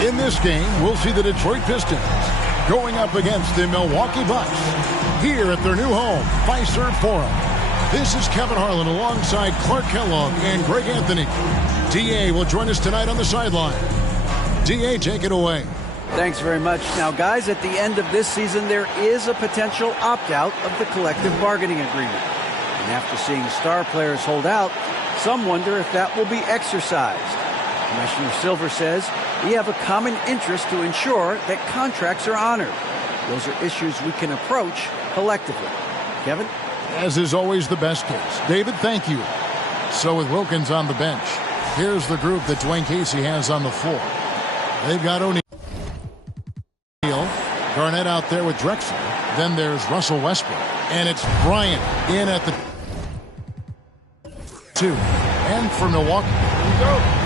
In this game, we'll see the Detroit Pistons going up against the Milwaukee Bucks here at their new home, Fiserv Forum. This is Kevin Harlan alongside Clark Kellogg and Greg Anthony. D.A. will join us tonight on the sideline. D.A., take it away. Thanks very much. Now, guys, at the end of this season, there is a potential opt-out of the collective bargaining agreement. And after seeing star players hold out, some wonder if that will be exercised. Commissioner Silver says we have a common interest to ensure that contracts are honored. Those are issues we can approach collectively. Kevin? As is always the best case. David, thank you. So with Wilkins on the bench, here's the group that Dwayne Casey has on the floor. They've got O'Neal, Garnett out there with Drexler. Then there's Russell Westbrook. And it's Bryant in at the 2. And for Milwaukee,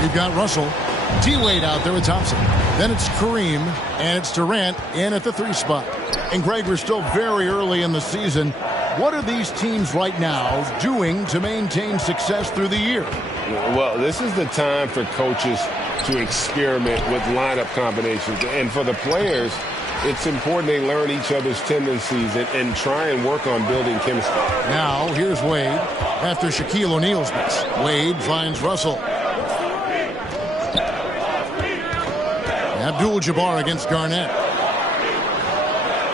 you've got Russell. D-Wade out there with Thompson. Then it's Kareem, and it's Durant in at the 3 spot. And Greg, we're still very early in the season. What are these teams right now doing to maintain success through the year? Well, this is the time for coaches to experiment with lineup combinations. And for the players, it's important they learn each other's tendencies and try and work on building chemistry. Now, here's Wade after Shaquille O'Neal's miss. Wade finds Russell. Abdul-Jabbar against Garnett.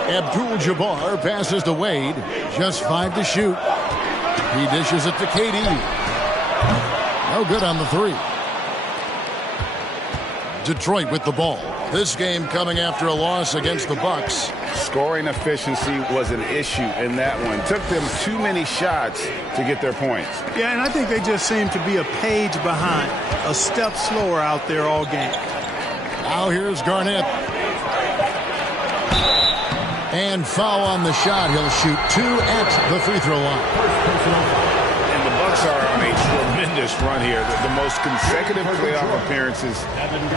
Abdul-Jabbar passes to Wade. Just 5 to shoot. He dishes it to KD. No good on the 3. Detroit with the ball. This game coming after a loss against the Bucks. Scoring efficiency was an issue in that one. Took them too many shots to get their points. Yeah, and I think they just seem to be a page behind, a step slower out there all game. Now here's Garnett. And foul on the shot. He'll shoot 2 at the free throw line. And the Bucks are on a tremendous run here. The most consecutive playoff appearances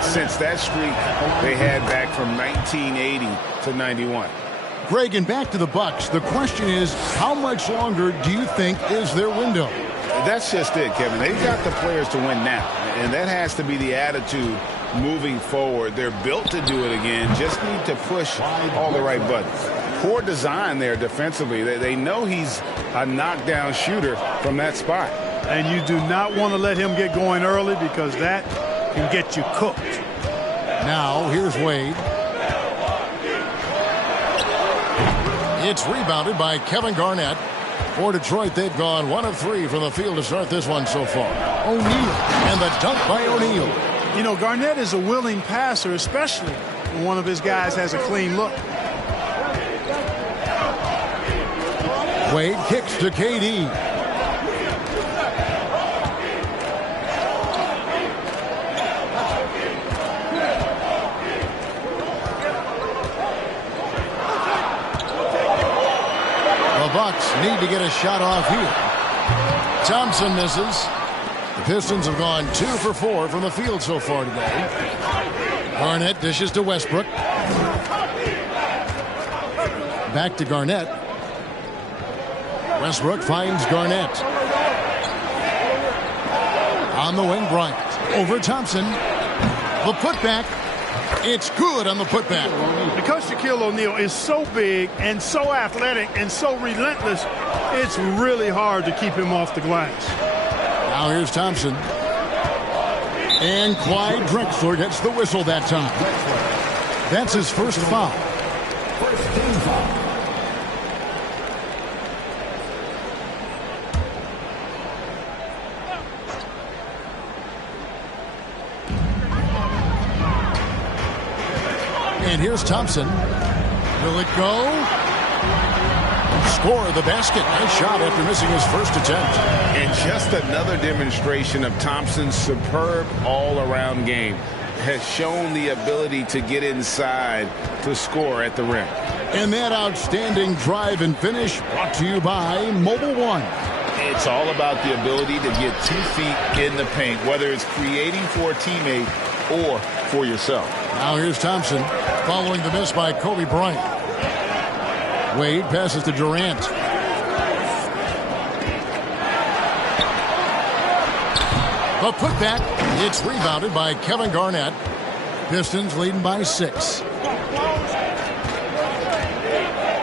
since that streak they had back from 1980 to 91. Greg, and back to the Bucks. The question is, how much longer do you think is their window? That's just it, Kevin. They've got the players to win now, and that has to be the attitude moving forward. They're built to do it again. Just need to push all the right buttons. Poor design there defensively. They know he's a knockdown shooter from that spot. And you do not want to let him get going early because that can get you cooked. Now, here's Wade. It's rebounded by Kevin Garnett. For Detroit, they've gone 1 of 3 from the field to start this one so far. O'Neal, and the dunk by O'Neal. You know, Garnett is a willing passer, especially when one of his guys has a clean look. Wade kicks to KD. The Bucks need to get a shot off here. Thompson misses. The Pistons have gone 2 for 4 from the field so far today. Garnett dishes to Westbrook. Back to Garnett. Westbrook finds Garnett. On the wing, Bryant. Over Thompson. The putback. It's good on the putback. Because Shaquille O'Neal is so big and so athletic and so relentless, it's really hard to keep him off the glass. Now here's Thompson. And Clyde Drexler gets the whistle that time. That's his first foul. First team foul. And here's Thompson. Will it go? Score the basket. Nice shot after missing his first attempt. And just another demonstration of Thompson's superb all-around game. Has shown the ability to get inside to score at the rim. And that outstanding drive and finish brought to you by Mobil 1. It's all about the ability to get 2 feet in the paint, whether it's creating for a teammate or for yourself. Now here's Thompson following the miss by Kobe Bryant. Wade passes to Durant. The putback. It's rebounded by Kevin Garnett. Pistons leading by 6.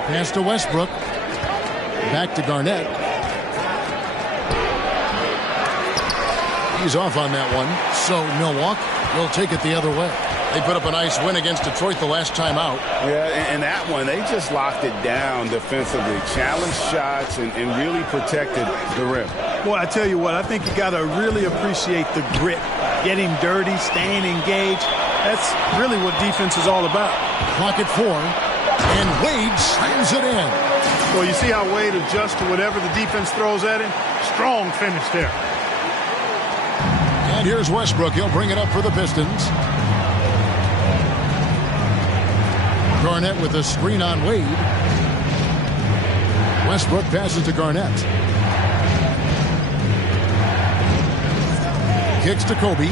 Pass to Westbrook. Back to Garnett. He's off on that one. So Milwaukee will take it the other way. They put up a nice win against Detroit the last time out. Yeah, and that one, they just locked it down defensively. Challenged shots and really protected the rim. Boy, I tell you what, I think you got to really appreciate the grit. Getting dirty, staying engaged. That's really what defense is all about. Clock at 4. And Wade slams it in. Well, you see how Wade adjusts to whatever the defense throws at him? Strong finish there. And here's Westbrook. He'll bring it up for the Pistons. Garnett with a screen on Wade. Westbrook passes to Garnett. Kicks to Kobe.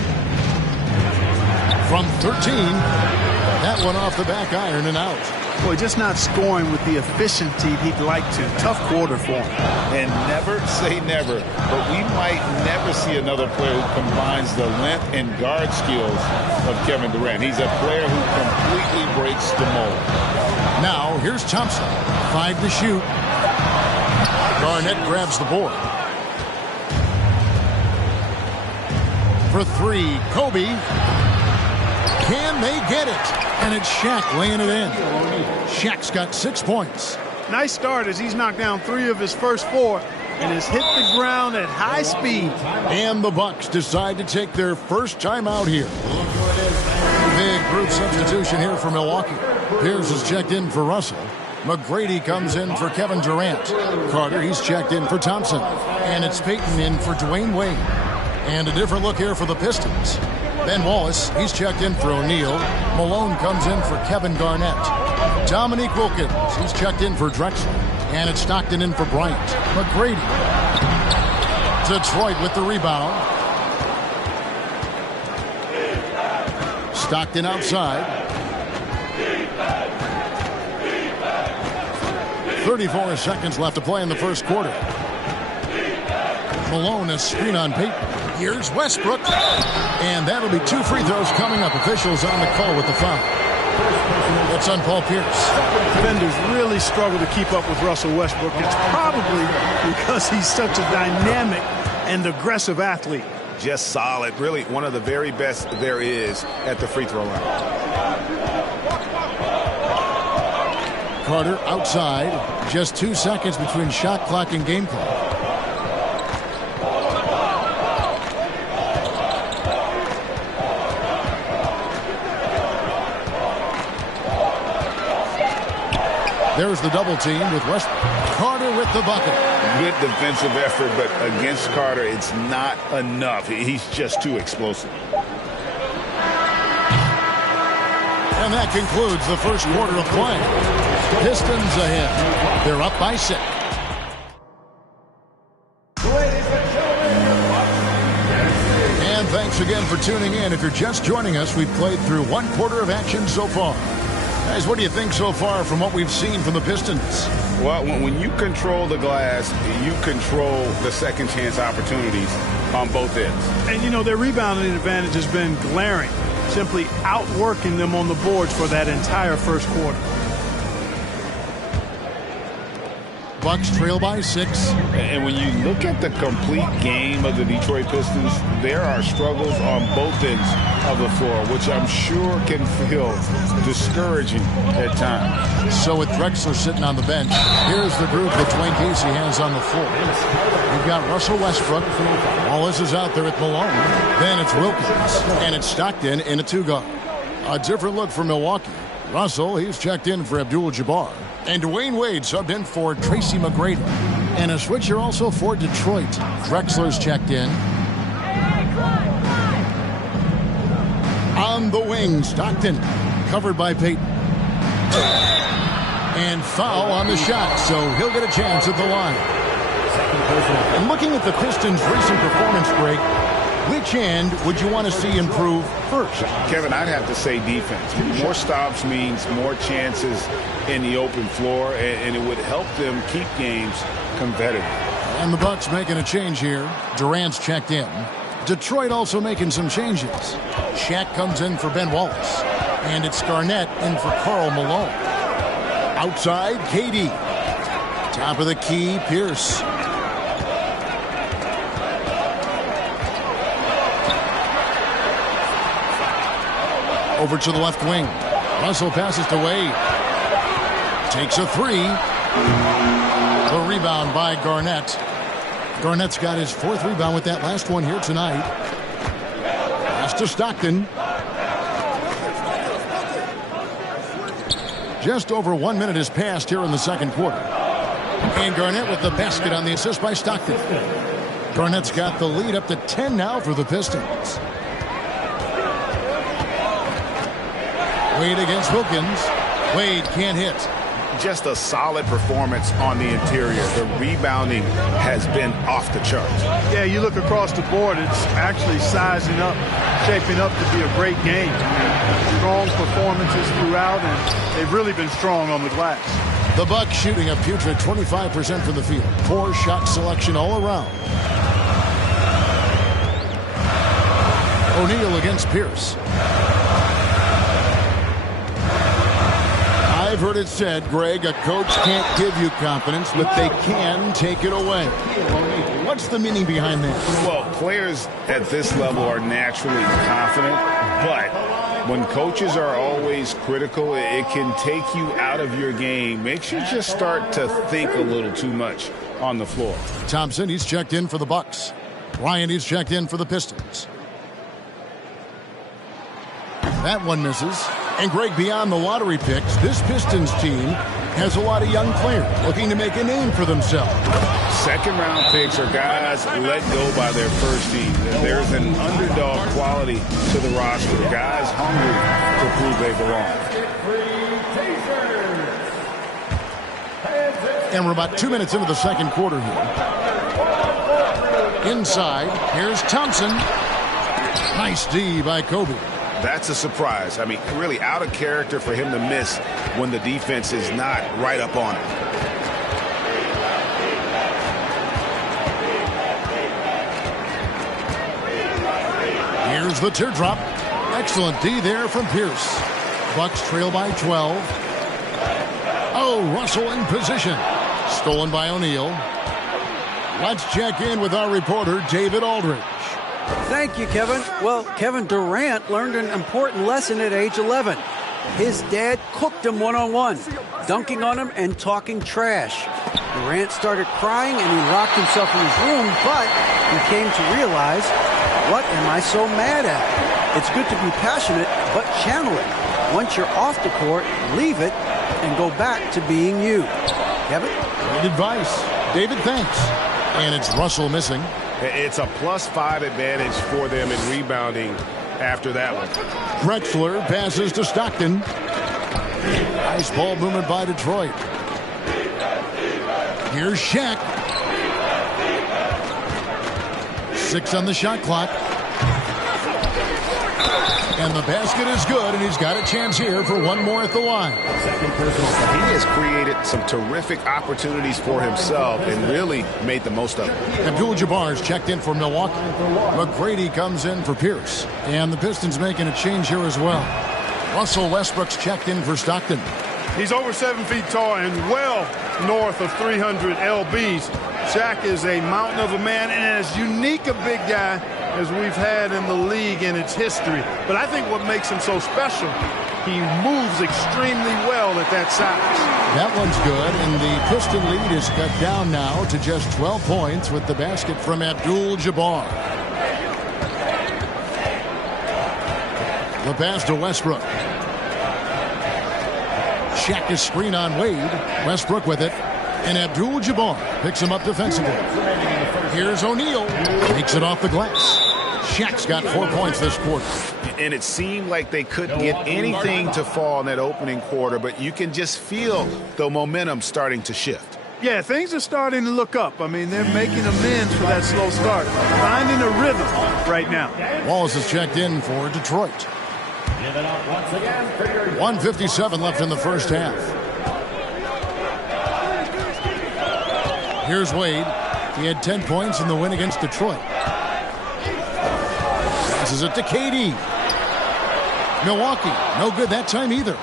From 13. That one off the back iron and out. Boy, just not scoring with the efficiency he'd like to. Tough quarter for him. And never say never, but we might never see another player who combines the length and guard skills of Kevin Durant. He's a player who completely breaks the mold. Now, here's Thompson. 5 to shoot. Garnett grabs the board. For 3, Kobe. Can they get it? And it's Shaq laying it in. Shaq's got 6 points. Nice start as he's knocked down 3 of his first 4 and has hit the ground at high speed. And the Bucks decide to take their first time out here. Big group substitution here for Milwaukee. Pierce is checked in for Russell. McGrady comes in for Kevin Durant. Carter, he's checked in for Thompson. And it's Payton in for Dwayne Wade. And a different look here for the Pistons. Ben Wallace, he's checked in for O'Neal. Malone comes in for Kevin Garnett. Dominique Wilkins, he's checked in for Drexler. And it's Stockton in for Bryant. McGrady. Detroit with the rebound. Stockton outside. 34 seconds left to play in the first quarter. Malone, a screen on Payton. Here's Westbrook. And that'll be 2 free throws coming up. Officials on the call with the foul. That's on Paul Pierce. Defenders really struggle to keep up with Russell Westbrook. It's probably because he's such a dynamic and aggressive athlete. Just solid. Really one of the very best there is at the free throw line. Carter outside. Just 2 seconds between shot clock and game clock. There's the double team with Westbrook. Carter with the bucket. Good defensive effort, but against Carter, it's not enough. He's just too explosive. And that concludes the first quarter of play. Pistons ahead. They're up by 6. And thanks again for tuning in. If you're just joining us, we've played through 1 quarter of action so far. Guys, what do you think so far from what we've seen from the Pistons? Well, when you control the glass, you control the second chance opportunities on both ends. And, you know, their rebounding advantage has been glaring, simply outworking them on the boards for that entire first quarter. Bucks trail by 6. And when you look at the complete game of the Detroit Pistons, there are struggles on both ends of the floor, which I'm sure can feel discouraging at times. So with Drexler sitting on the bench, here's the group that Dwayne Casey has on the floor. We've got Russell Westbrook. Wallace is out there at Malone. Then it's Wilkins. And it's Stockton in a 2-guard. A different look for Milwaukee. Russell, he's checked in for Abdul-Jabbar. And Dwayne Wade subbed in for Tracy McGrady. And a switcher also for Detroit. Drexler's checked in. On the wing, Stockton. Covered by Payton. And foul on the shot, so he'll get a chance at the line. And looking at the Pistons' recent performance break, which end would you want to see improve first? Kevin, I'd have to say defense. More stops means more chances in the open floor, and it would help them keep games competitive. And the Bucks making a change here. Durant's checked in. Detroit also making some changes. Shaq comes in for Ben Wallace. And it's Garnett in for Karl Malone. Outside, KD. Top of the key, Pierce. Over to the left wing. Russell passes to Wade. Takes a three. The rebound by Garnett. Garnett's got his 4th rebound with that last one here tonight. Pass to Stockton. Just over 1 minute has passed here in the second quarter. And Garnett with the basket on the assist by Stockton. Garnett's got the lead up to 10 now for the Pistons. Wade against Wilkins. Wade can't hit. Just a solid performance on the interior. The rebounding has been off the charts. Yeah, you look across the board, it's actually sizing up, shaping up to be a great game. I mean, strong performances throughout, and they've really been strong on the glass. The Bucks shooting a putrid 25% from the field. Poor shot selection all around. O'Neal against Pierce. I've heard it said, Greg, a coach can't give you confidence, but they can take it away. What's the meaning behind that? Well, players at this level are naturally confident, but when coaches are always critical, it can take you out of your game. Makes you just start to think a little too much on the floor. Thompson, he's checked in for the Bucks. Ryan, he's checked in for the Pistons. That one misses. And Greg, beyond the lottery picks, this Pistons team has a lot of young players looking to make a name for themselves. Second-round picks are guys let go by their first team. There's an underdog quality to the roster. Guys hungry to prove they belong. And we're about 2 minutes into the second quarter here. Inside, here's Thompson. Nice D by Kobe. That's a surprise. I mean, really out of character for him to miss when the defense is not right up on him. Here's the teardrop. Excellent D there from Pierce. Bucks trail by 12. Oh, Russell in position. Stolen by O'Neal. Let's check in with our reporter, David Aldridge. Thank you, Kevin. Well, Kevin Durant learned an important lesson at age 11. His dad cooked him one-on-one, dunking on him and talking trash. Durant started crying and he locked himself in his room, but he came to realize, what am I so mad at? It's good to be passionate, but channel it. Once you're off the court, leave it and go back to being you. Kevin? Great advice. David, thanks. And it's Russell missing. It's a +5 advantage for them in rebounding after that one. Drexler passes to Stockton. Nice ball movement by Detroit. Here's Shaq. 6 on the shot clock. And the basket is good, and he's got a chance here for one more at the line. He has created some terrific opportunities for himself and really made the most of it. Abdul-Jabbar's checked in for Milwaukee. McGrady comes in for Pierce. And the Pistons making a change here as well. Russell Westbrook's checked in for Stockton. He's over 7 feet tall and well north of 300 lbs. Shaq is a mountain of a man and as unique a big guy as we've had in the league in its history. But I think what makes him so special, he moves extremely well at that size. That one's good, and the Piston lead is cut down now to just 12 points with the basket from Abdul-Jabbar. The pass to Westbrook. Shaq is screen on Wade. Westbrook with it. And Abdul-Jabbar picks him up defensively. Here's O'Neal. Takes it off the glass. Shaq's got 4 points this quarter. And it seemed like they couldn't get anything to fall in that opening quarter, but you can just feel the momentum starting to shift. Yeah, things are starting to look up. I mean, they're making amends for that slow start. Finding a rhythm right now. Wallace is checked in for Detroit. 1:57 left in the first half. Here's Wade. He had 10 points in the win against Detroit. Passes it to KD. Milwaukee, no good that time either.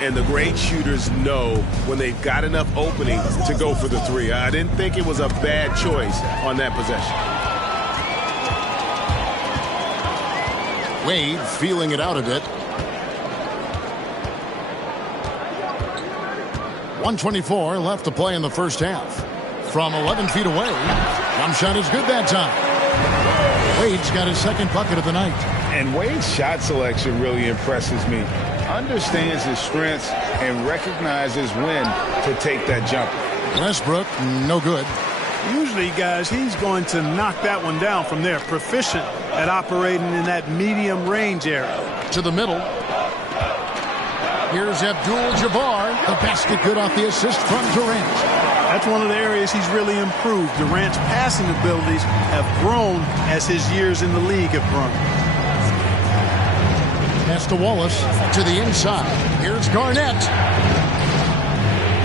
And the great shooters know when they've got enough opening to go for the three. I didn't think it was a bad choice on that possession. Wade feeling it out a bit. 1:24 left to play in the first half. From 11 feet away, jump shot is good that time. Wade's got his second bucket of the night. And Wade's shot selection really impresses me. Understands his strengths and recognizes when to take that jumper. Westbrook, no good. Usually, guys, he's going to knock that one down from there. Proficient at operating in that medium range area. To the middle. Here's Abdul-Jabbar. The basket good off the assist from Durant. That's one of the areas he's really improved. Durant's passing abilities have grown as his years in the league have grown. Pass to Wallace to the inside. Here's Garnett.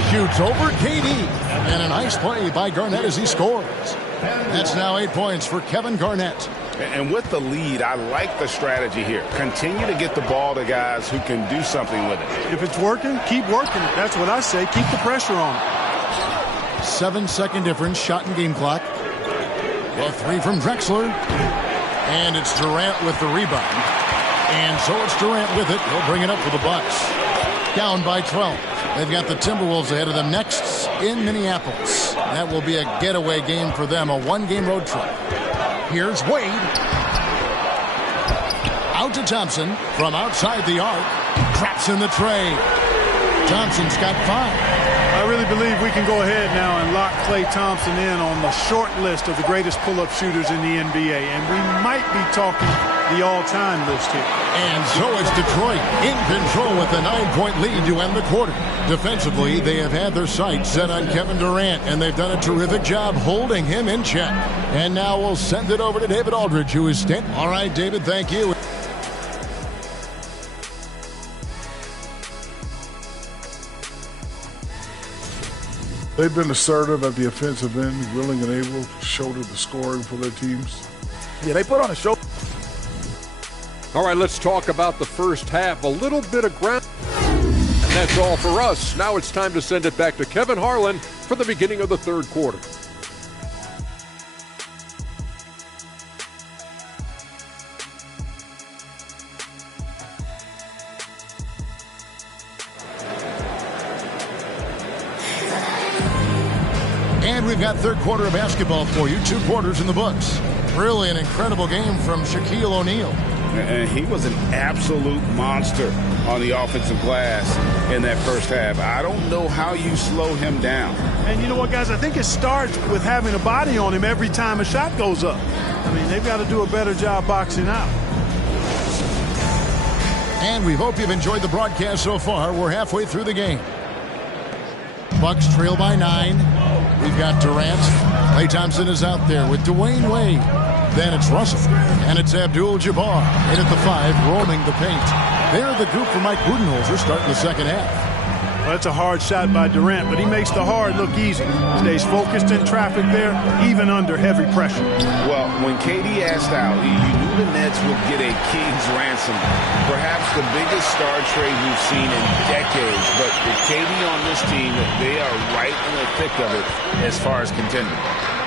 Shoots over KD. And a nice play by Garnett as he scores. That's now 8 points for Kevin Garnett. And with the lead, I like the strategy here. Continue to get the ball to guys who can do something with it. If it's working, keep working it. That's what I say. Keep the pressure on it. 7-second difference, shot and game clock. A three from Drexler. And it's Durant with the rebound. And so it's Durant with it. He'll bring it up for the Bucks. Down by 12. They've got the Timberwolves ahead of them next in Minneapolis. That will be a getaway game for them, a one-game road trip. Here's Wade. Out to Thompson from outside the arc. Traps in the tray. Thompson's got 5. I really believe we can go ahead now and lock Klay Thompson in on the short list of the greatest pull-up shooters in the NBA. And we might be talking the all-time list here. And so it's Detroit in control with a 9-point lead to end the quarter. Defensively, they have had their sights set on Kevin Durant, and they've done a terrific job holding him in check. And now we'll send it over to David Aldridge, who is standing. All right, David, thank you. They've been assertive at the offensive end, willing and able to shoulder the scoring for their teams. Yeah, they put on a show. All right, let's talk about the first half. A little bit of ground. And that's all for us. Now it's time to send it back to Kevin Harlan for the beginning of the third quarter. And we've got third quarter of basketball for you. 2 quarters in the books. Really an incredible game from Shaquille O'Neal. And he was an absolute monster on the offensive glass in that first half. I don't know how you slow him down. And you know what, guys? I think it starts with having a body on him every time a shot goes up. I mean, they've got to do a better job boxing out. And we hope you've enjoyed the broadcast so far. We're halfway through the game. Bucks trail by 9. We've got Durant. Klay Thompson is out there with Dwayne Wade. Then it's Russell. And it's Abdul-Jabbar. In at the 5, roaming the paint. They're the group for Mike Budenholzer starting the second half. Well, that's a hard shot by Durant, but he makes the hard look easy. Stays focused in traffic there, even under heavy pressure. Well, when KD asked out, you knew the Nets would get a king's ransom. Perhaps the biggest star trade we've seen in decades. But with KD on this team, they are right in the thick of it as far as contending.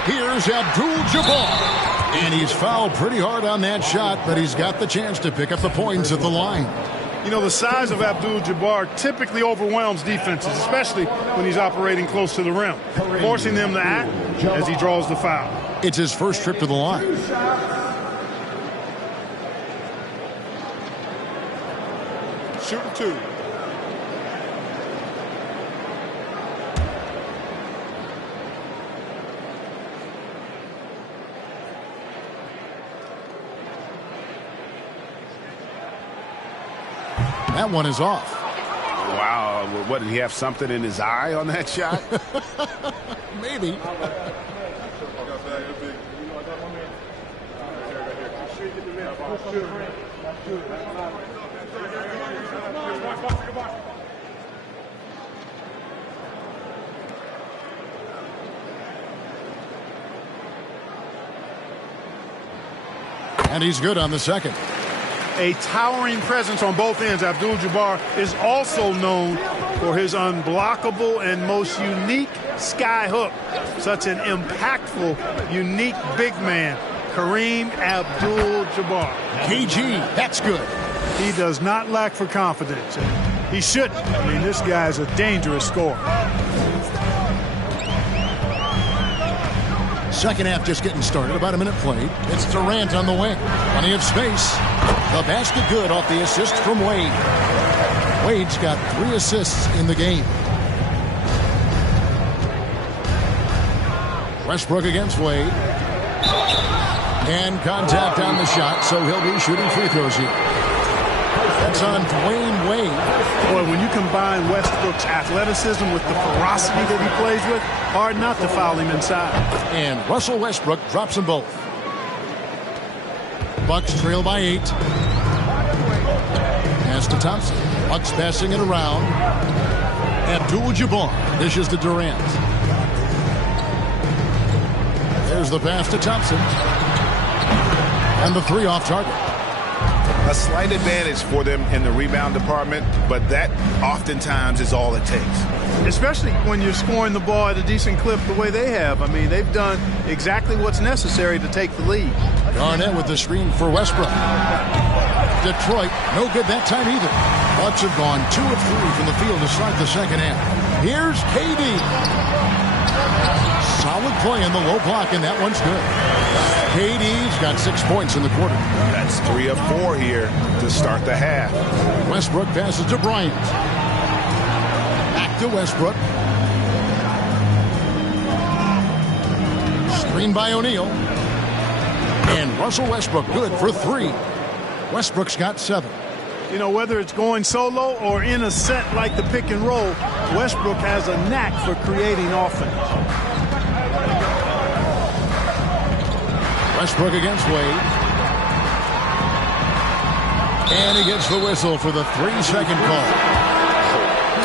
Here's Abdul-Jabbar. And he's fouled pretty hard on that shot, but he's got the chance to pick up the points at the line. You know, the size of Abdul-Jabbar typically overwhelms defenses, especially when he's operating close to the rim, forcing them to act as he draws the foul. It's his first trip to the line. Shooting 2. That one is off. Wow. What, did he have something in his eye on that shot? Maybe. And he's good on the second. A towering presence on both ends. Abdul-Jabbar is also known for his unblockable and most unique sky hook. Such an impactful, unique big man, Kareem Abdul-Jabbar. KG, that's good. He does not lack for confidence, and he shouldn't. I mean, this guy's a dangerous scorer. Second half just getting started. About a minute played. It's Durant on the wing. Plenty of space. The basket good off the assist from Wade. Wade's got 3 assists in the game. Westbrook against Wade. And contact on the shot, so he'll be shooting free throws here. That's on Dwayne Wade. Boy, when you combine Westbrook's athleticism with the ferocity that he plays with, hard not to foul him inside. And Russell Westbrook drops them both. Bucks trail by 8. Pass to Thompson. Bucks passing it around. Abdul-Jabbar dishes to Durant. There's the pass to Thompson. And the 3 off target. A slight advantage for them in the rebound department, but that oftentimes is all it takes. Especially when you're scoring the ball at a decent clip the way they have. I mean, they've done exactly what's necessary to take the lead. Garnett with the screen for Westbrook. Detroit, no good that time either. Bucks have gone 2 of 3 from the field to start the second half. Here's KD. Solid play in the low block, and that one's good. KD's got 6 points in the quarter. That's 3 of 4 here to start the half. Westbrook passes to Bryant. Back to Westbrook. Screen by O'Neal. And Russell Westbrook good for 3. Westbrook's got 7. You know, whether it's going solo or in a set like the pick and roll, Westbrook has a knack for creating offense. Westbrook against Wade. And he gets the whistle for the 3-second call.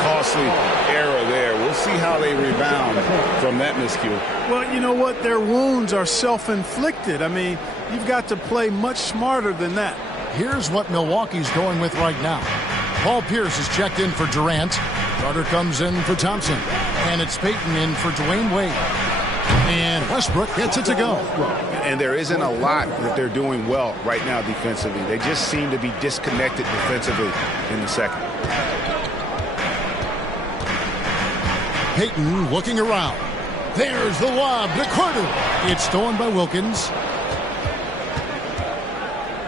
Costly error there. We'll see how they rebound from that miscue. Well, you know what? Their wounds are self-inflicted. I mean, you've got to play much smarter than that. Here's what Milwaukee's going with right now. Paul Pierce is checked in for Durant. Carter comes in for Thompson. And it's Payton in for Dwayne Wade. And Westbrook gets it to go. And there isn't a lot that they're doing well right now defensively. They just seem to be disconnected defensively in the second. Payton looking around. There's the lob to Carter. It's stolen by Wilkins.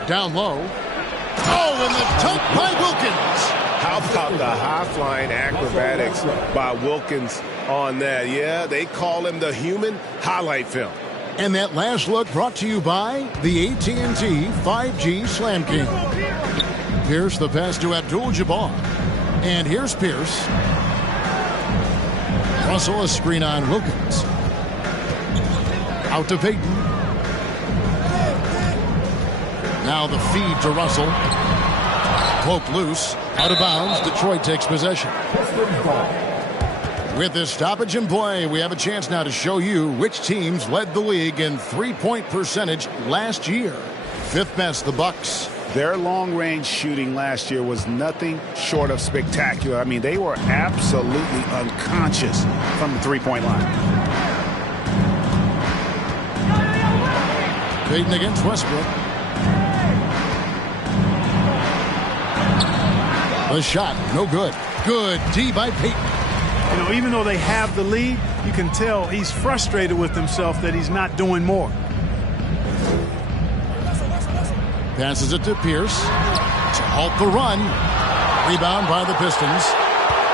Down low. Oh, and the dunk by Wilkins. How about the high-flying acrobatics by Wilkins on that? Yeah, they call him the human highlight film. And that last look brought to you by the AT&T 5G Slam King. Pierce the pass to Abdul-Jabbar. And here's Pierce. Russell a screen on Wilkins. Out to Payton. Now the feed to Russell. Cloak loose. Out of bounds. Detroit takes possession. With this stoppage in play, we have a chance now to show you which teams led the league in three-point percentage last year. 5th best, the Bucks. Their long-range shooting last year was nothing short of spectacular. I mean, they were absolutely unconscious from the three-point line. Payton against Westbrook. The shot, no good. Good D by Payton. You know, even though they have the lead, you can tell he's frustrated with himself that he's not doing more. Passes it to Pierce to halt the run. Rebound by the Pistons.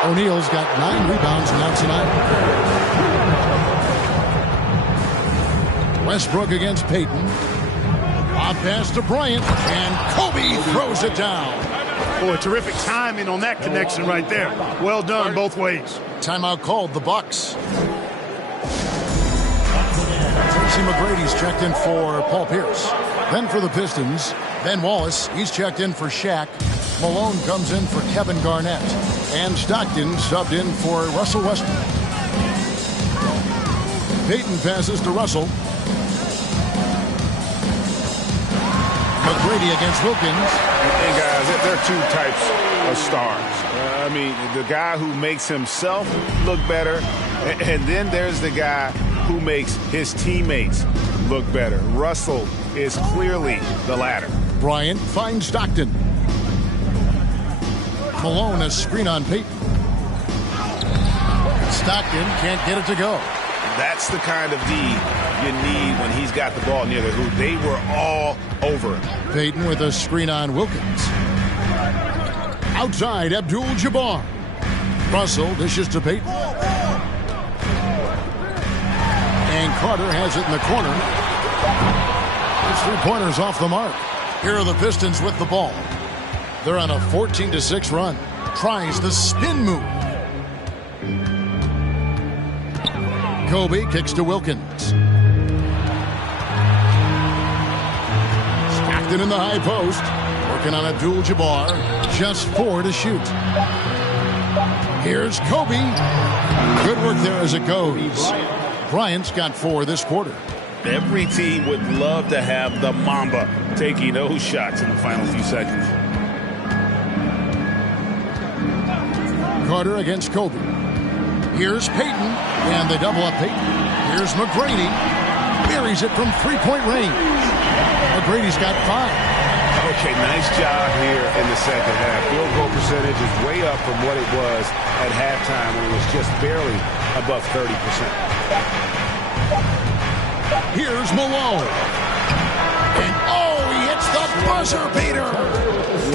O'Neal's got 9 rebounds now tonight. Westbrook against Payton. Lob pass to Bryant, and Kobe throws it down. Boy, terrific timing on that connection right there. Well done both ways. Timeout called, the Bucks. Tracy McGrady's checked in for Paul Pierce. Then for the Pistons, Ben Wallace, he's checked in for Shaq. Malone comes in for Kevin Garnett. And Stockton subbed in for Russell Westbrook. Payton passes to Russell. McGrady against Wilkins. And guys, there are two types of stars. I mean, the guy who makes himself look better, and then there's the guy who makes his teammates look better. Russell is clearly the latter. Bryant finds Stockton. Malone, a screen on Payton. Stockton can't get it to go. That's the kind of D you need when he's got the ball near the hoop. They were all over him. Payton with a screen on Wilkins. Outside, Abdul-Jabbar. Russell dishes to Payton. And Carter has it in the corner. His three-pointers off the mark. Here are the Pistons with the ball. They're on a 14-6 run. Tries the spin move. Kobe kicks to Wilkins. Stockton in the high post. Working on Abdul-Jabbar. Just 4 to shoot. Here's Kobe. Good work there as it goes. Bryant's got 4 this quarter. Every team would love to have the Mamba taking those shots in the final few seconds. Carter against Kobe. Here's Payton, and they double up Payton. Here's McGrady. Buries it from three-point range. McGrady's got 5. Okay, nice job here in the second half. Field goal percentage is way up from what it was at halftime when it was just barely above 30%. Here's Malone. And he hits the buzzer beater.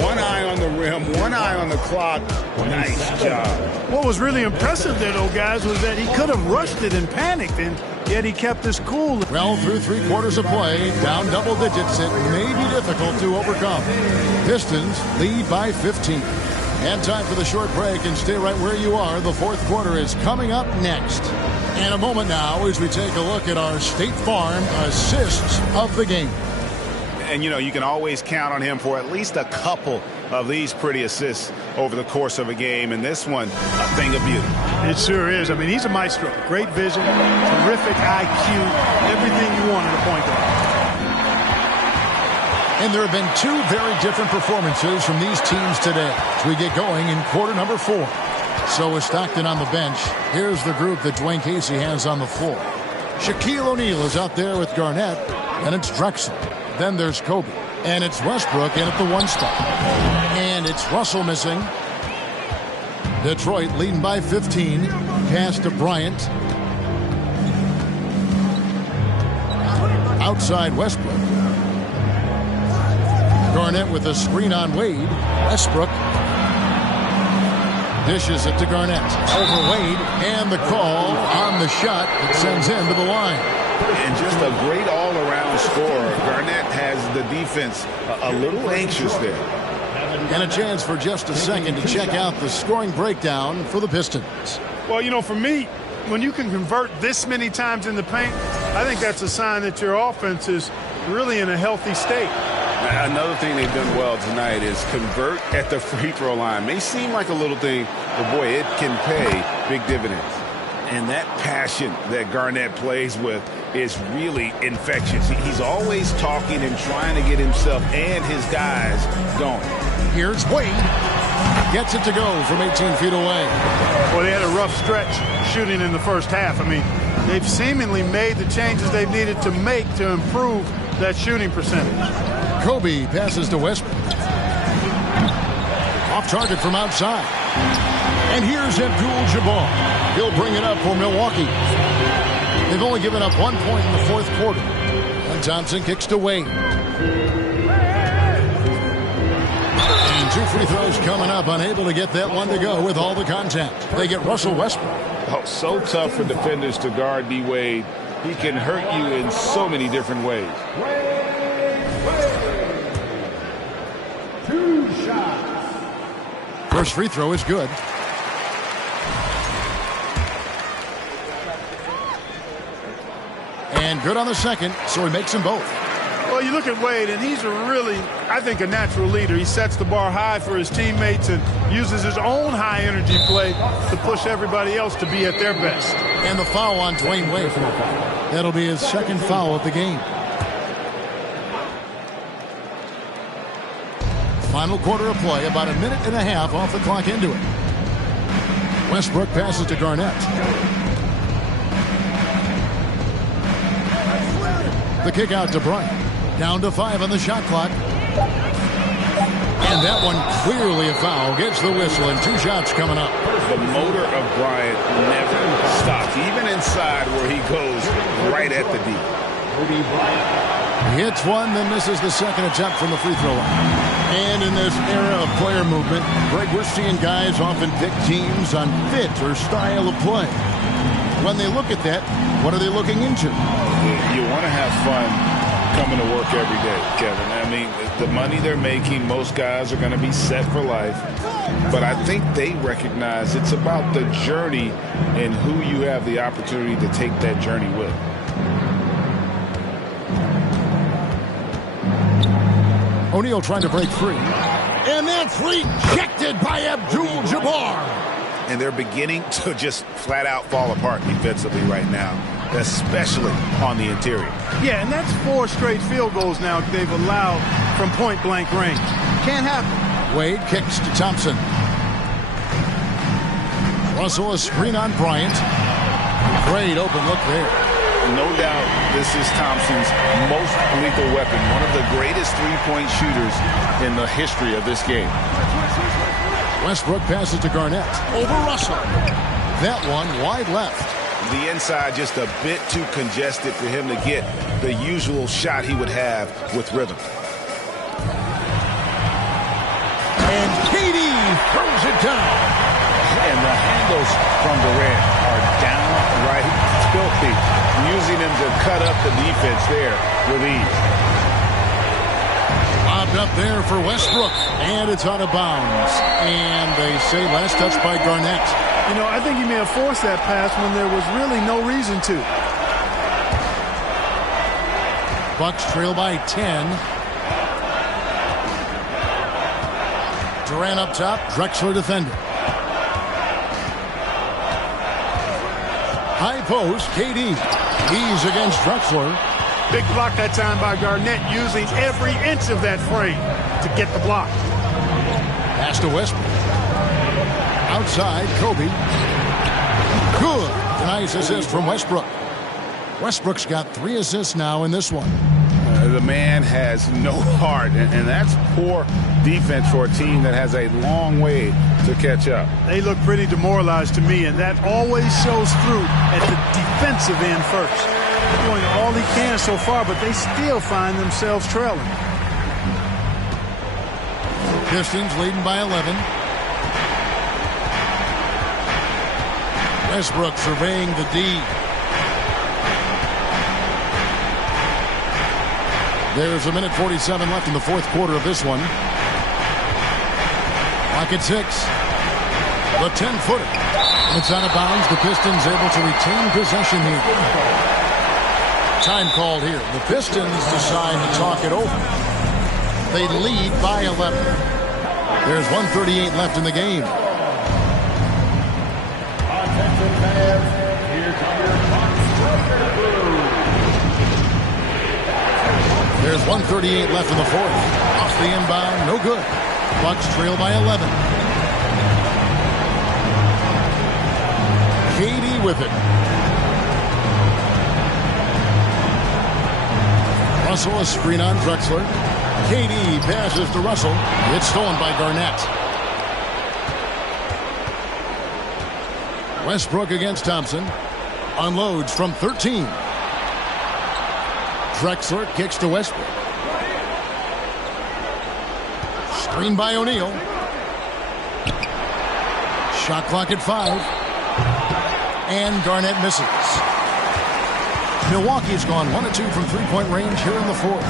One eye on the rim, one eye on the clock. Nice job. What was really impressive there, though, guys, was that he could have rushed it and panicked, and yet he kept his cool. Well, through 3 quarters of play, down double digits, it may be difficult to overcome. Pistons lead by 15. And time for the short break, and stay right where you are. The fourth quarter is coming up next. In a moment now, as we take a look at our State Farm assists of the game. And, you know, you can always count on him for at least a couple of these pretty assists over the course of a game. And this one, a thing of beauty. It sure is. I mean, he's a maestro. Great vision, terrific IQ, everything you want in a point guard. And there have been 2 very different performances from these teams today as we get going in quarter number 4. So with Stockton on the bench, here's the group that Dwayne Casey has on the floor. Shaquille O'Neal is out there with Garnett, and it's Drexel. Then there's Kobe, and it's Westbrook in at the 1 spot. And it's Russell missing. Detroit leading by 15. Pass to Bryant. Outside Westbrook. Garnett with a screen on Wade. Westbrook dishes it to Garnett. Over Wade, and the call on the shot that sends him to the line. And just a great all-around scorer. Garnett has the defense a little anxious there. And a chance for just a second to check out the scoring breakdown for the Pistons. Well, you know, for me, when you can convert this many times in the paint, I think that's a sign that your offense is really in a healthy state. Another thing they've done well tonight is convert at the free throw line. May seem like a little thing, but boy, it can pay big dividends. And that passion that Garnett plays with is really infectious. He's always talking and trying to get himself and his guys going. Here's Wade. Gets it to go from 18 feet away. Well, they had a rough stretch shooting in the first half. I mean, they've seemingly made the changes they've needed to make to improve that shooting percentage. Kobe passes to Westbrook. Off target from outside. And here's Abdul-Jabbar. He'll bring it up for Milwaukee. They've only given up 1 point in the fourth quarter. And Thompson kicks to Wade. And 2 free throws coming up. Unable to get that one to go with all the contact. They get Russell Westbrook. Oh, so tough for defenders to guard D. Wade. He can hurt you in so many different ways. 2 shots. First free throw is good. And good on the second, so he makes them both. Well, you look at Wade, and he's really, I think, a natural leader. He sets the bar high for his teammates and uses his own high-energy play to push everybody else to be at their best. And the foul on Dwayne Wade. That'll be his second foul of the game. Final quarter of play, about a minute and a half off the clock into it. Westbrook passes to Garnett. The kick out to Bryant. Down to 5 on the shot clock. And that one clearly a foul. Gets the whistle and 2 shots coming up. The motor of Bryant never stops, even inside where he goes right at the D. He hits one, then misses the second attempt from the free throw line. And in this era of player movement, Greg, we're seeing guys often pick teams on fit or style of play. When they look at that, what are they looking into? You want to have fun coming to work every day, Kevin. I mean, the money they're making, most guys are going to be set for life. But I think they recognize it's about the journey and who you have the opportunity to take that journey with. O'Neal trying to break free. And that's rejected by Abdul-Jabbar. And they're beginning to just flat out fall apart defensively right now, especially on the interior. Yeah, and that's 4 straight field goals now they've allowed from point-blank range. Can't happen. Wade kicks to Thompson. Russell a screen on Bryant. Great open look there. No doubt this is Thompson's most lethal weapon, one of the greatest three-point shooters in the history of this game. Westbrook passes to Garnett. Over Russell. That one wide left. The inside just a bit too congested for him to get the usual shot he would have with rhythm. And KD throws it down. And the handles from Durant are downright filthy, using him to cut up the defense there with ease. Lobbed up there for Westbrook, and it's out of bounds. And they say last touch by Garnett. You know, I think he may have forced that pass when there was really no reason to. Bucks trail by 10. Durant up top, Drexler defending. High post, KD. He's against Drexler. Big block that time by Garnett, using every inch of that frame to get the block. Pass to Westbrook. Outside, Kobe. Good. A nice assist from Westbrook. Westbrook's got 3 assists now in this one. The man has no heart, and that's poor defense for a team that has a long way to catch up. They look pretty demoralized to me, and that always shows through at the defensive end first. They're doing all he can so far, but they still find themselves trailing. Pistons leading by 11. Westbrook surveying the D. There's a minute 47 left in the fourth quarter of this one. Clock at 6. The 10-footer. It's out of bounds. The Pistons able to retain possession here. Time called here. The Pistons decide to talk it over. They lead by 11. There's 1:38 left in the game. There's 1:38 left in the fourth. Off the inbound, no good. Bucks trail by 11. KD with it. Russell a screen on Drexler. KD passes to Russell. It's stolen by Garnett. Westbrook against Thompson. Unloads from 13. Drexler kicks to Westbrook. Screen by O'Neal. Shot clock at 5. And Garnett misses. Milwaukee's gone 1 of 2 from three-point range here in the fourth.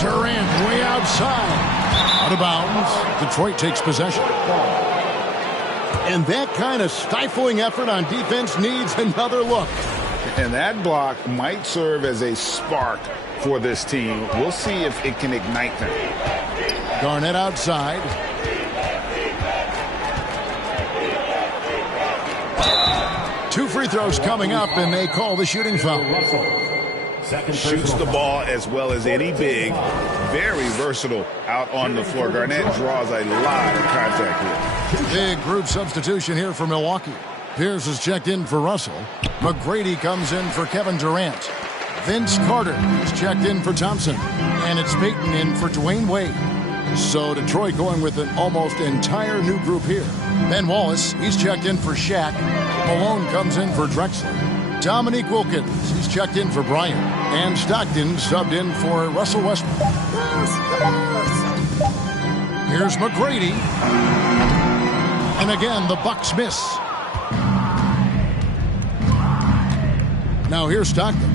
Durant way outside. Out of bounds. Detroit takes possession. And that kind of stifling effort on defense needs another look. And that block might serve as a spark for this team. We'll see if it can ignite them. Garnett outside. Two free throws coming up, and they call the shooting foul. Shoots the ball as well as any big. very versatile out on the floor. Garnett draws a lot of contact here. Big group substitution here for Milwaukee. Pierce is checked in for Russell. McGrady comes in for Kevin Durant. Vince Carter is checked in for Thompson. And it's Payton in for Dwayne Wade. So Detroit going with an almost entire new group here. Ben Wallace, he's checked in for Shaq. Malone comes in for Drexler. Dominique Wilkins, he's checked in for Bryant. And Stockton subbed in for Russell Westbrook. Here's McGrady. And again, the Bucks miss. Now here's Stockton.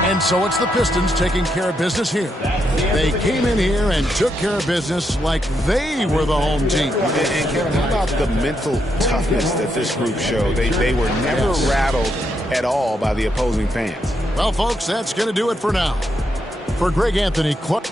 And so it's the Pistons taking care of business here. They came in here and took care of business like they were the home team. And Kevin, how about the mental toughness that this group showed? They were never rattled at all by the opposing fans. Well, folks, that's going to do it for now. For Greg Anthony, Clark.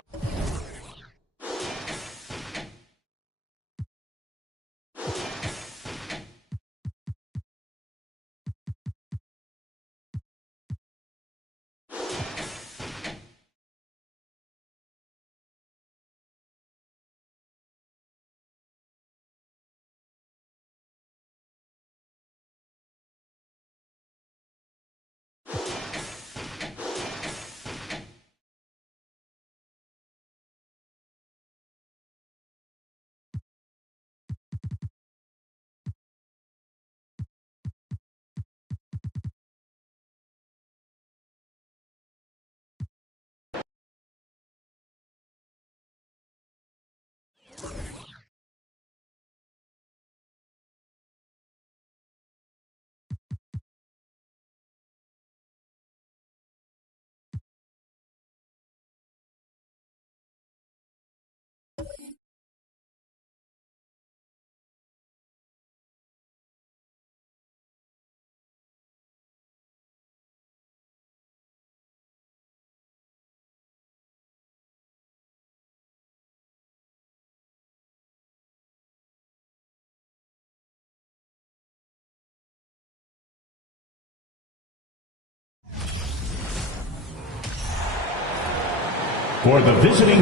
For the visiting.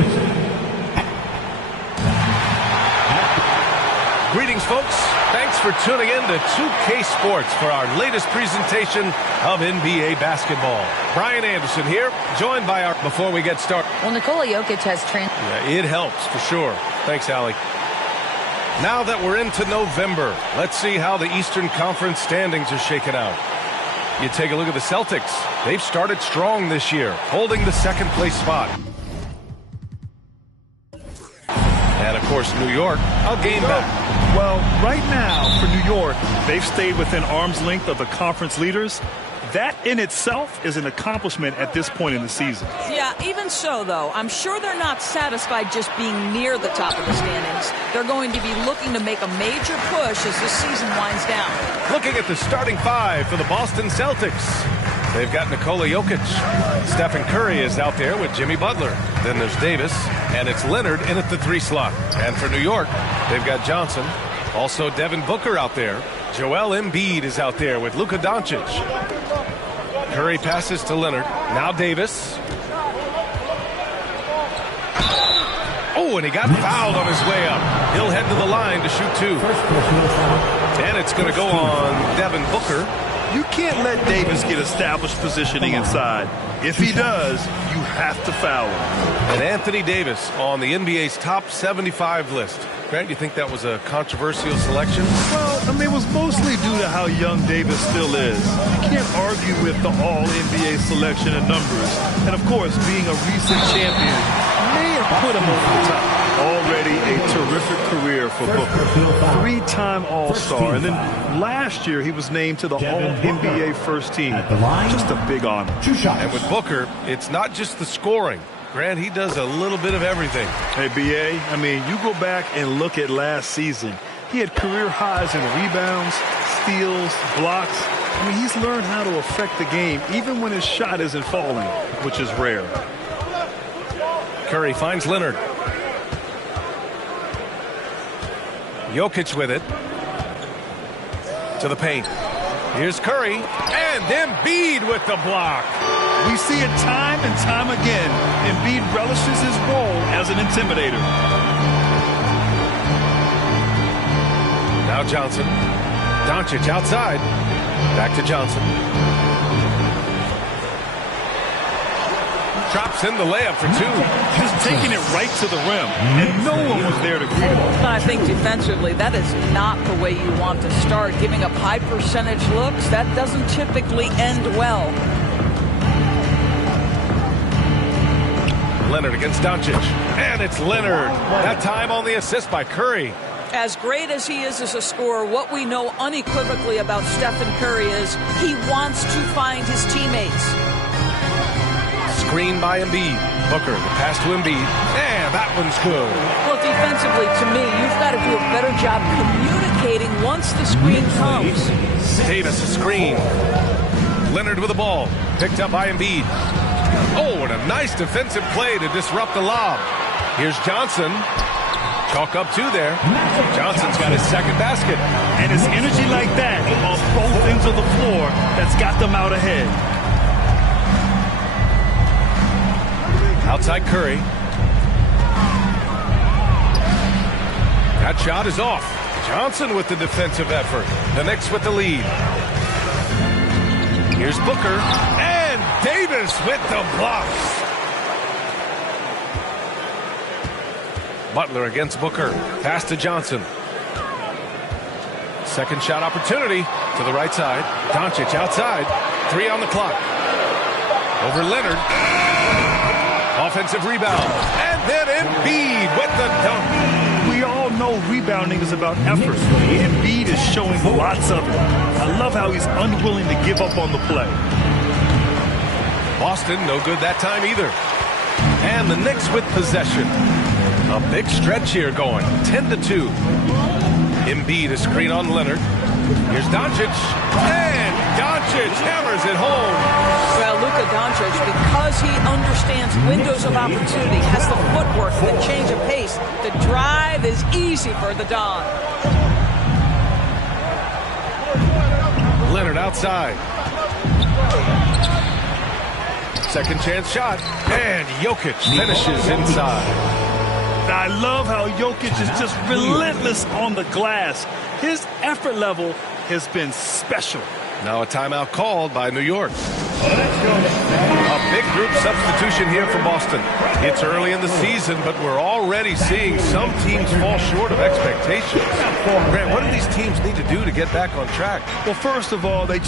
Greetings, folks. Thanks for tuning in to 2K Sports for our latest presentation of NBA basketball. Brian Anderson here, joined by our... Before we get started... Well, Nikola Jokic has Yeah, it helps, for sure. Thanks, Allie. Now that we're into November, let's see how the Eastern Conference standings are shaken out. You take a look at the Celtics. They've started strong this year, holding the second-place spot. And, of course, New York, a game back. Well, right now, for New York, they've stayed within arm's length of the conference leaders. That in itself is an accomplishment at this point in the season. Yeah, even so, though, I'm sure they're not satisfied just being near the top of the standings. They're going to be looking to make a major push as the season winds down. Looking at the starting five for the Boston Celtics. They've got Nikola Jokic. Stephen Curry is out there with Jimmy Butler. Then there's Davis, and it's Leonard in at the 3 slot. And for New York, they've got Johnson. Also Devin Booker out there. Joel Embiid is out there with Luka Doncic. Curry passes to Leonard. Now Davis. Oh, and he got fouled on his way up. He'll head to the line to shoot 2. And it's going to go on Devin Booker. You can't let Davis get established positioning inside. If he does, you have to foul him. And Anthony Davis on the NBA's top 75 list. Grant, you think that was a controversial selection? Well, I mean, it was mostly due to how young Davis still is. You can't argue with the all-NBA selection and numbers. And, of course, being a recent champion may have put him over the top. Already a terrific career for Booker. 3-time All-Star. And then last year he was named to the All-NBA first team. Just a big honor. And with Booker, it's not just the scoring. Grant, he does a little bit of everything. Hey, B.A., I mean, you go back and look at last season. He had career highs in rebounds, steals, blocks. I mean, he's learned how to affect the game even when his shot isn't falling, which is rare. Curry finds Leonard. Jokic with it. To the paint. Here's Curry, and Embiid with the block. We see it time and time again. Embiid relishes his role as an intimidator. Now Johnson. Doncic outside. Back to Johnson. Drops in the layup for two. Just taking it right to the rim, and no one was there to greet him. I think defensively, that is not the way you want to start. Giving up high percentage looks, that doesn't typically end well. Leonard against Doncic. And it's Leonard. That time on the assist by Curry. As great as he is as a scorer, what we know unequivocally about Stephen Curry is he wants to find his teammates. Screen by Embiid. Booker, the pass to Embiid. And that one's good. Well, defensively, to me, you've got to do a better job communicating once the screen comes. Davis, a screen. Leonard with the ball. Picked up by Embiid. Oh, and a nice defensive play to disrupt the lob. Here's Johnson. Chalk up two there. Johnson's got his second basket. And it's energy like that on both ends of the floor that's got them out ahead. Outside Curry. That shot is off. Johnson with the defensive effort. The Knicks with the lead. Here's Booker. And Davis with the blocks. Butler against Booker. Pass to Johnson. Second shot opportunity to the right side. Doncic outside. 3 on the clock. Over Leonard. Offensive rebound. And then Embiid with the dunk. We all know rebounding is about effort. Embiid is showing lots of it. I love how he's unwilling to give up on the play. Boston no good that time either. And the Knicks with possession. A big stretch here going. 10-2. Embiid a screen on Leonard. Here's Doncic. And Doncic hammers it home. Well, Luka Doncic, because he understands windows of opportunity, has the footwork, the change of pace, the drive is easy for the Don. Leonard outside. Second chance shot. And Jokic finishes inside. I love how Jokic is just relentless on the glass. His effort level has been special. Now a timeout called by New York. A big group substitution here for Boston. It's early in the season, but we're already seeing some teams fall short of expectations. Grant, what do these teams need to do to get back on track? Well, first of all, they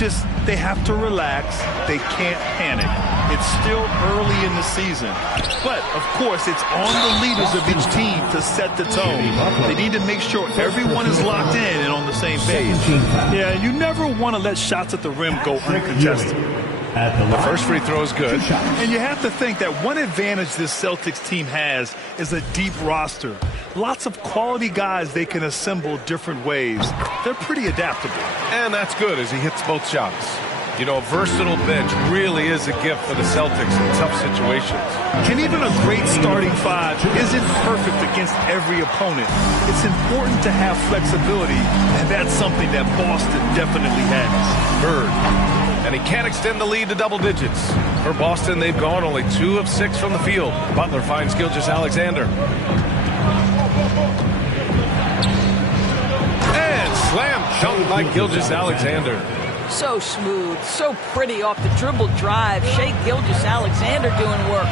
have to relax. They can't panic. It's still early in the season. But, of course, it's on the leaders of each team to set the tone. They need to make sure everyone is locked in and on the same page. Yeah, you never want to let shots at the rim go uncontested. The first free throw is good. And you have to think that one advantage this Celtics team has is a deep roster. Lots of quality guys they can assemble different ways. They're pretty adaptable. And that's good as he hits both shots. You know, a versatile bench really is a gift for the Celtics in tough situations. And even a great starting five isn't perfect against every opponent. It's important to have flexibility, and that's something that Boston definitely has. Bird. And he can't extend the lead to double digits. For Boston, they've gone only 2 of 6 from the field. Butler finds Gilgeous-Alexander. And slam dunk by Gilgeous-Alexander. So smooth, so pretty off the dribble drive. Shai Gilgeous-Alexander doing work.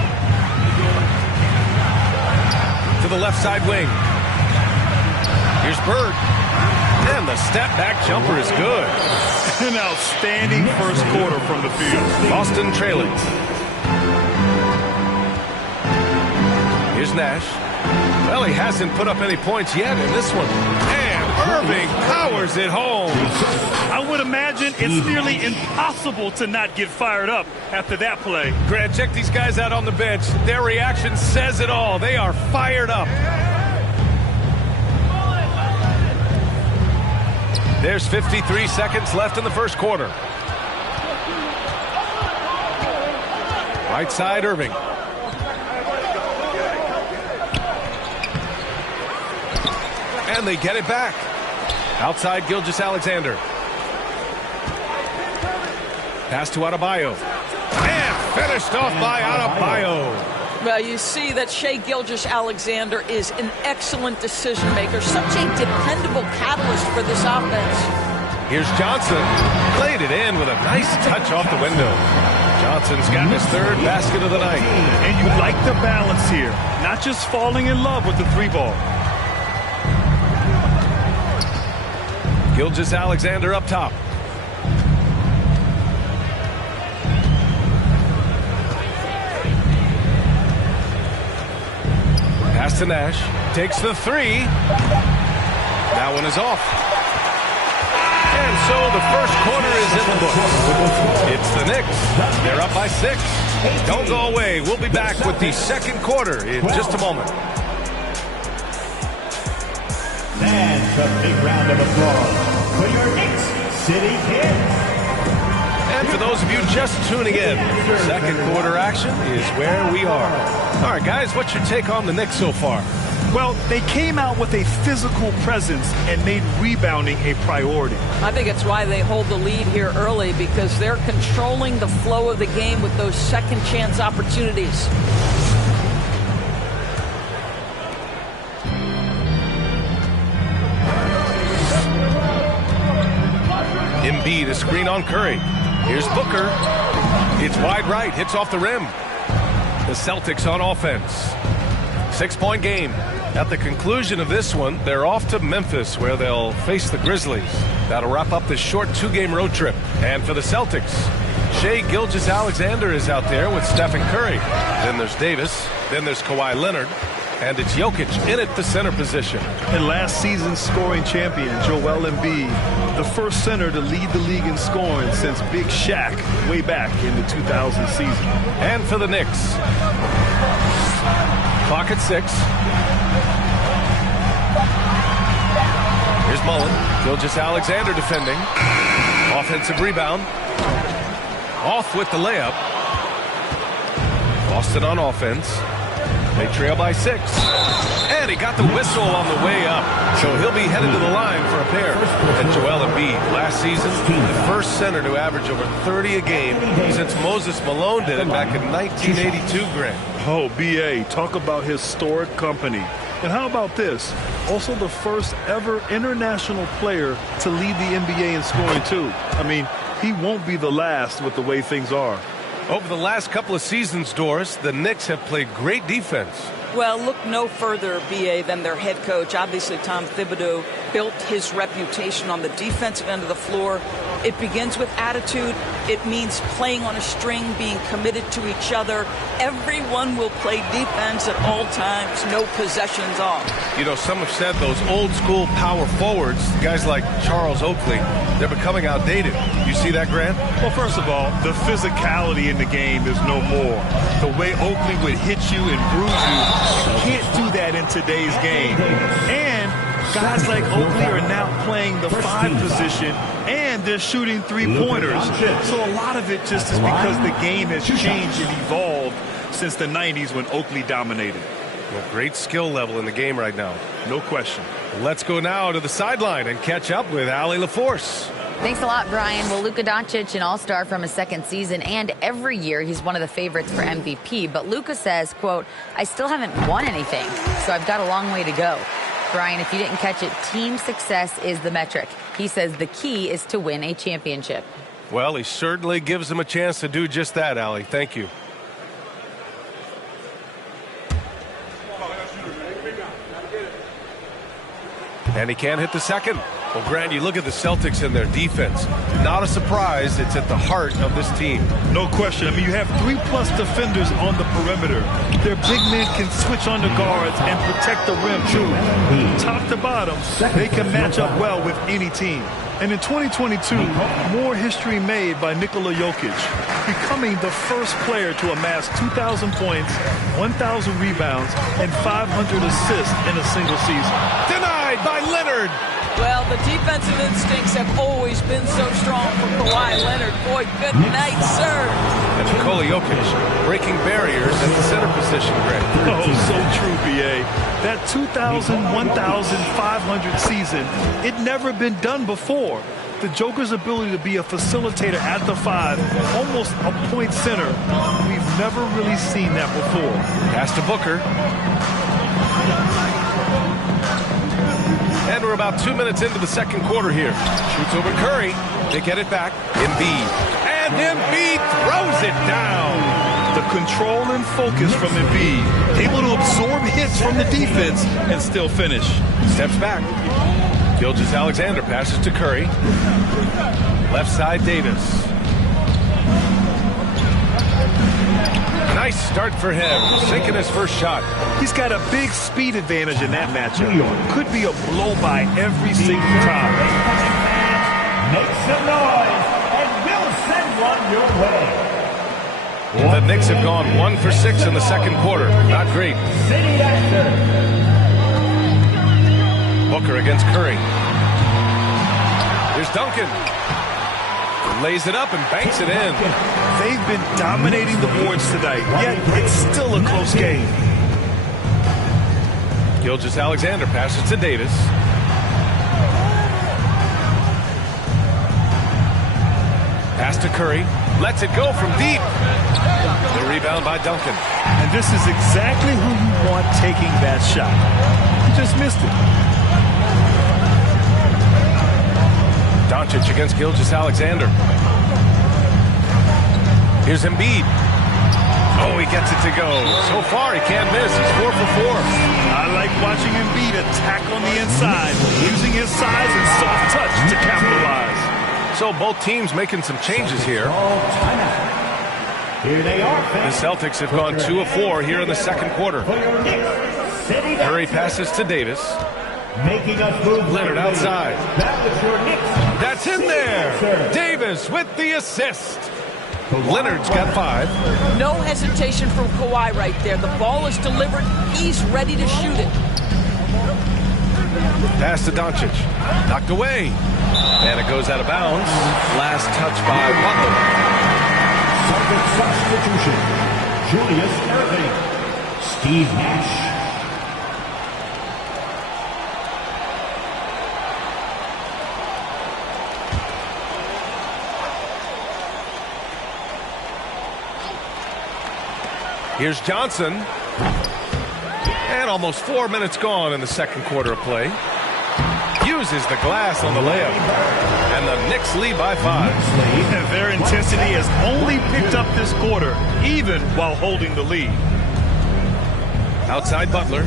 To the left side wing. Here's Bird. And the step-back jumper is good. An outstanding first quarter from the field. Boston trailing. Here's Nash. Well, he hasn't put up any points yet in this one. And Irving powers it home. I would imagine it's nearly impossible to not get fired up after that play. Grant, check these guys out on the bench. Their reaction says it all. They are fired up. There's 53 seconds left in the first quarter. Right side, Irving. And they get it back. Outside, Gilgeous-Alexander. Pass to Adebayo. And finished off by Adebayo. Well, you see that Shai Gilgeous-Alexander is an excellent decision maker, such a dependable catalyst for this offense. Here's Johnson. Played it in with a nice touch off the window. Johnson's gotten his third basket of the night. And you like the balance here, not just falling in love with the three ball. Gilgeous-Alexander up top. Pass to Nash. Takes the three. That one is off. And so the first quarter is in the books. It's the Knicks. They're up by 6. Don't go away. We'll be back with the second quarter in just a moment. And a big round of applause for your Knicks City Kids. And for those of you just tuning in, second quarter action is where we are. All right, guys, what's your take on the Knicks so far? Well, they came out with a physical presence and made rebounding a priority. I think it's why they hold the lead here early, because they're controlling the flow of the game with those second chance opportunities. Embiid, a screen on Curry. Here's Booker. It's wide right, hits off the rim. The Celtics on offense. 6-point game. At the conclusion of this one, they're off to Memphis, where they'll face the Grizzlies. That'll wrap up this short 2-game road trip. And for the Celtics, Shai Gilgeous-Alexander is out there with Stephen Curry. Then there's Davis. Then there's Kawhi Leonard. And it's Jokic in at the center position. And last season's scoring champion, Joel Embiid, the first center to lead the league in scoring since Big Shaq way back in the 2000 season. And for the Knicks, clock at 6. Here's Mullen. Gilgeous-Alexander defending. Offensive rebound. Off with the layup. Boston on offense. They trail by 6. And he got the whistle on the way up. So he'll be headed to the line for a pair. And Joel Embiid, last season, the first center to average over 30 a game since Moses Malone did it back in 1982, Grant. Oh, B.A., talk about historic company. And how about this? Also the first ever international player to lead the NBA in scoring, too. I mean, he won't be the last with the way things are. Over the last couple of seasons, Doris, the Knicks have played great defense. Well, look no further, B.A., than their head coach. Obviously, Tom Thibodeau built his reputation on the defensive end of the floor. It begins with attitude. It means playing on a string, being committed to each other. Everyone will play defense at all times, no possessions off. You know, some have said those old school power forwards, guys like Charles Oakley, they're becoming outdated. You see that, Grant? Well, first of all, the physicality in the game is no more. The way Oakley would hit you and bruise you can't do that in today's game. And guys like Oakley are now playing the 5 position, and they're shooting 3-pointers. So a lot of it just is because the game has changed and evolved since the 90s when Oakley dominated. Well, great skill level in the game right now. No question. Let's go now to the sideline and catch up with Allie LaForce. Thanks a lot, Brian. Well, Luka Doncic, an all-star from his second season, and every year he's one of the favorites for MVP. But Luka says, quote, I still haven't won anything, so I've got a long way to go. Brian, if you didn't catch it, team success is the metric. He says the key is to win a championship. Well, he certainly gives them a chance to do just that, Allie. Thank you. And he can't hit the second. Well, Grant, you look at the Celtics and their defense. Not a surprise. It's at the heart of this team. No question. I mean, you have 3+ defenders on the perimeter. Their big men can switch on the guards and protect the rim, too. Top to bottom, they can match up well with any team. And in 2022, more history made by Nikola Jokic, becoming the first player to amass 2,000 points, 1,000 rebounds, and 500 assists in a single season. Denied by Leonard. Well, the defensive instincts have always been so strong for Kawhi Leonard. Boy, good night, sir. And Nikola Jokic breaking barriers at the center position, Grant. Oh, so true, B.A. That 2,000, 1,500 season, it never been done before. the Joker's ability to be a facilitator at the 5, almost a point center, we've never really seen that before. Pass to Booker. And we're about 2 minutes into the second quarter here. Shoots over Curry. They get it back. Embiid. And Embiid throws it down. The control and focus from Embiid. Able to absorb hits from the defense and still finish. Steps back. Gilgeous-Alexander passes to Curry. Left side, Davis. Nice start for him. Sinking his first shot. He's got a big speed advantage in that matchup. Could be a blow by every single time. Make some noise, and we'll send one your way. The Knicks have gone 1 for 6 in the second quarter. Not great. City Action. Booker against Curry. Here's Duncan. Lays it up and banks it in. They've been dominating the boards tonight, yet it's still a close game. Gilgeous-Alexander passes to Davis. Pass to Curry. Lets it go from deep. The rebound by Duncan. And this is exactly who you want taking that shot. He just missed it. Doncic against Gilgeous-Alexander. Here's Embiid. Oh, he gets it to go. So far, he can't miss. He's 4 for 4. I like watching Embiid attack on the inside, using his size and soft touch to capitalize. So both teams making some changes here. Here they are. The Celtics have gone 2 of 4 here in the second quarter. Curry passes to Davis. Making us move. Leonard outside. That was your Knicks. That's in there. Davis with the assist. Leonard's got 5. No hesitation from Kawhi right there. The ball is delivered. He's ready to shoot it. Pass to Doncic. Knocked away. And it goes out of bounds. Last touch by Butler. Substitution. Julius Erving. Steve Nash. Here's Johnson. And almost 4 minutes gone in the second quarter of play. Uses the glass on the layup. And the Knicks lead by 5. Their intensity has only picked up this quarter, even while holding the lead. Outside Butler.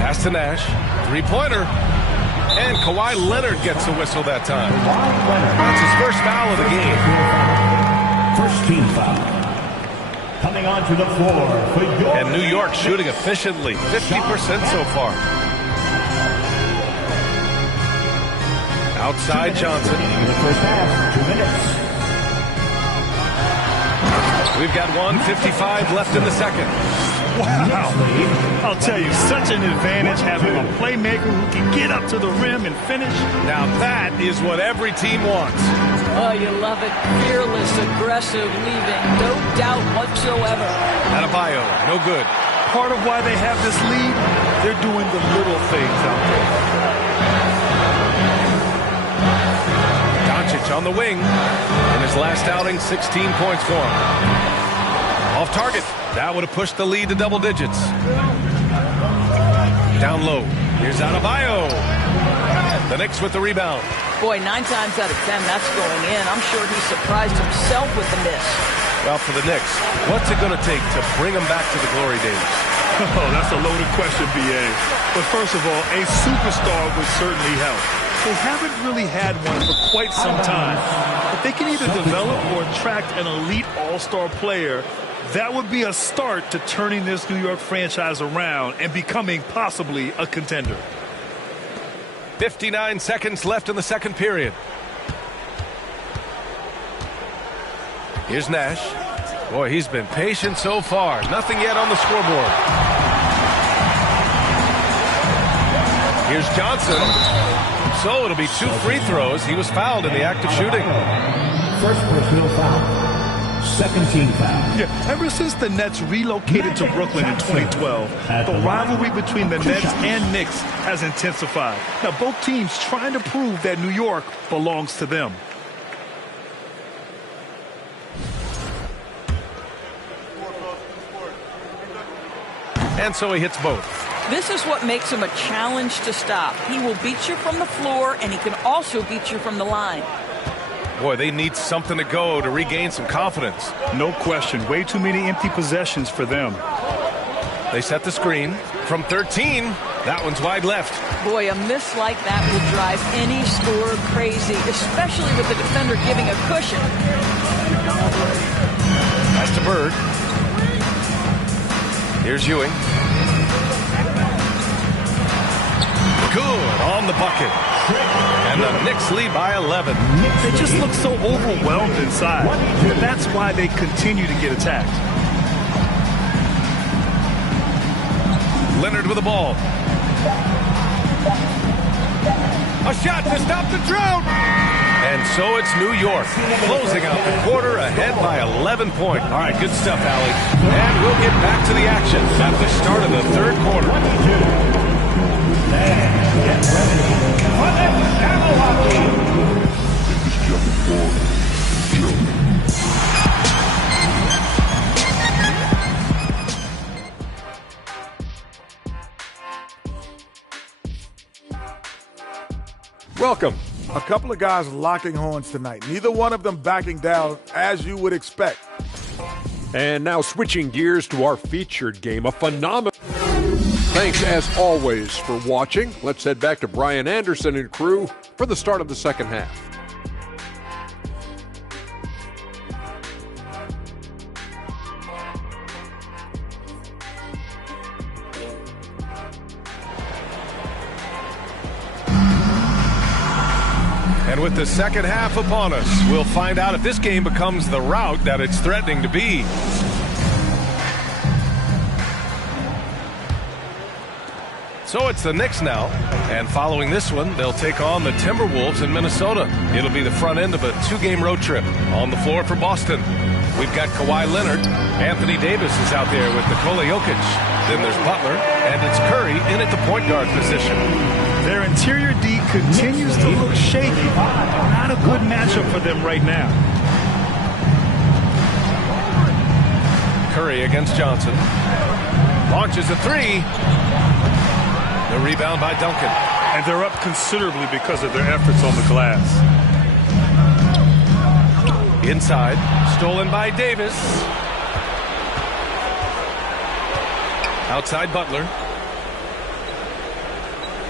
Pass to Nash. Three-pointer. And Kawhi Leonard gets a whistle that time. That's his first foul of the game. First team foul. Coming onto the floor for your... And New York shooting efficiently. 50% so far. Outside Johnson. The first half, 2 minutes. We've got 1:55 left in the second. Wow. I'll tell you, such an advantage having a playmaker who can get up to the rim and finish. Now that is what every team wants. Oh, you love it. Fearless, aggressive, leaving. No doubt whatsoever. Adebayo, no good. Part of why they have this lead, they're doing the little things out there. Doncic on the wing. In his last outing, 16 points for him. Off target. That would have pushed the lead to double digits. Down low. Here's Adebayo. The Knicks with the rebound. Boy, 9 times out of 10, that's going in. I'm sure he surprised himself with the miss. Well, for the Knicks, what's it going to take to bring them back to the glory days? Oh, that's a loaded question, B.A. But first of all, a superstar would certainly help. They haven't really had one for quite some time. If they can either develop or attract an elite all-star player, that would be a start to turning this New York franchise around and becoming possibly a contender. 59 seconds left in the second period. Here's Nash. Boy, he's been patient so far. Nothing yet on the scoreboard. Here's Johnson. So it'll be 2 free throws. He was fouled in the act of shooting. First personal foul. second team foul. Yeah, ever since the Nets relocated to Brooklyn in 2012, the rivalry between the Nets and Knicks has intensified. Now, both teams trying to prove that New York belongs to them. And so he hits both. This is what makes him a challenge to stop. He will beat you from the floor, and he can also beat you from the line. Boy, they need something to go to regain some confidence. No question. Way too many empty possessions for them. They set the screen from 13. That one's wide left. Boy, a miss like that will drive any scorer crazy, especially with the defender giving a cushion. Pass to Bird. Here's Ewing. Good on the bucket. And the Knicks lead by 11. They just look so overwhelmed inside. That's why they continue to get attacked. Leonard with the ball. A shot to stop the drought. And so it's New York closing out the quarter ahead by 11 points. All right, good stuff, Allie. And we'll get back to the action at the start of the third quarter. Get ready for the Jabberwocky. Welcome. A couple of guys locking horns tonight. Neither one of them backing down as you would expect. And now switching gears to our featured game, a phenomenal. Thanks as always for watching. Let's head back to Brian Anderson and crew for the start of the second half. And with the second half upon us, we'll find out if this game becomes the rout that it's threatening to be. So it's the Knicks now, and following this one, they'll take on the Timberwolves in Minnesota. It'll be the front end of a two-game road trip. On the floor for Boston, we've got Kawhi Leonard. Anthony Davis is out there with Nikola Jokic. Then there's Butler, and it's Curry in at the point guard position. Their interior D continues to look shaky. Not a good matchup for them right now. Curry against Johnson. Launches a three. The rebound by Duncan. And they're up considerably because of their efforts on the glass. Inside. Stolen by Davis. Outside Butler.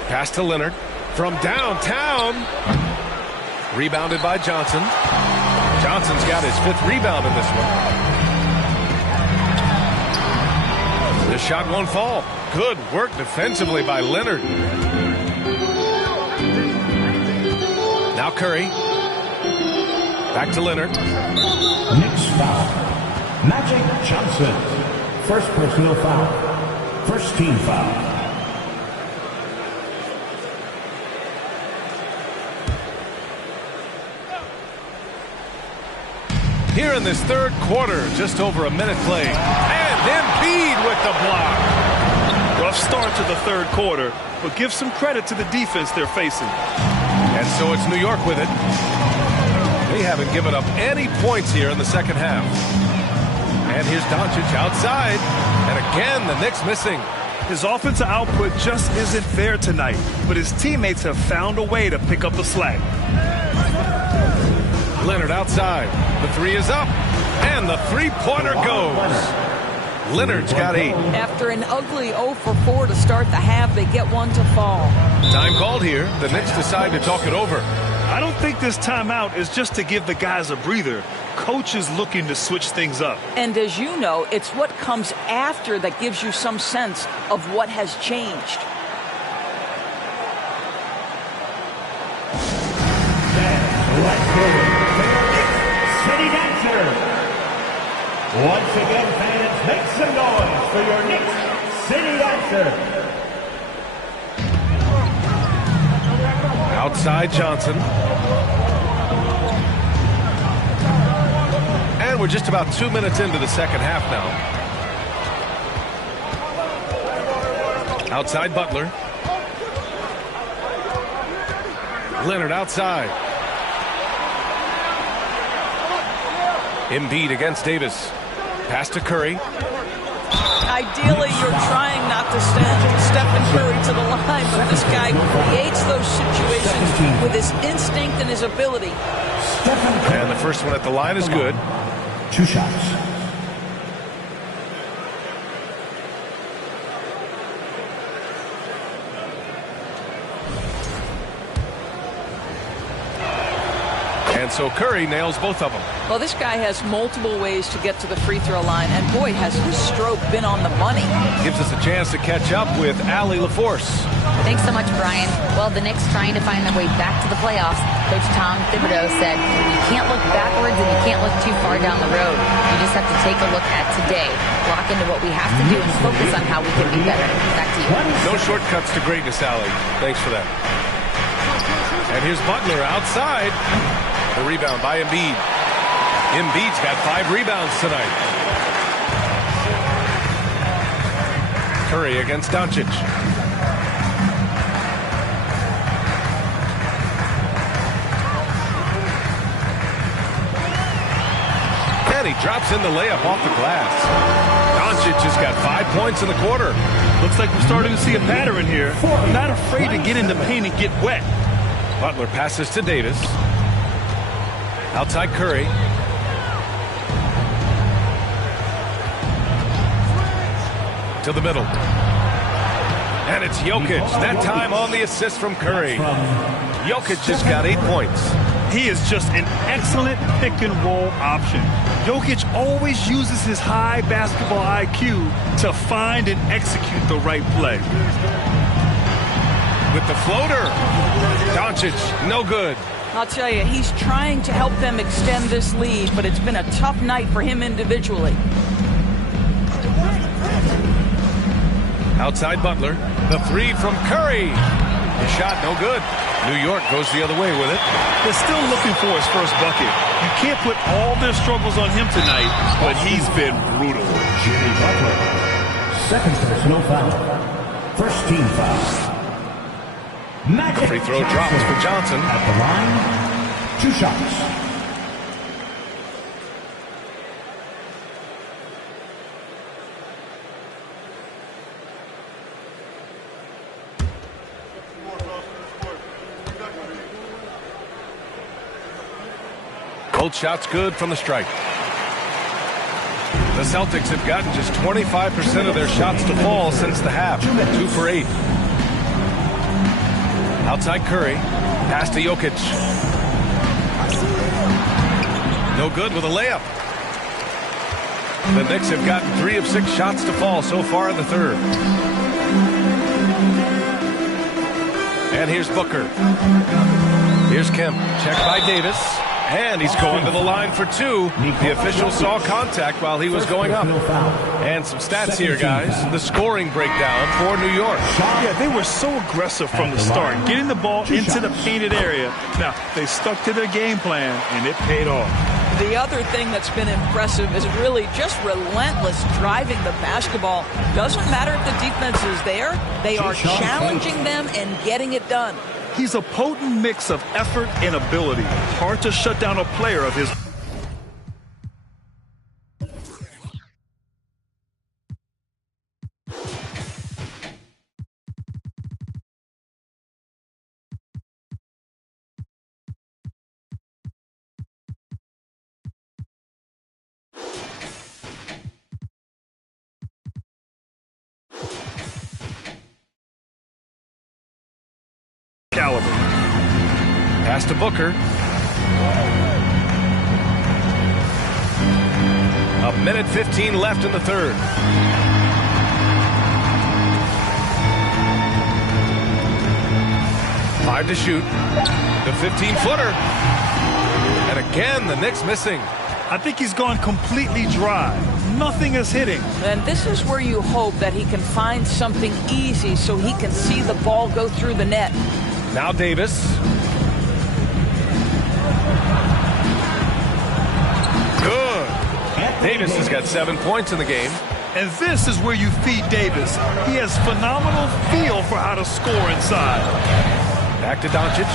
Pass to Leonard. From downtown. Rebounded by Johnson. Johnson's got his fifth rebound in this one. The shot won't fall. Good work defensively by Leonard. Now Curry. Back to Leonard. Knicks foul. Magic Johnson. First personal foul. First team foul. Here in this third quarter, just over a minute played. And Embiid with the block. Rough start to the third quarter, but give some credit to the defense they're facing. And so it's New York with it. They haven't given up any points here in the second half. And here's Doncic outside. And again, the Knicks missing. His offensive output just isn't there tonight, but his teammates have found a way to pick up the slack. Leonard outside. The three is up. And the three-pointer goes. Leonard's got 8. After an ugly 0 for 4 to start the half, they get one to fall. Time called here. The Knicks decide to talk it over. I don't think this timeout is just to give the guys a breather. Coach is looking to switch things up. And as you know, it's what comes after that gives you some sense of what has changed. City Dancer. Once again, fans, make some noise for your Knicks City Dancer. Outside Johnson. And And we're just about 2 minutes into the second half now. Outside Butler. Leonard outside. Embiid against Davis. Pass to Curry. Ideally, you're trying not to send Stephen Curry to the line, but this guy creates those situations with his instinct and his ability. And the first one at the line is good. 2 shots. And so Curry nails both of them. Well, this guy has multiple ways to get to the free throw line, and boy, has his stroke been on the money. Gives us a chance to catch up with Allie LaForce. Thanks so much, Brian. Well, the Knicks trying to find their way back to the playoffs. Coach Tom Thibodeau said, you can't look backwards and you can't look too far down the road. You just have to take a look at today, lock into what we have to do, and focus on how we can be better. Back to you. No shortcuts to greatness, Allie. Thanks for that. And here's Butler outside. The rebound by Embiid. Embiid's got 5 rebounds tonight. Curry against Doncic. And he drops in the layup off the glass. Doncic has got 5 points in the quarter. Looks like we're starting to see a pattern here. I'm not afraid to get in the paint and get wet. Butler passes to Davis. Outside Curry. To the middle. And it's Jokic. That time on the assist from Curry. Jokic has got 8 points. He is just an excellent pick-and-roll option. Jokic always uses his high basketball IQ to find and execute the right play. With the floater. Doncic, no good. I'll tell you, he's trying to help them extend this lead, but it's been a tough night for him individually. Outside Butler. The 3 from Curry. His shot no good. New York goes the other way with it. They're still looking for his first bucket. You can't put all their struggles on him tonight, but he's been brutal. Jimmy Butler. Second personal foul. First team foul. Magic. Free throw drops for Johnson. At the line, 2 shots. Both shots good from the stripe. The Celtics have gotten just 25% of their shots to fall since the half. 2 for 8. Outside Curry. Pass to Jokic. No good with a layup. The Knicks have gotten 3 of 6 shots to fall so far in the third. And here's Booker. Here's Kemp. Checked by Davis. And he's going to the line for 2. The official saw contact while he was going up. And some stats here, guys. The scoring breakdown for New York. Yeah, they were so aggressive from the start, getting the ball into the painted area. Now, they stuck to their game plan, and it paid off. The other thing that's been impressive is really just relentless driving the basketball. Doesn't matter if the defense is there. They are challenging them and getting it done. He's a potent mix of effort and ability. Hard to shut down a player of his... caliber. Pass to Booker. A minute 15 left in the third. Five to shoot. The 15-footer. And again, the Knicks missing. I think he's gone completely dry. Nothing is hitting. And this is where you hope that he can find something easy so he can see the ball go through the net. Now Davis. Good. Davis has got 7 points in the game. And this is where you feed Davis. He has phenomenal feel for how to score inside. Back to Doncic.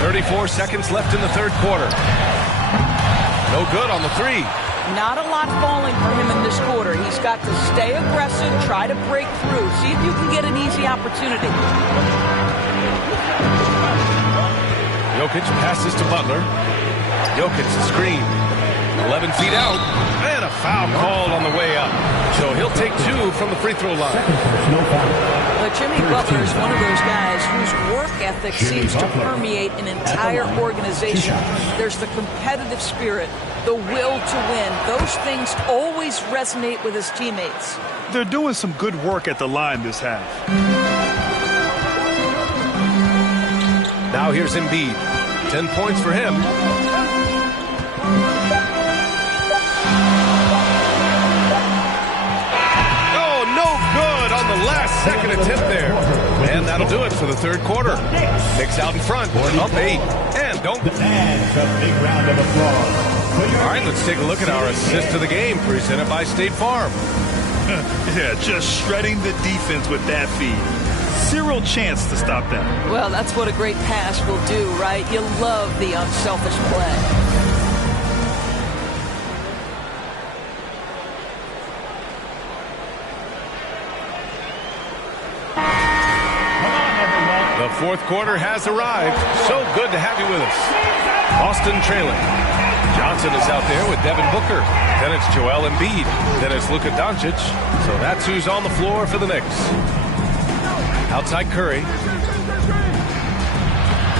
34 seconds left in the third quarter. No good on the three. Not a lot falling for him in this quarter. He's got to stay aggressive, try to break through, see if you can get an easy opportunity. Jokic passes to Butler. Jokic screen. 11 feet out. And a foul called on the way up. So he'll take 2 from the free throw line. But Jimmy Butler is one of those guys whose work ethic seems to permeate an entire organization. There's the competitive spirit, the will to win. Those things always resonate with his teammates. They're doing some good work at the line this half. Now here's Embiid. 10 points for him. Oh, no good on the last second attempt there. And that'll do it for the third quarter. Knicks out in front, up 8. And don't. That's a big round of applause. All right, let's take a look at our assist to the game presented by State Farm. Yeah, just shredding the defense with that feed. Zero chance to stop that. Well, that's what a great pass will do, right? You love the unselfish play. The fourth quarter has arrived. So good to have you with us. Boston trailing. Johnson is out there with Devin Booker. Then it's Joel Embiid. Then it's Luka Doncic. So that's who's on the floor for the Knicks. Outside Curry.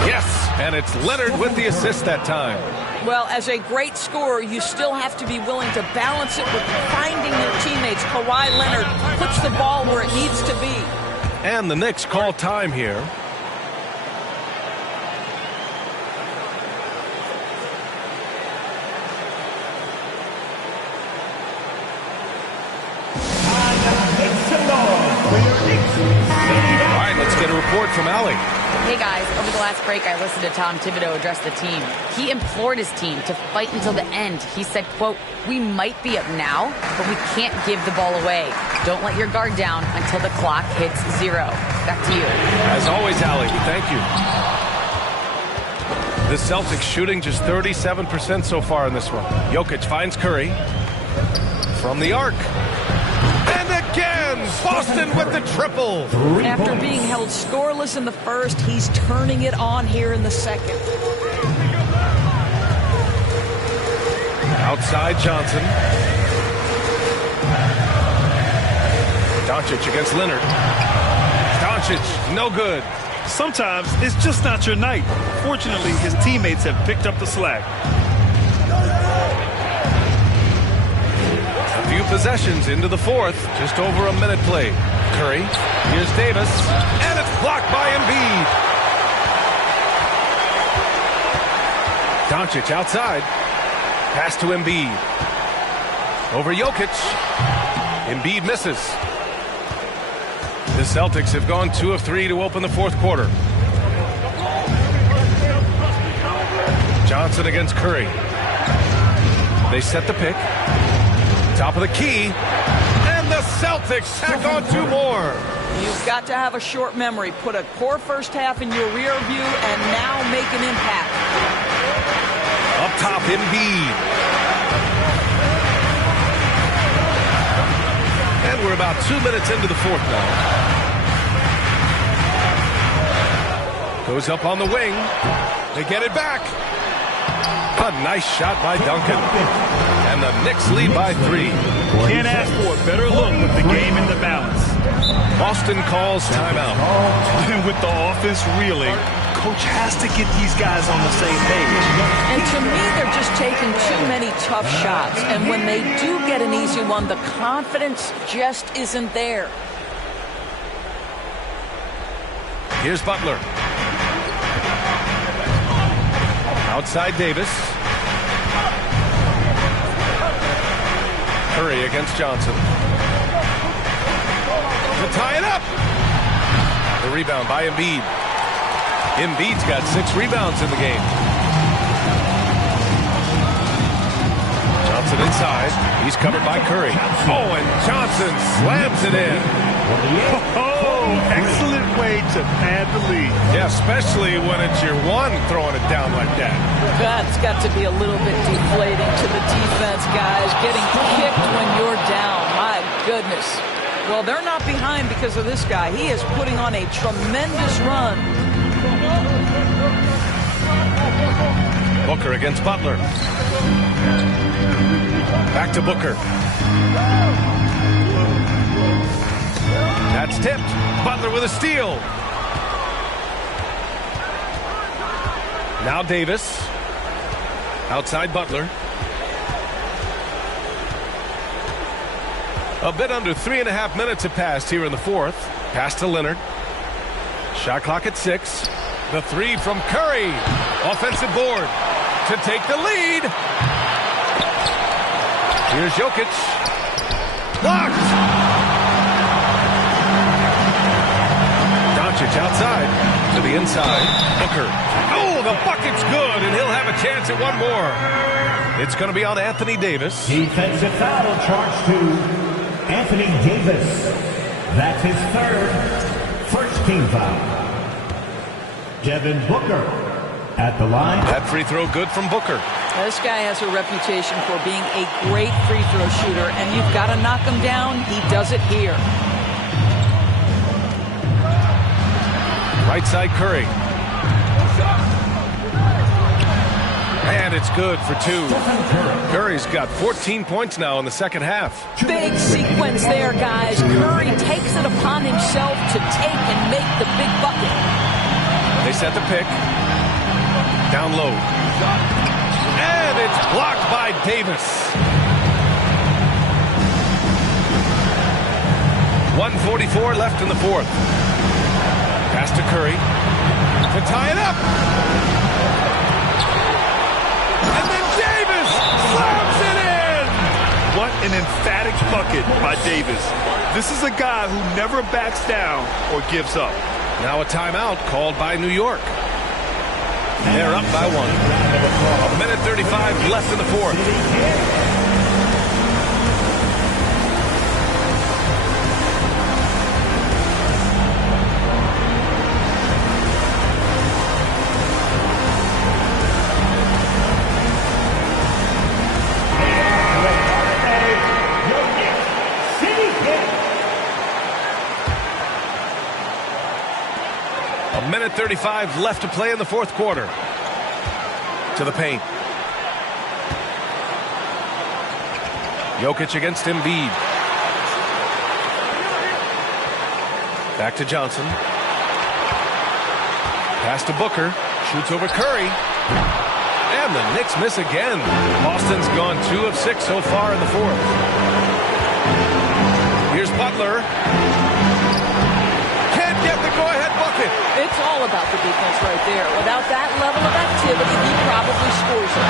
Yes, and it's Leonard with the assist that time. Well, as a great scorer, you still have to be willing to balance it with finding your teammates. Kawhi Leonard puts the ball where it needs to be. And the Knicks call time here. All right, let's get a report from Allie. Hey guys, over the last break I listened to Tom Thibodeau address the team. He implored his team to fight until the end. He said, quote, "We might be up now, but we can't give the ball away. Don't let your guard down until the clock hits 0. Back to you. As always, Allie, thank you. The Celtics shooting just 37% so far in this one. Jokic finds Curry from the arc. And again, Boston with the triple. After being held scoreless in the first, he's turning it on here in the second. Outside Johnson. Doncic against Leonard. Doncic, no good. Sometimes it's just not your night. Fortunately, his teammates have picked up the slack. A few possessions into the fourth. Just over a minute played. Curry. Here's Davis. And it's blocked by Embiid. Doncic outside. Pass to Embiid. Over Jokic. Embiid misses. The Celtics have gone 2 of 3 to open the fourth quarter. Johnson against Curry. They set the pick. Top of the key. And the Celtics tack on 2 more. You've got to have a short memory. Put a poor first half in your rear view and now make an impact. Up top, Embiid. And we're about 2 minutes into the fourth now. Goes up on the wing. They get it back. A nice shot by Duncan. And the Knicks lead by 3. Can't ask for a better look with the game in the balance. Boston calls timeout. And with the offense reeling, coach has to get these guys on the same page. And to me, they're just taking too many tough shots. And when they do get an easy one, the confidence just isn't there. Here's Butler. Outside Davis. Curry against Johnson. To tie it up. The rebound by Embiid. Embiid's got 6 rebounds in the game. inside. He's covered by Curry. Oh, and Johnson slams it in. Oh, excellent way to pad the lead. Yeah, especially when it's your one throwing it down like that. That's got to be a little bit deflating to the defense, guys. Getting kicked when you're down. My goodness. Well, they're not behind because of this guy. He is putting on a tremendous run. Booker against Butler. Back to Booker. That's tipped. Butler with a steal. Now Davis. Outside Butler. A bit under 3.5 minutes have passed here in the fourth. Pass to Leonard. Shot clock at 6. The three from Curry. Offensive board to take the lead. Here's Jokic. Blocked. Doncic outside to the inside. Booker. Oh, the bucket's good, and he'll have a chance at one more. It's going to be on Anthony Davis. Defensive foul charged to Anthony Davis. That's his third. First team foul. Devin Booker at the line. That free throw good from Booker. This guy has a reputation for being a great free throw shooter, and you've got to knock him down. He does it here. Right side Curry. And it's good for 2. Curry's got 14 points now in the second half. Big sequence there, guys. Curry takes it upon himself to take and make the big bucket. They set the pick. Down low. And it's blocked by Davis. 1:44 left in the fourth. Pass to Curry to tie it up. And then Davis slams it in. What an emphatic bucket by Davis. This is a guy who never backs down or gives up. Now a timeout called by New York. They're up by 1. 1:35 left in the fourth. A minute 35 left to play in the fourth quarter. To the paint. Jokic against Embiid. Back to Johnson. Pass to Booker. Shoots over Curry. And the Knicks miss again. Boston's gone 2 of 6 so far in the fourth. Here's Butler. Can't get the go-ahead bucket. It's all about the defense right there. Without that level of activity, he probably scores it.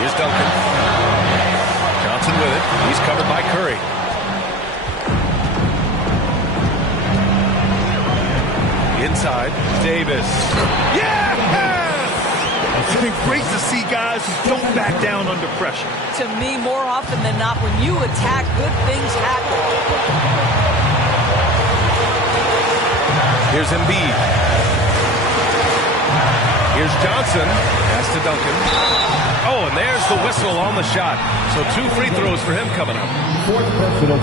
Here's Duncan. Johnson with it. He's covered by Curry. Inside, Davis. Yes! It's been great to see guys who don't back down under pressure. To me, more often than not, when you attack, good things happen. Here's Embiid. Here's Johnson. Pass to Duncan. Oh, and there's the whistle on the shot. So 2 free throws for him coming up.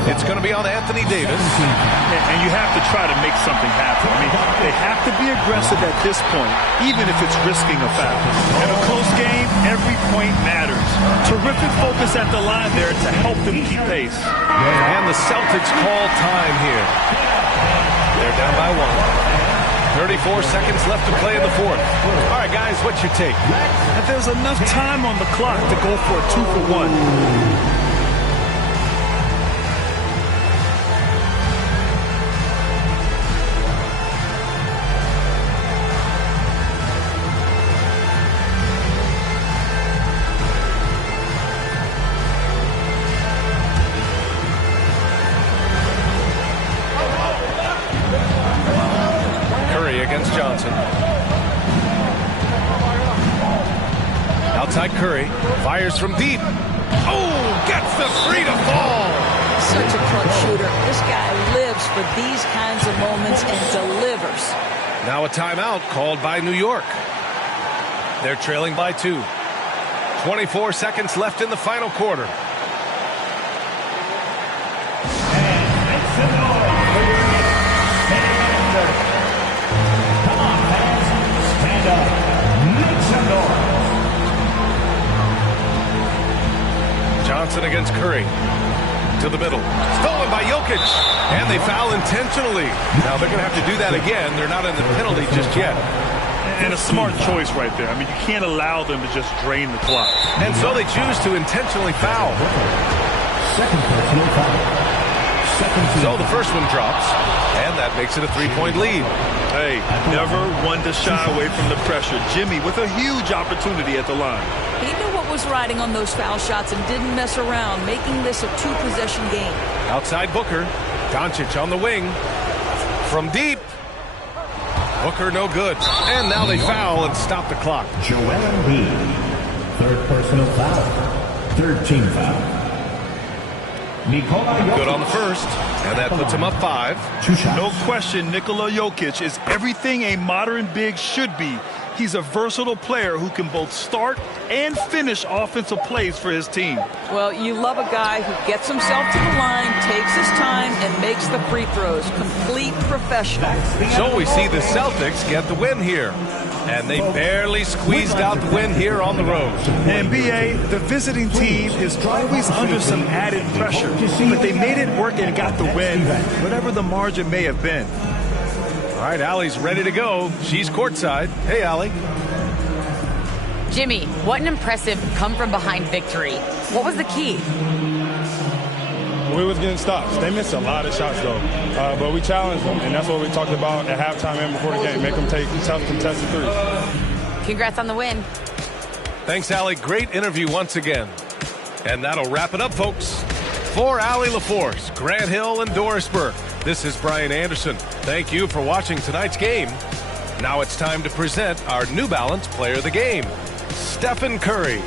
It's going to be on Anthony Davis. And you have to try to make something happen. I mean, they have to be aggressive at this point, even if it's risking a foul. In a close game, every point matters. Terrific focus at the line there to help them keep pace. And the Celtics call time here. They're down by 1. 34 seconds left to play in the fourth. All right, guys, what's your take? And there's enough time on the clock to go for a 2-for-1. Outside Curry. Fires from deep. Oh, gets the three to fall. Such a clutch shooter. This guy lives for these kinds of moments and delivers. Now a timeout called by New York. They're trailing by 2. 24 seconds left in the final quarter. Johnson against Curry. To the middle. Stolen by Jokic. And they foul intentionally. Now they're going to have to do that again. They're not in the penalty just yet. And a smart choice right there. I mean, you can't allow them to just drain the clock. And so they choose to intentionally foul. Second personal foul. So the first one drops, and that makes it a 3-point lead. Hey, never one to shy away from the pressure. Jimmy with a huge opportunity at the line. He knew what was riding on those foul shots and didn't mess around, making this a 2-possession game. Outside Booker. Doncic on the wing. From deep. Booker no good. And now they foul and stop the clock. Joel Embiid. Third personal foul. Third team foul. Nikola Jokic. Good on the first. And that puts him up 5. No question, Nikola Jokic is everything a modern big should be. He's a versatile player who can both start and finish offensive plays for his team. Well, you love a guy who gets himself to the line, takes his time, and makes the free throws. Complete professional. So we see the Celtics get the win here. And they barely squeezed out the win here on the road. And B.A., the visiting team is always under some added pressure. But they made it work and got the win, whatever the margin may have been. All right, Allie's ready to go. She's courtside. Hey, Allie. Jimmy, what an impressive come-from-behind victory. What was the key? We was getting stops. They missed a lot of shots, though. But we challenged them, and that's what we talked about at halftime and before the game. Make them take tough contested threes. Congrats on the win. Thanks, Allie. Great interview once again. And that'll wrap it up, folks. For Allie LaForce, Grant Hill, and Doris Burke, this is Brian Anderson. Thank you for watching tonight's game. Now it's time to present our New Balance Player of the Game, Stephen Curry.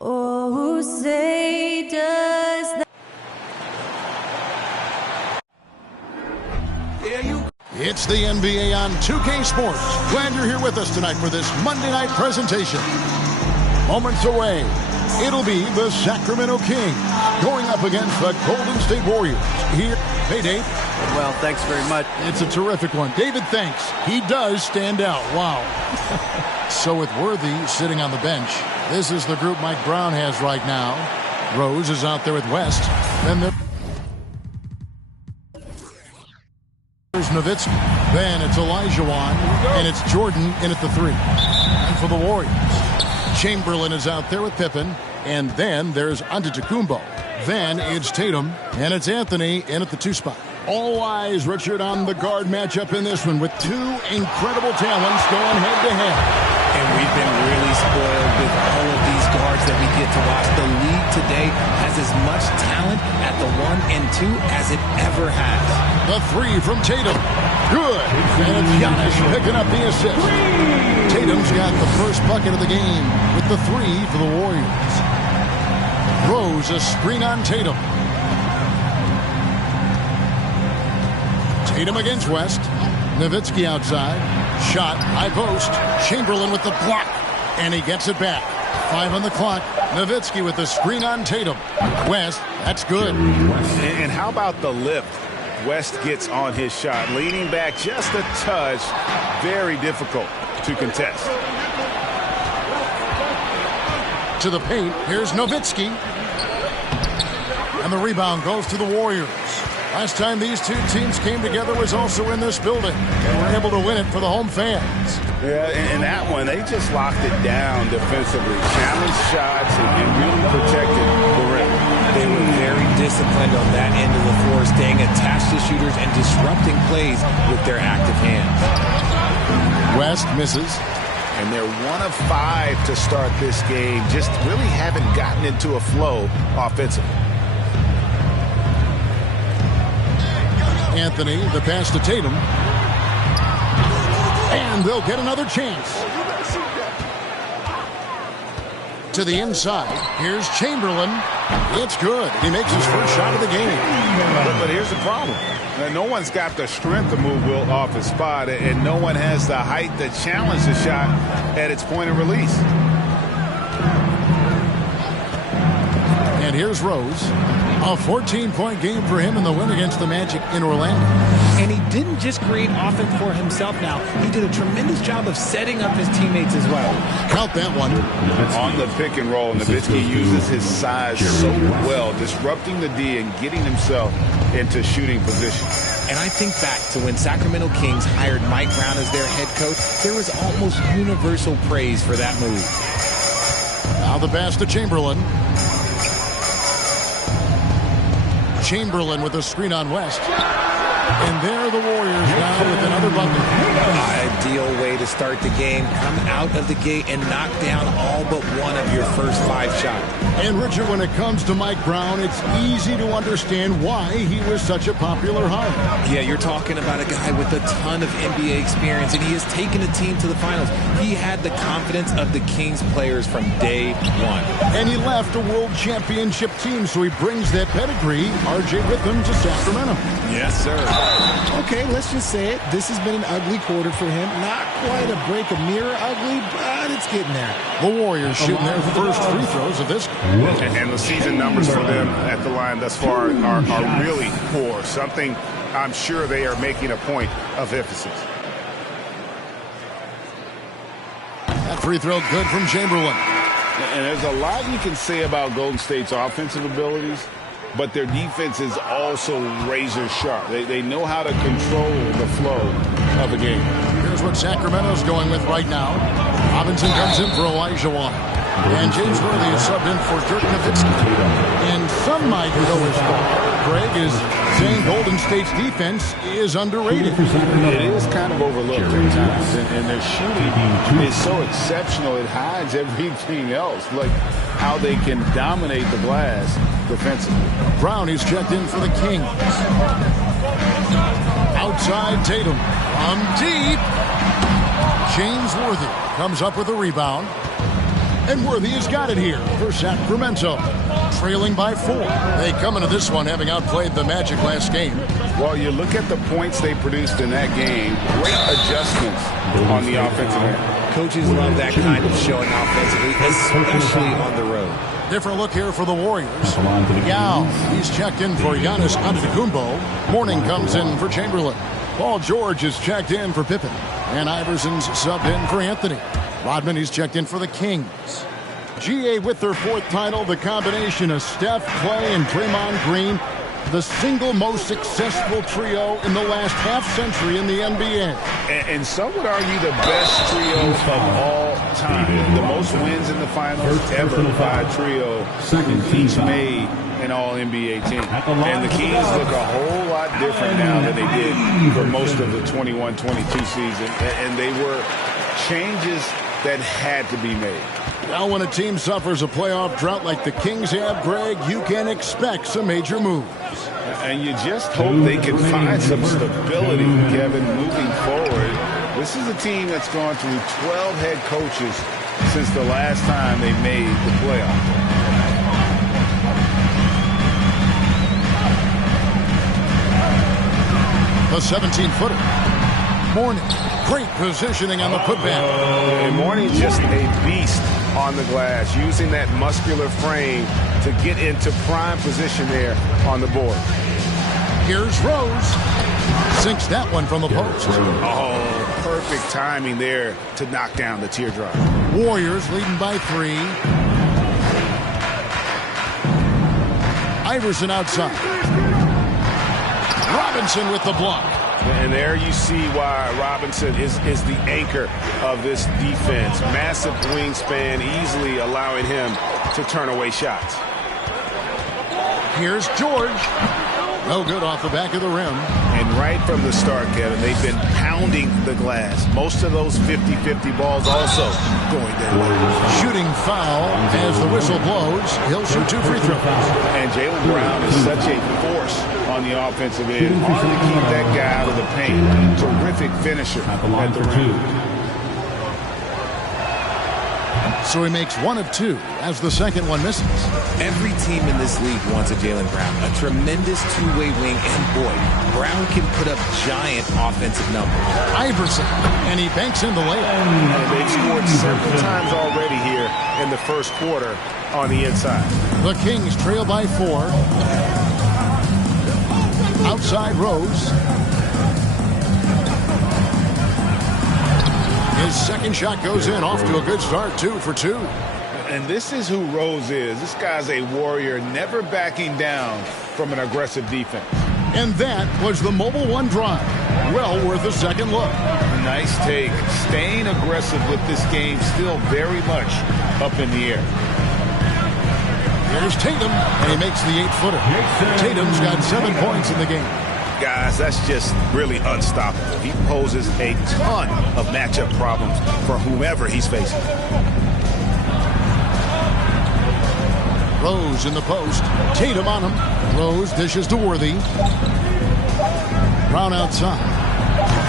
Oh, say does that. It's the NBA on 2K Sports. Glad you're here with us tonight for this Monday night presentation. Moments away, it'll be the Sacramento Kings going up against the Golden State Warriors. Here, hey Dave. Well, thanks very much. It's a terrific one. David, thanks. He does stand out. Wow. So with Worthy sitting on the bench, this is the group Mike Brown has right now. Rose is out there with West. Then there's Nowitzki. Then it's Olajuwon. And it's Jordan in at the 3. And for the Warriors, Chamberlain is out there with Pippen. And then there's Antetokounmpo. Then it's Tatum. And it's Anthony in at the 2 spot. All eyes, Richard, on the guard matchup in this one with 2 incredible talents going head-to-head. And we've been really spoiled with all of these guards that we get to watch. The league today has as much talent at the 1 and 2 as it ever has. The 3 from Tatum. Good. And it's Giannis picking up the assist. Tatum's got the first bucket of the game with the 3 for the Warriors. Rose a screen on Tatum. Tatum against West. Nowitzki outside. Shot, high post. Chamberlain with the block. And he gets it back. 5 on the clock. Nowitzki with the screen on Tatum. West, that's good. And how about the lift West gets on his shot? Leaning back just a touch. Very difficult to contest. To the paint. Here's Nowitzki. And the rebound goes to the Warriors. Last time these 2 teams came together was also in this building. They were able to win it for the home fans. Yeah, and that one, they just locked it down defensively. Challenged shots and really protected the rim. They were very disciplined on that end of the floor, staying attached to shooters and disrupting plays with their active hands. West misses. And they're 1 of 5 to start this game. Just really haven't gotten into a flow offensively. Anthony, the pass to Tatum. And they'll get another chance. To the inside. Here's Chamberlain. It's good. He makes his first shot of the game. But here's the problem. No one's got the strength to move Wilt off his spot, and no one has the height to challenge the shot at its point of release. And here's Rose. A 14-point game for him in the win against the Magic in Orlando. And he didn't just create offense for himself now. He did a tremendous job of setting up his teammates as well. Count that one. On the pick and roll, Nowitzki uses his size so well, disrupting the D and getting himself into shooting position. And I think back to when Sacramento Kings hired Mike Brown as their head coach, there was almost universal praise for that move. Now the pass to Chamberlain. Chamberlain with a screen on West. And there the Warriors now with another bucket. Ideal way to start the game. Come out of the gate and knock down all but one of your first 5 shots. And Richard, when it comes to Mike Brown, it's easy to understand why he was such a popular hire. Yeah, you're talking about a guy with a ton of NBA experience, and he has taken a team to the finals. He had the confidence of the Kings players from day 1. And he left a world championship team, so he brings that pedigree, RJ, with him to Sacramento. Yes, sir. Okay, let's just say it. This has been an ugly quarter for him. Not quite a break of mirror ugly, but it's getting there. The Warriors shooting their first free throws of this. And the season numbers for them at the line thus far are really poor. Something I'm sure they are making a point of emphasis. That free throw good from Chamberlain. And there's a lot you can say about Golden State's offensive abilities, but their defense is also razor sharp. They know how to control the flow of a game. Here's what Sacramento's going with right now. Robinson comes in for Olajuwon. And James Worthy is subbed in for Dirk Nowitzki. And some might go as far, Greg, is saying Golden State's defense is underrated. It is kind of overlooked at times. And their shooting is so exceptional, it hides everything else. Like how they can dominate the glass defensively. Brown is checked in for the Kings. Outside Tatum. Deep. James Worthy comes up with a rebound. And Worthy has got it here for Sacramento. Trailing by 4. They come into this one having outplayed the Magic last game. Well, you look at the points they produced in that game. Great adjustments on the offensive end. Coaches love that kind of showing offensively, especially on the road. Different look here for the Warriors. Yao, he's checked in for Giannis Antetokounmpo. Mourning comes in for Chamberlain. Paul George is checked in for Pippen. And Iverson's subbed in for Anthony. Rodman, he's checked in for the Kings. GA with their 4th title, the combination of Steph, Clay, and Draymond Green, the single most successful trio in the last half-century in the NBA. And some would argue the best trio of all time. The most wins in the finals ever by a trio each made an all-NBA team. And the Kings look a whole lot different now than they did for most of the 21-22 season. And they were changes that had to be made. Now when a team suffers a playoff drought like the Kings have, Greg, you can expect some major moves. And you just hope they can find some stability, Kevin, moving forward. This is a team that's gone through 12 head coaches since the last time they made the playoffs. The 17-footer. Mourning. Great positioning on the putback. And Mourning just a beast on the glass, using that muscular frame to get into prime position there on the board. Here's Rose. Sinks that one from the post. Oh, perfect timing there to knock down the teardrop. Warriors leading by 3. Iverson outside. Robinson with the block. And there you see why Robinson is the anchor of this defense. Massive wingspan, easily allowing him to turn away shots. Here's George. No good off the back of the rim. And right from the start, Kevin, they've been pounding the glass. Most of those 50-50 balls also going their way. Shooting foul as the whistle blows. He'll shoot 2 free throws. And Jaylen Brown is such a force on the offensive end. Hard to keep that guy out of the paint. Terrific finisher at the rim. So he makes 1 of 2 as the second one misses. Every team in this league wants a Jaylen Brown, a tremendous two-way wing, and boy, Brown can put up giant offensive numbers. Iverson, and he banks in the layup. And they've scored several times already here in the first quarter on the inside. The Kings trail by 4. Outside Rose. His second shot goes in, off to a good start, 2 for 2. And this is who Rose is. This guy's a warrior, never backing down from an aggressive defense. And that was the Mobile One drive. Well worth a second look. Nice take. Staying aggressive with this game, still very much up in the air. Here's Tatum, and he makes the 8-footer. Tatum's got 7 points in the game. Guys, that's just really unstoppable. He poses a ton of matchup problems for whomever he's facing. Rose in the post. Tatum on him. Rose dishes to Worthy. Brown outside.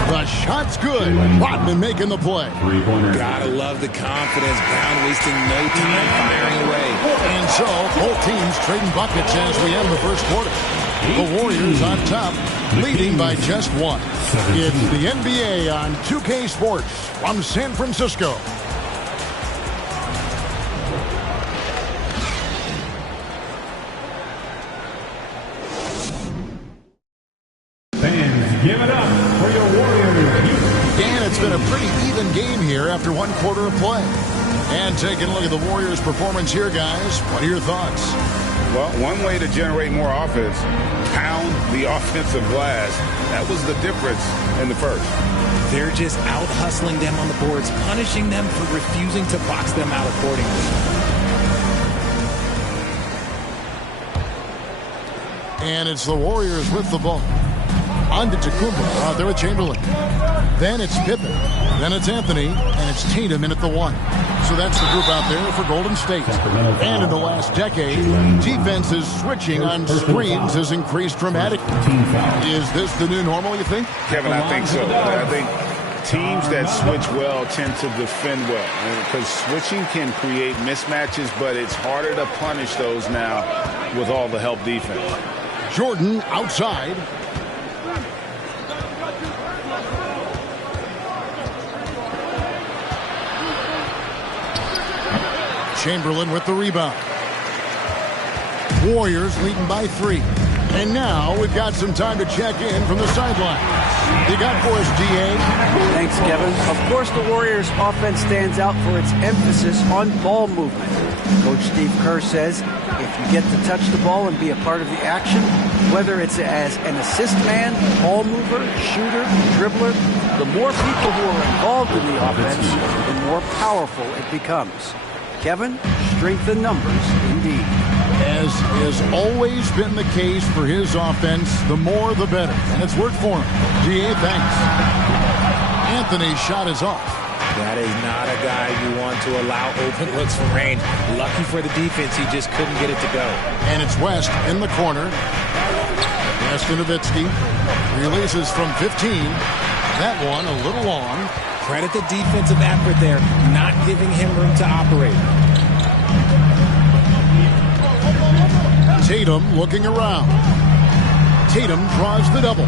The shot's good. Rodman making the play. Gotta love the confidence. Brown wasting no time firing away. And so, both teams trading buckets as we end the first quarter. The Warriors on top, leading by just 1. It's the NBA on 2K Sports from San Francisco. Fans, give it up for your Warriors. And it's been a pretty even game here after 1 quarter of play. And taking a look at the Warriors' performance here, guys, what are your thoughts? Well, one way to generate more offense, pound the offensive glass. That was the difference in the first. They're just out-hustling them on the boards, punishing them for refusing to box them out accordingly. And it's the Warriors with the ball. Antetokounmpo out there with Chamberlain. Then it's Pippen. Then it's Anthony. And it's Tatum in at the 1. So that's the group out there for Golden State. And in the last decade, defenses switching on screens has increased dramatically. Is this the new normal, you think? Kevin, I think so. I think Teams that switch well tend to defend well, because switching can create mismatches, but it's harder to punish those now with all the help defense. Jordan outside. Chamberlain with the rebound. Warriors leading by 3. And now we've got some time to check in from the sideline. You got for us, DA? Thanks, Kevin. Of course, the Warriors' offense stands out for its emphasis on ball movement. Coach Steve Kerr says if you get to touch the ball and be a part of the action, whether it's as an assist man, ball mover, shooter, dribbler, the more people who are involved in the offense, the more powerful it becomes. Kevin, strength in numbers, indeed. As has always been the case for his offense, the more the better. And it's worked for him. DA, thanks. Anthony's shot is off. That is not a guy you want to allow open looks from range. Lucky for the defense, he just couldn't get it to go. And it's West in the corner. West to Nowitzki. Releases from 15. That one a little long. Credit the defensive effort there, not giving him room to operate. Tatum looking around. Tatum draws the double.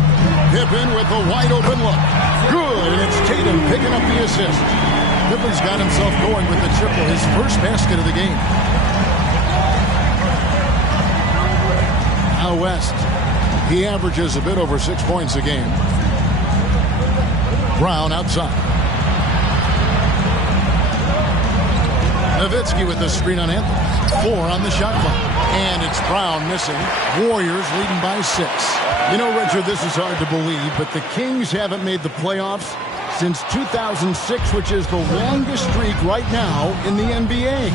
Pippen with a wide open look. Good, and it's Tatum picking up the assist. Pippen's got himself going with the triple, his first basket of the game. Now West. He averages a bit over 6 points a game. Brown outside. Nowitzki with the screen on Anthony. 4 on the shot clock. And it's Brown missing. Warriors leading by 6. You know, Richard, this is hard to believe, but the Kings haven't made the playoffs since 2006, which is the longest streak right now in the NBA.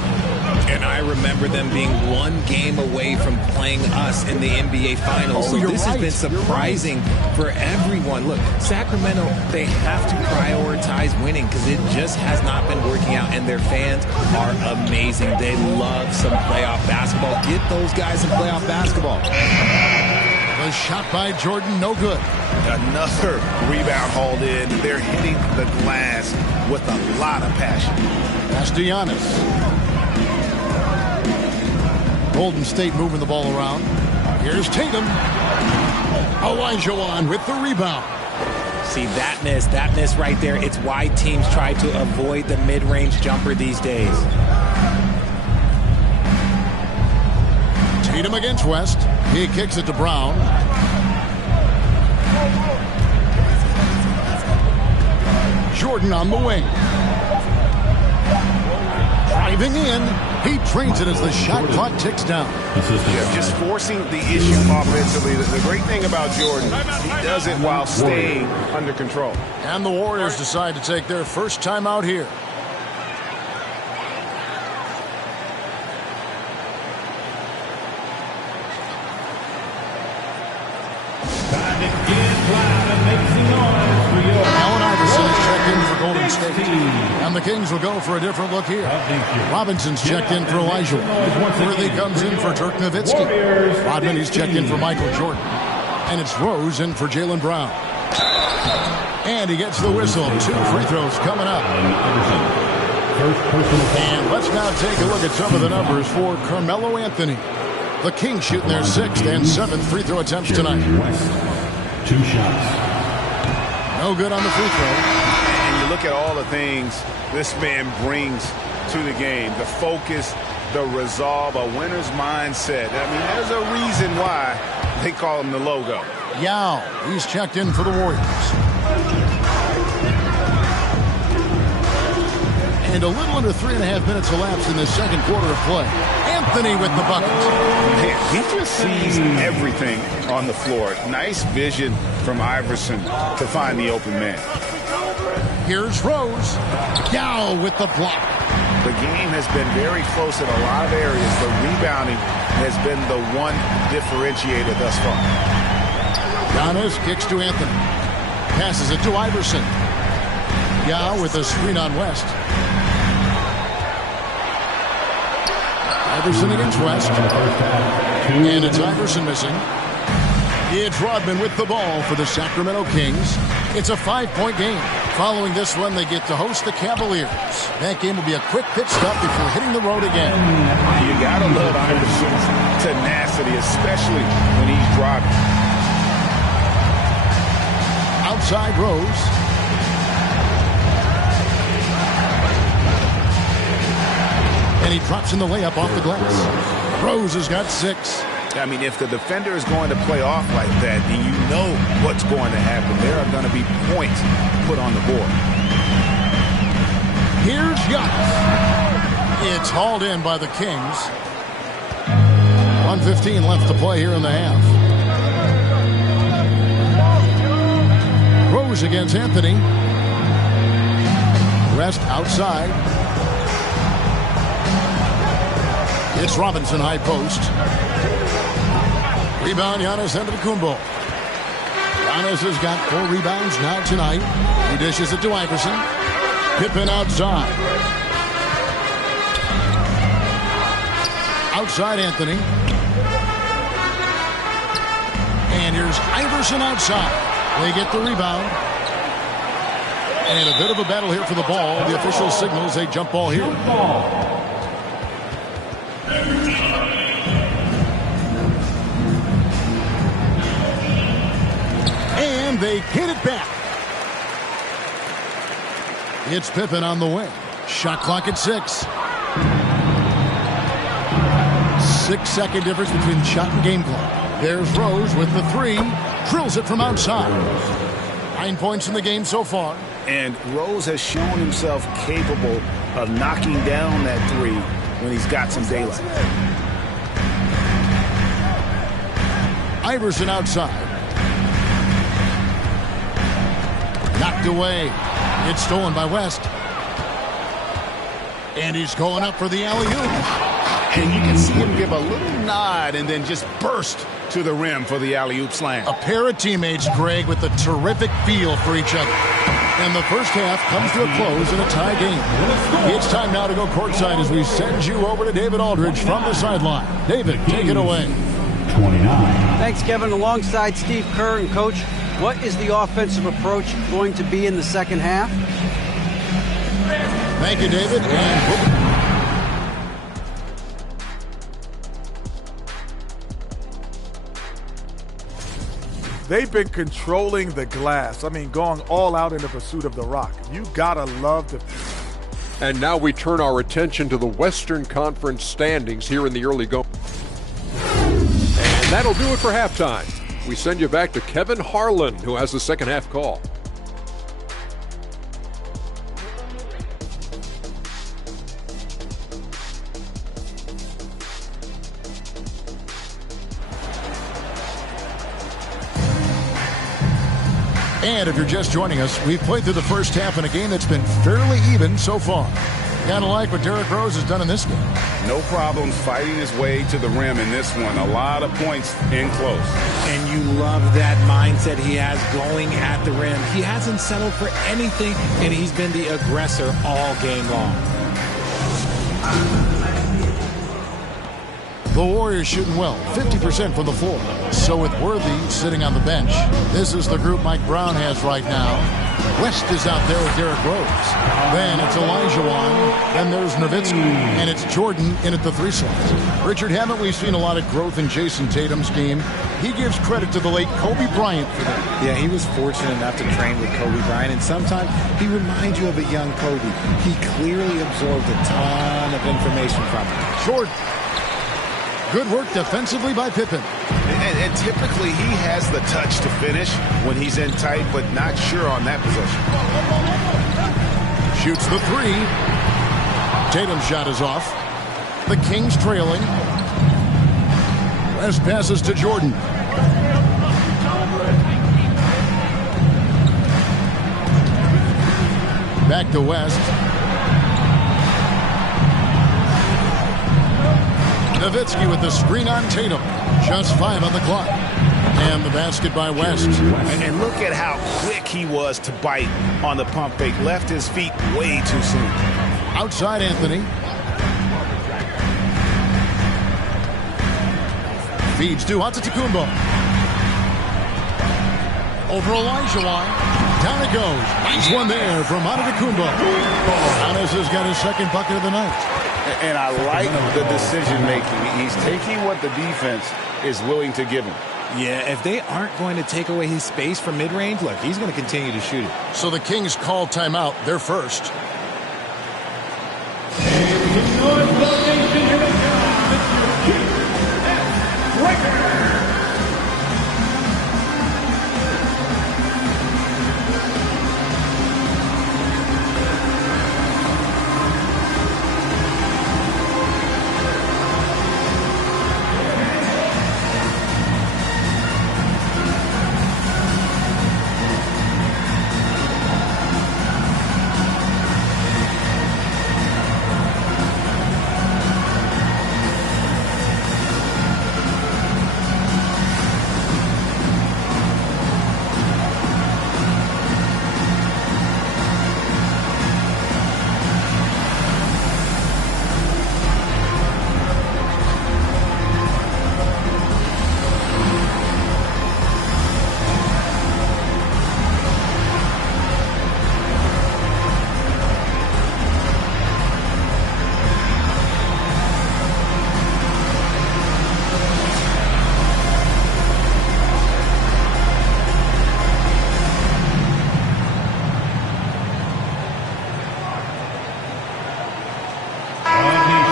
And I remember them being 1 game away from playing us in the NBA Finals. So this has been surprising for everyone. Look, Sacramento, they have to prioritize winning because it just has not been working out. And their fans are amazing. They love some playoff basketball. Get those guys some playoff basketball. The shot by Jordan, no good. Another rebound hauled in. They're hitting the glass with a lot of passion. That's Giannis. Golden State moving the ball around. Here's Tatum. Olajuwon with the rebound. See, that miss right there. It's why teams try to avoid the mid-range jumper these days. Tatum against West. He kicks it to Brown. Jordan on the wing. Driving in. He trains it as the shot clock ticks down. Yeah, just forcing the issue offensively. The great thing about Jordan, he does it while staying under control. And the Warriors decide to take their first time out here. Allen Iverson is checked in for Golden State. And the Kings will go for a different look here. Robinson's checked in for Elijah. Worthy comes in for Dirk Nowitzki. Rodman, he's checked in for Michael Jordan. And it's Rose in for Jaylen Brown. And he gets the whistle. 2 free throws coming up. And let's now take a look at some of the numbers for Carmelo Anthony. The Kings shooting their 6th and 7th free throw attempts tonight. 2 shots. No good on the free throw. And you look at all the things this man brings to the game. The focus, the resolve, a winner's mindset. I mean, there's a reason why they call him the logo. Yao, he's checked in for the Warriors. And a little under 3.5 minutes elapsed in the second quarter of play. Anthony with the bucket. Man, he just sees everything on the floor. Nice vision from Iverson to find the open man. Here's Rose. Yao with the block. The game has been very close in a lot of areas. The rebounding has been the one differentiator thus far. Giannis kicks to Anthony. Passes it to Iverson. Yao with a screen on West. Iverson against West. And it's Iverson missing. It's Rodman with the ball for the Sacramento Kings. It's a 5-point game. Following this one, they get to host the Cavaliers. That game will be a quick pit stop before hitting the road again. You got to love Iverson's tenacity, especially when he's driving. Outside Rose. And he drops in the layup off the glass. Rose has got 6. I mean, if the defender is going to play off like that, then you know what's going to happen. There are going to be points put on the board. Here's Giannis. It's hauled in by the Kings. 1:15 left to play here in the half. Rose against Anthony. Rest outside. It's Robinson high post. Rebound, Giannis Antetokounmpo. Giannis has got 4 rebounds now tonight. He dishes it to Iverson. Pippen outside. Outside Anthony. And here's Iverson outside. They get the rebound. And a bit of a battle here for the ball. The official signals a jump ball here. And they get it back. It's Pippen on the wing. Shot clock at 6. 6-second difference between shot and game clock. There's Rose with the 3. Drills it from outside. 9 points in the game so far. And Rose has shown himself capable of knocking down that 3 when he's got some daylight. Iverson outside. Knocked away. It's stolen by West. And he's going up for the alley-oop. And you can see him give a little nod and then just burst to the rim for the alley-oop slam. A pair of teammates, Greg, with a terrific feel for each other. And the first half comes to a close in a tie game. It's time now to go courtside as we send you over to David Aldridge from the sideline. David, take it away. 29. Thanks, Kevin. Alongside Steve Kerr and Coach, what is the offensive approach going to be in the second half? Thank you, David. And they've been controlling the glass. I mean, going all out in the pursuit of the rock. You gotta love the... And now we turn our attention to the Western Conference standings here in the early go. And that'll do it for halftime. We send you back to Kevin Harlan, who has the second half call. And if you're just joining us, we've played through the first half in a game that's been fairly even so far. Kind of like what Derrick Rose has done in this game. No problems fighting his way to the rim in this one. A lot of points in close. And you love that mindset he has going at the rim. He hasn't settled for anything, and he's been the aggressor all game long. The Warriors shooting well, 50% from the floor. So with Worthy sitting on the bench, this is the group Mike Brown has right now. West is out there with Derrick Rose. Then it's Olajuwon. Then there's Nowitzki. And it's Jordan in at the 3 slot. Richard, haven't we seen a lot of growth in Jason Tatum's game? He gives credit to the late Kobe Bryant for that. Yeah, he was fortunate enough to train with Kobe Bryant, and sometimes he reminds you of a young Kobe. He clearly absorbed a ton of information from him. Jordan. Good work defensively by Pippen. And typically he has the touch to finish when he's in tight, but not sure on that possession. Shoots the 3. Tatum's shot is off. The Kings trailing. West passes to Jordan. Back to West. Nowitzki with the screen on Tatum. Just 5 on the clock. And the basket by West. And look at how quick he was to bite on the pump fake. Left his feet way too soon. Outside Anthony. Feeds to Antetokounmpo. Over Olajuwon. Down it goes. Nice one there from Antetokounmpo. Giannis has got his second bucket of the night. And I like the decision-making. He's taking what the defense is willing to give him. Yeah, if they aren't going to take away his space from mid-range, look, he's going to continue to shoot it. So the Kings call timeout. They're first.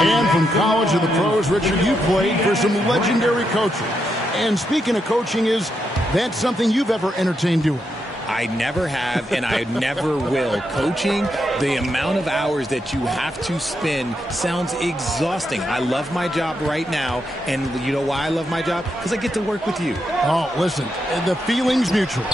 And from college to the pros, Richard, you played for some legendary coaches. And speaking of coaching, is that something you've ever entertained doing? I never have, and I never will. Coaching, the amount of hours that you have to spend sounds exhausting. I love my job right now, and you know why I love my job? Because I get to work with you. Oh, listen, the feeling's mutual.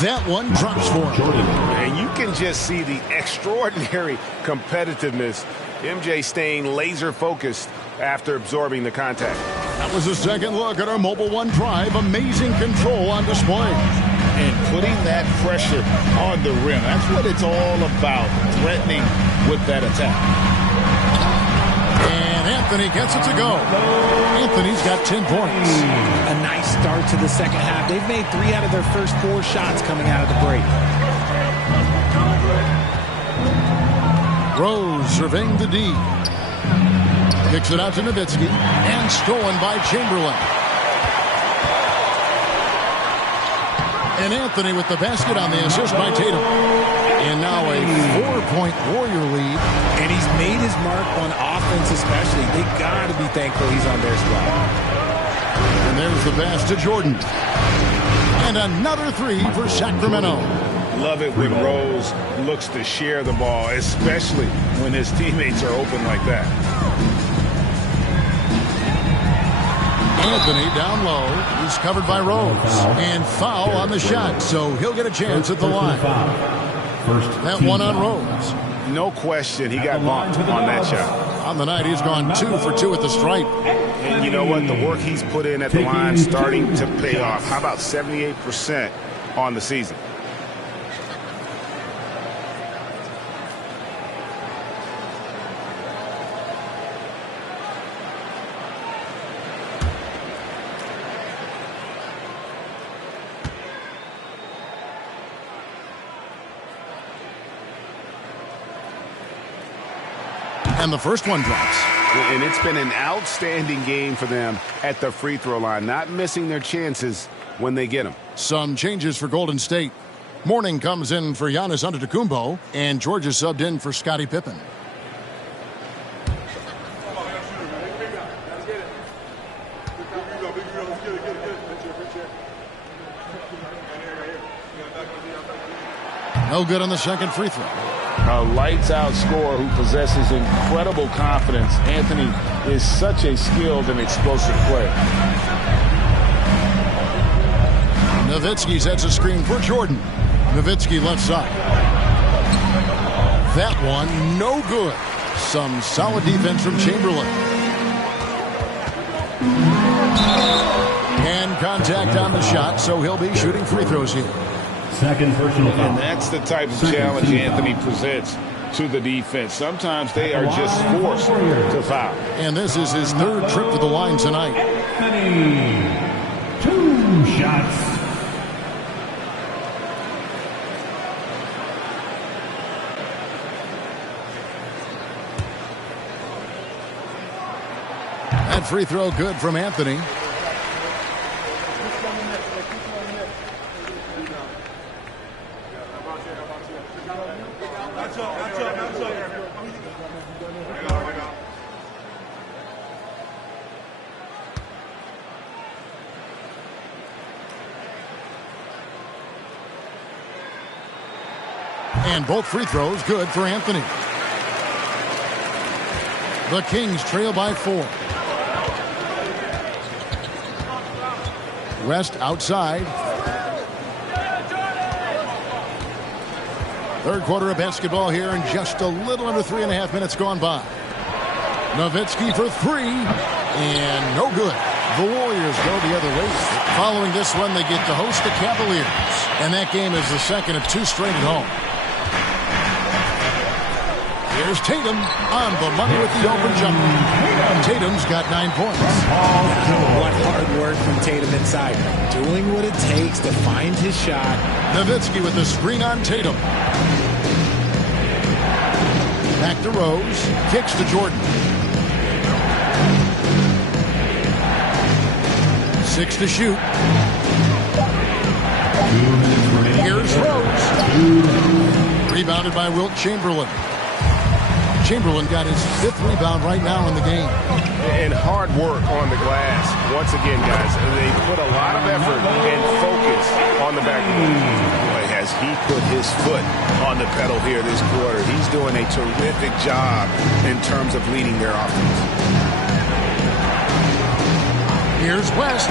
That one drops for him. And you can just see the extraordinary competitiveness. MJ staying laser-focused after absorbing the contact. That was a second look at our Mobile One drive. Amazing control on display. And putting that pressure on the rim. That's what it's all about, threatening with that attack. And Anthony gets it to go. Anthony's got 10 points. A nice start to the second half. They've made 3 out of their first 4 shots coming out of the break. Rose surveying the D. Kicks it out to Nowitzki. And stolen by Chamberlain. And Anthony with the basket on the assist by Tatum. And now a 4-point Warrior lead. And he's made his mark on offense especially. They got to be thankful he's on their squad. And there's the pass to Jordan. And another 3 for Sacramento. Love it when Rose looks to share the ball, especially when his teammates are open like that. Anthony down low. He's covered by Rose. And foul on the shot, so he'll get a chance at the line. That one on Rose. No question, he got bumped on that shot. On the night, he's gone 2 for 2 at the stripe. And you know what? The work he's put in at the line starting to pay off. How about 78% on the season? And the first one drops. And it's been an outstanding game for them at the free throw line, not missing their chances when they get them. Some changes for Golden State. Mourning comes in for Giannis Antetokounmpo, and Georgia subbed in for Scottie Pippen. No good on the second free throw. A lights-out scorer who possesses incredible confidence. Anthony is such a skilled and explosive player. Nowitzki sets a screen for Jordan. Nowitzki left side. That one, no good. Some solid defense from Chamberlain. And contact on the shot, so he'll be shooting free throws here. Second personal foul. And that's the type of challenge Anthony presents to the defense. Sometimes they are just forced to foul. And this is his third trip to the line tonight. Anthony, 2 shots. That free throw good from Anthony. And both free throws good for Anthony. The Kings trail by 4. West outside. Third quarter of basketball here, and just a little under 3.5 minutes gone by. Nowitzki for 3, and no good. The Warriors go the other way. Following this one, they get to host the Cavaliers, and that game is the second of 2 straight at home. Here's Tatum on the money with the open jumper. Tatum's got 9 points. What hard work from Tatum inside. Doing what it takes to find his shot. Nowitzki with the screen on Tatum. Back to Rose. Kicks to Jordan. 6 to shoot. Here's Rose. Rebounded by Wilt Chamberlain. Chamberlain got his 5th rebound right now in the game. And hard work on the glass. Once again, guys, they put a lot of effort and focus on the backboard. Boy, has he put his foot on the pedal here this quarter. He's doing a terrific job in terms of leading their offense. Here's West.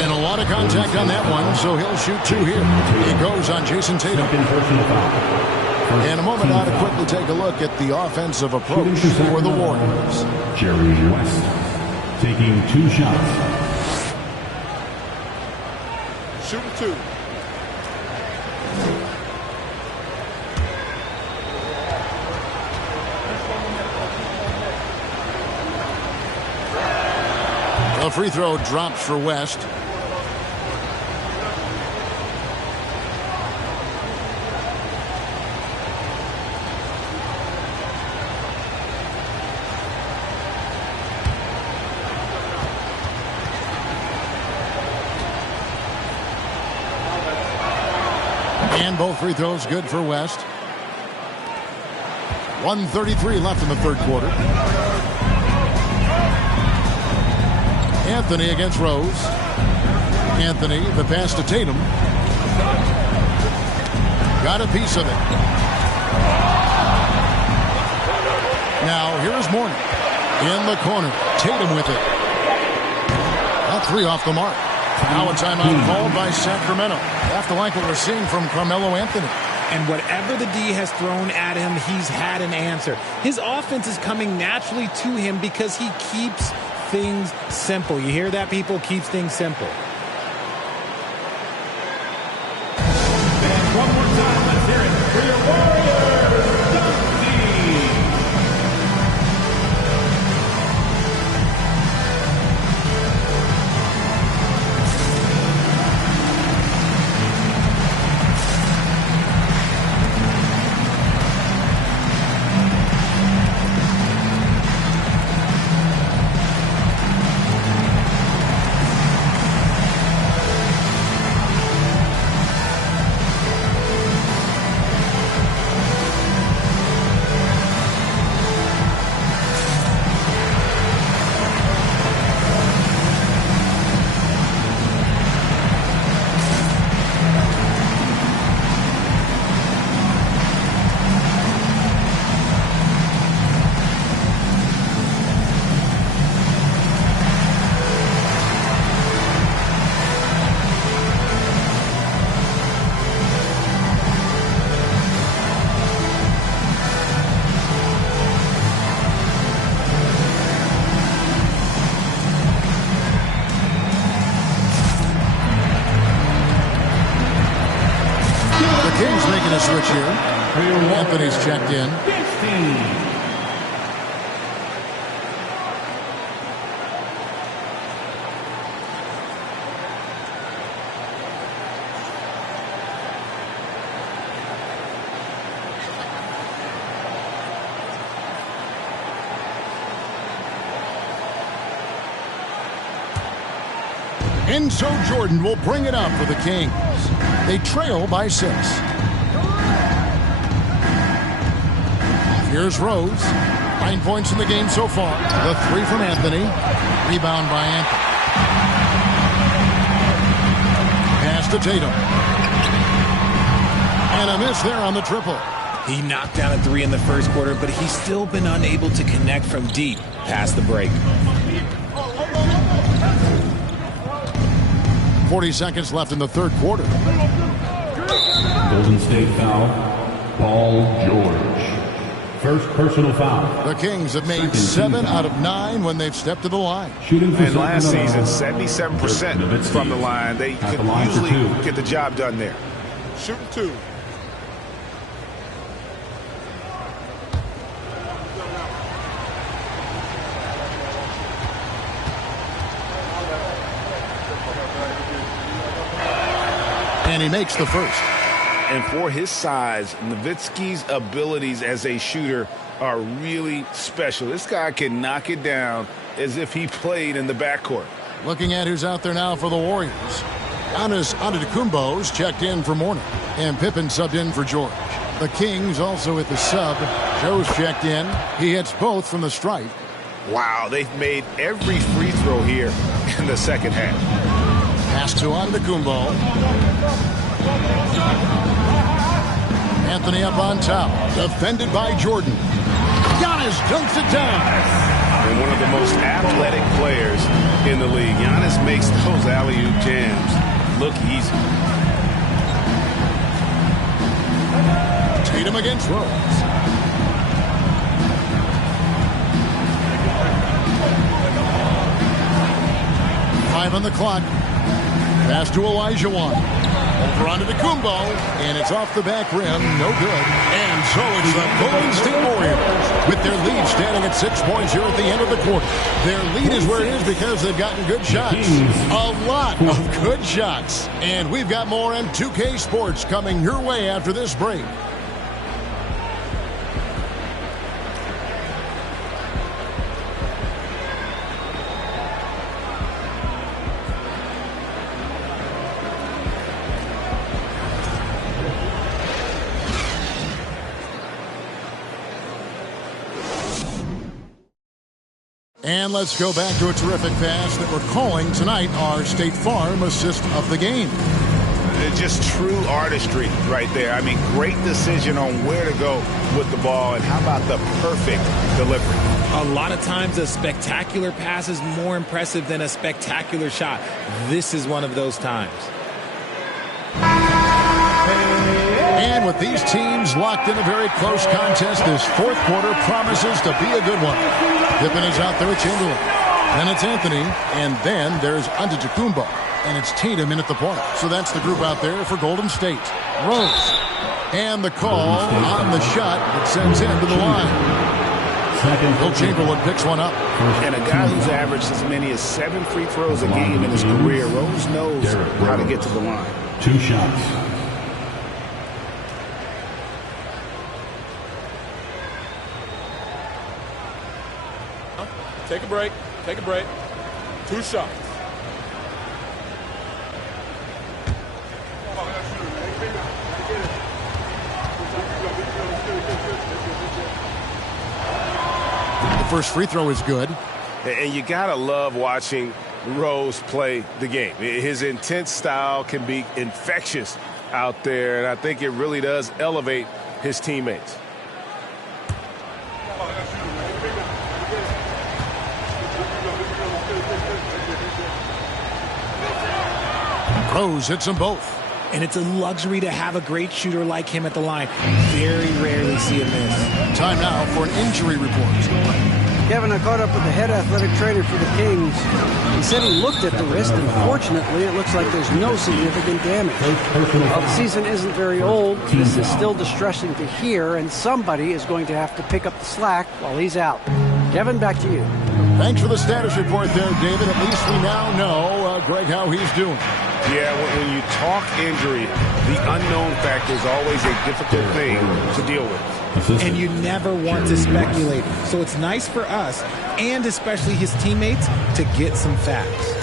And a lot of contact on that one, so he'll shoot 2 here. He goes on Jason Tatum. In a moment now to quickly take a look at the offensive approach for the Warriors. Jerry West taking 2 shots. Shooting 2. The free throw drops for West. And both free throws good for West. 1:33 left in the third quarter. Anthony against Rose. Anthony, the pass to Tatum. Got a piece of it. Now here's Mourning. In the corner. Tatum with it. That 3 off the mark. Now a timeout called by Sacramento. Have to like what we're seeing from Carmelo Anthony. And whatever the D has thrown at him, he's had an answer. His offense is coming naturally to him because he keeps things simple. You hear that, people? Keeps things simple. And one more time, let's hear it for your Warriors, Dusty. Kings making a switch here. Anthony's checked in. Enzo Jordan will bring it up for the Kings. They trail by 6. Here's Rose. 9 points in the game so far. The 3 from Anthony. Rebound by Anthony. Pass to Tatum. And a miss there on the triple. He knocked down a 3 in the first quarter, but he's still been unable to connect from deep past the break. 40 seconds left in the third quarter. Golden State foul, Paul George. First personal foul. The Kings have made 7 out of 9 when they've stepped to the line. And last season, 77% from the line. They could usually get the job done there. Shooting 2. And he makes the first. And for his size, Nowitzki's abilities as a shooter are really special. This guy can knock it down as if he played in the backcourt. Looking at who's out there now for the Warriors. Giannis Antetokounmpo's checked in for Mourning. And Pippen subbed in for George. The Kings also at the sub. Joe's checked in. He hits both from the stripe. Wow, they've made every free throw here in the second half. Pass to Antetokounmpo. Anthony up on top. Defended by Jordan. Giannis dunks it down. And one of the most athletic players in the league. Giannis makes those alley-oop jams look easy. Tatum against Rose. Five on the clock. Pass to Elijah Wan. Over onto Antetokounmpo, and it's off the back rim. No good. And so it's the Golden State Warriors with their lead standing at 6 points here at the end of the quarter. Their lead is where it is because they've gotten good shots. A lot of good shots. And we've got more on 2K Sports coming your way after this break. And let's go back to a terrific pass that we're calling tonight our State Farm assist of the game. It's just true artistry right there. I mean, great decision on where to go with the ball, and how about the perfect delivery? A lot of times a spectacular pass is more impressive than a spectacular shot. This is one of those times. And with these teams locked in a very close contest, this fourth quarter promises to be a good one. Pippen is out there with Chamberlain. Then it's Anthony, and then there's Antetokounmpo. And it's Tatum in at the point. So that's the group out there for Golden State. Rose. And the call on the shot that sends him to the line. Will Chamberlain picks one up. And a guy who's averaged as many as 7 free throws a game in his career, Rose knows how to get to the line. 2 shots. Take a break. Take a break. 2 shots. The first free throw is good. And you got to love watching Rose play the game. His intense style can be infectious out there, and I think it really does elevate his teammates. Rose hits them both. And it's a luxury to have a great shooter like him at the line. Very rarely see a miss. Time now for an injury report. Kevin, I caught up with the head athletic trainer for the Kings. He said he looked at the wrist, and fortunately, it looks like there's no significant damage. While the season isn't very old, this is still distressing to hear, and somebody is going to have to pick up the slack while he's out. Kevin, back to you. Thanks for the status report there, David. At least we now know, Greg, how he's doing. Yeah, when you talk injury, the unknown factor is always a difficult thing to deal with. And you never want to speculate. So it's nice for us, and especially his teammates, to get some facts.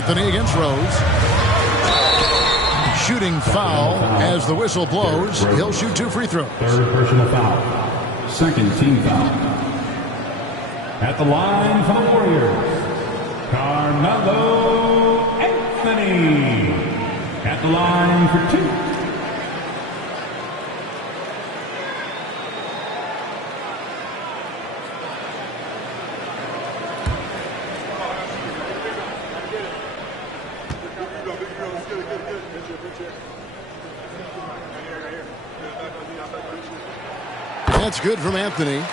Anthony against Rose. Shooting foul as the whistle blows. He'll shoot 2 free throws. Third personal foul. Second team foul. At the line for the Warriors, Carmelo Anthony. At the line for 2. That's good from Anthony.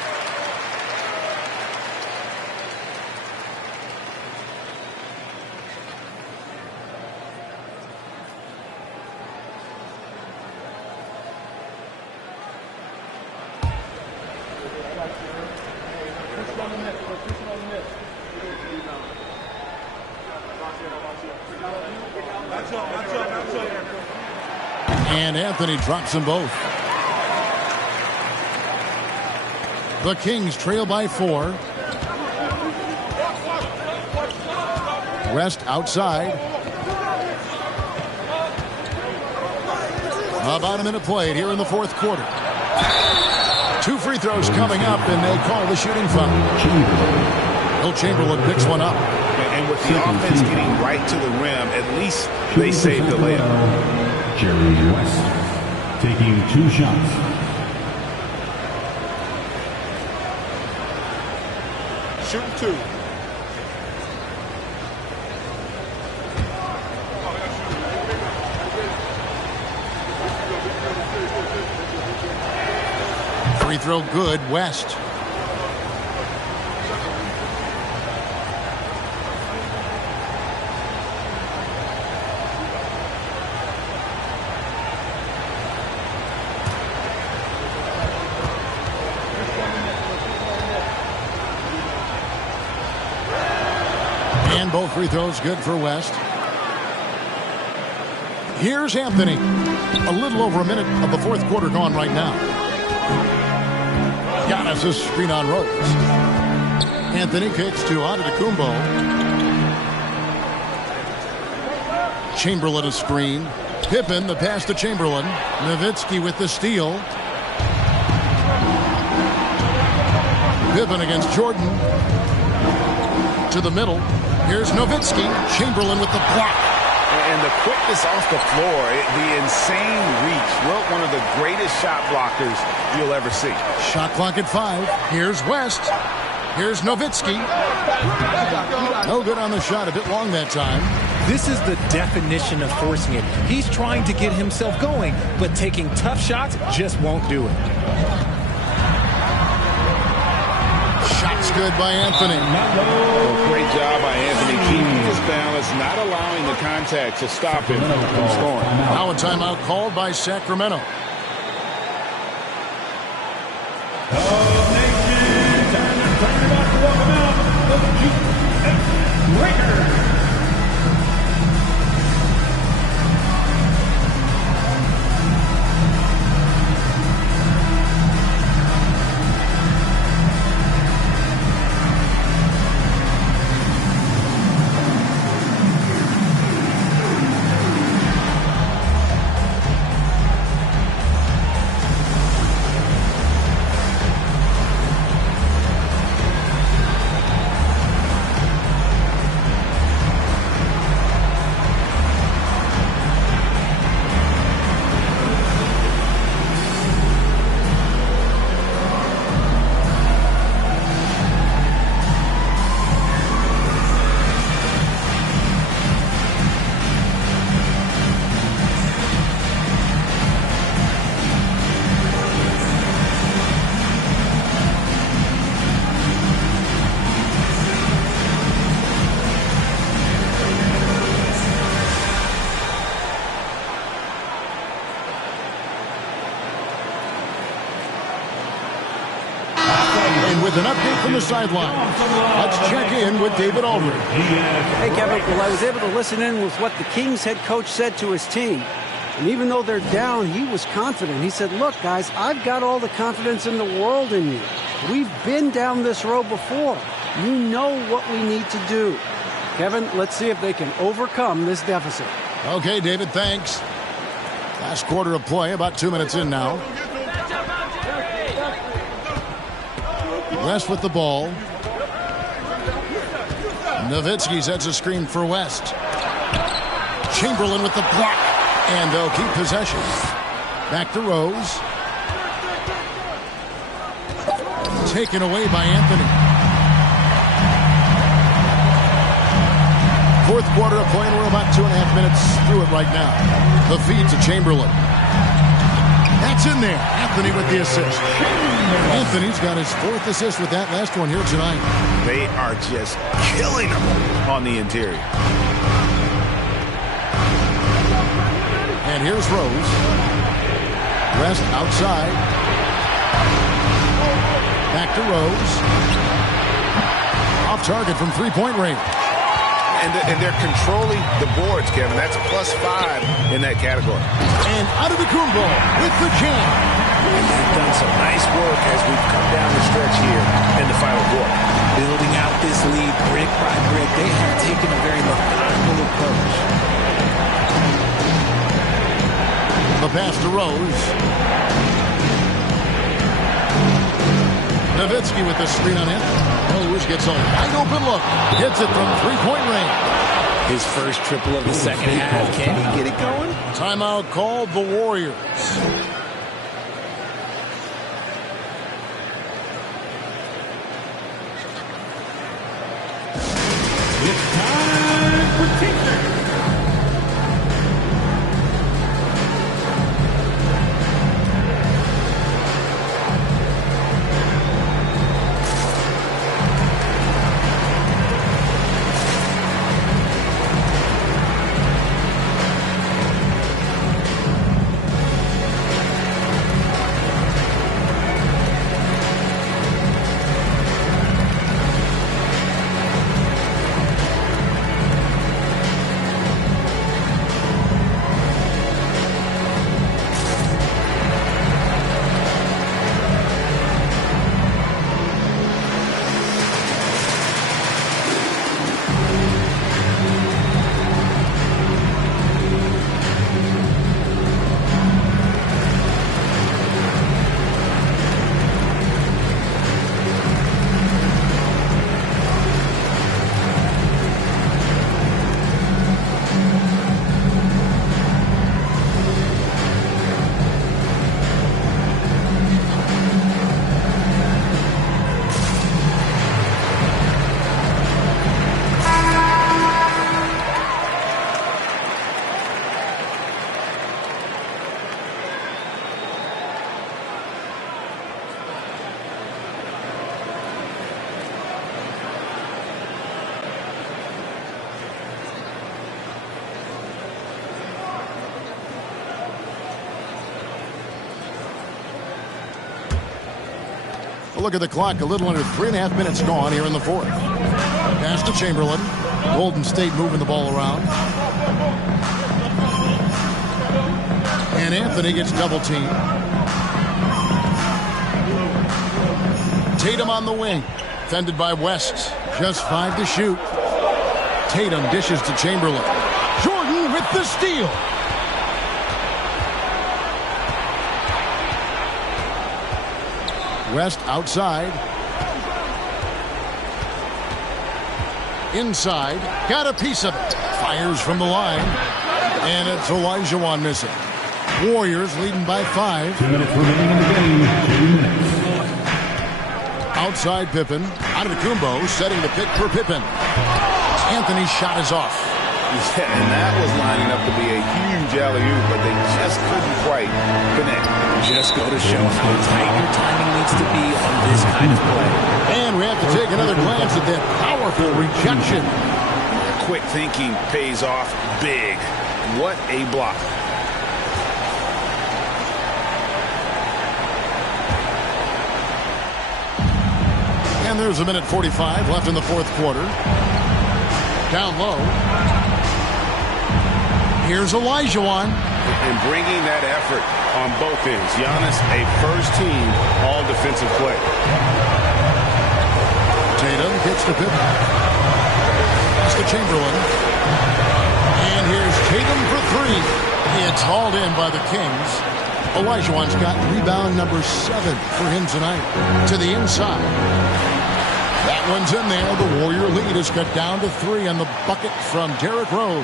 And Anthony drops them both. The Kings trail by 4. West outside. About a minute played here in the fourth quarter. 2 free throws coming up, and they call the shooting foul. Will Chamberlain picks one up. And with the offense getting right to the rim, at least they saved the layup. Jerry West taking 2 shots. Shooting 2. Free throw good, West. And both free throws good for West. Here's Anthony. A little over a minute of the fourth quarter gone right now. Giannis a screen on Rose. Anthony kicks to Antetokounmpo. Chamberlain a screen. Pippen the pass to Chamberlain. Nowitzki with the steal. Pippen against Jordan. To the middle. Here's Nowitzki. Chamberlain with the block. And the quickness off the floor, the insane reach. One of the greatest shot blockers you'll ever see. Shot clock at 5. Here's West. Here's Nowitzki. No good on the shot. A bit long that time. This is the definition of forcing it. He's trying to get himself going, but taking tough shots just won't do it. Shots good by Anthony. Well, great job by Anthony keeping his balance, not allowing the contact to stop him from scoring. Now a timeout called by Sacramento. With an update from the sideline, let's check in with David Aldridge. Hey, Kevin, well, I was able to listen in with what the Kings head coach said to his team. And even though they're down, he was confident. He said, look, guys, I've got all the confidence in the world in you. We've been down this road before. You know what we need to do. Kevin, let's see if they can overcome this deficit. Okay, David, thanks. Last quarter of play, about 2 minutes in now. West with the ball. Nowitzki sets a screen for West. Chamberlain with the block. And they'll keep possession. Back to Rose. Taken away by Anthony. Fourth quarter of play, and we're about 2.5 minutes through it right now. The feed to Chamberlain. That's in there. Anthony with the assist. Anthony's got his 4th assist with that last one here tonight. They are just killing him on the interior. And here's Rose. West outside. Back to Rose. Off target from three-point range. And they're controlling the boards, Kevin. That's a +5 in that category. And Antetokounmpo with the jam. And they've done some nice work as we've come down the stretch here in the final quarter. Building out this lead brick by brick. They have taken a very methodical approach. The pass to Rose. Nowitzki with the screen on him. Rose gets a wide open look. Hits it from three-point range. His first triple of the second half. Can he get it going? Timeout called the Warriors. It's time for teachers. Look at the clock. A little under 3.5 minutes gone here in the fourth. Pass to Chamberlain. Golden State moving the ball around. And Anthony gets double teamed. Tatum on the wing. Defended by West. Just 5 to shoot. Tatum dishes to Chamberlain. Jordan with the steal. West outside. Inside. Got a piece of it. Fires from the line. And it's Olajuwon missing. Warriors leading by 5. 2 minutes remaining in the game. 2 minutes. Outside Pippen. Antetokounmpo setting the pick for Pippen. Anthony's shot is off. Yeah, and that was lining up to be a huge alley-oop, but they just couldn't quite connect. Just go to show how tight your timing needs to be on this kind of play. And we have to take another glance at that powerful rejection. Quick thinking pays off big. What a block. And there's 1:45 left in the fourth quarter. Down low. Here's Olajuwon. And bringing that effort on both ends. Giannis, a first-team all-defensive player. Tatum gets to Pippen. Pass to Chamberlain. And here's Tatum for three. It's hauled in by the Kings. Olajuwon's got rebound number 7 for him tonight. To the inside. That one's in there. The Warrior lead is cut down to 3 on the bucket from Derrick Rose.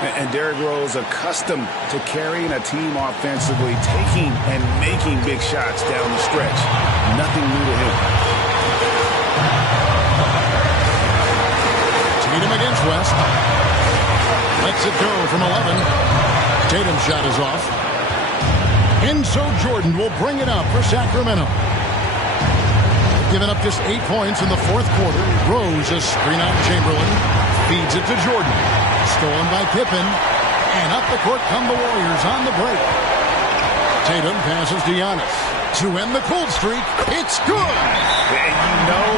And Derrick Rose accustomed to carrying a team offensively, taking and making big shots down the stretch. Nothing new to him. Tatum against West. Lets it go from 11. Tatum's shot is off. And so Jordan will bring it up for Sacramento. Giving up just 8 points in the fourth quarter. Rose a screen out Chamberlain. Feeds it to Jordan. Stolen by Pippen. And up the court come the Warriors on the break. Tatum passes to Giannis. To end the cold streak, it's good. And you know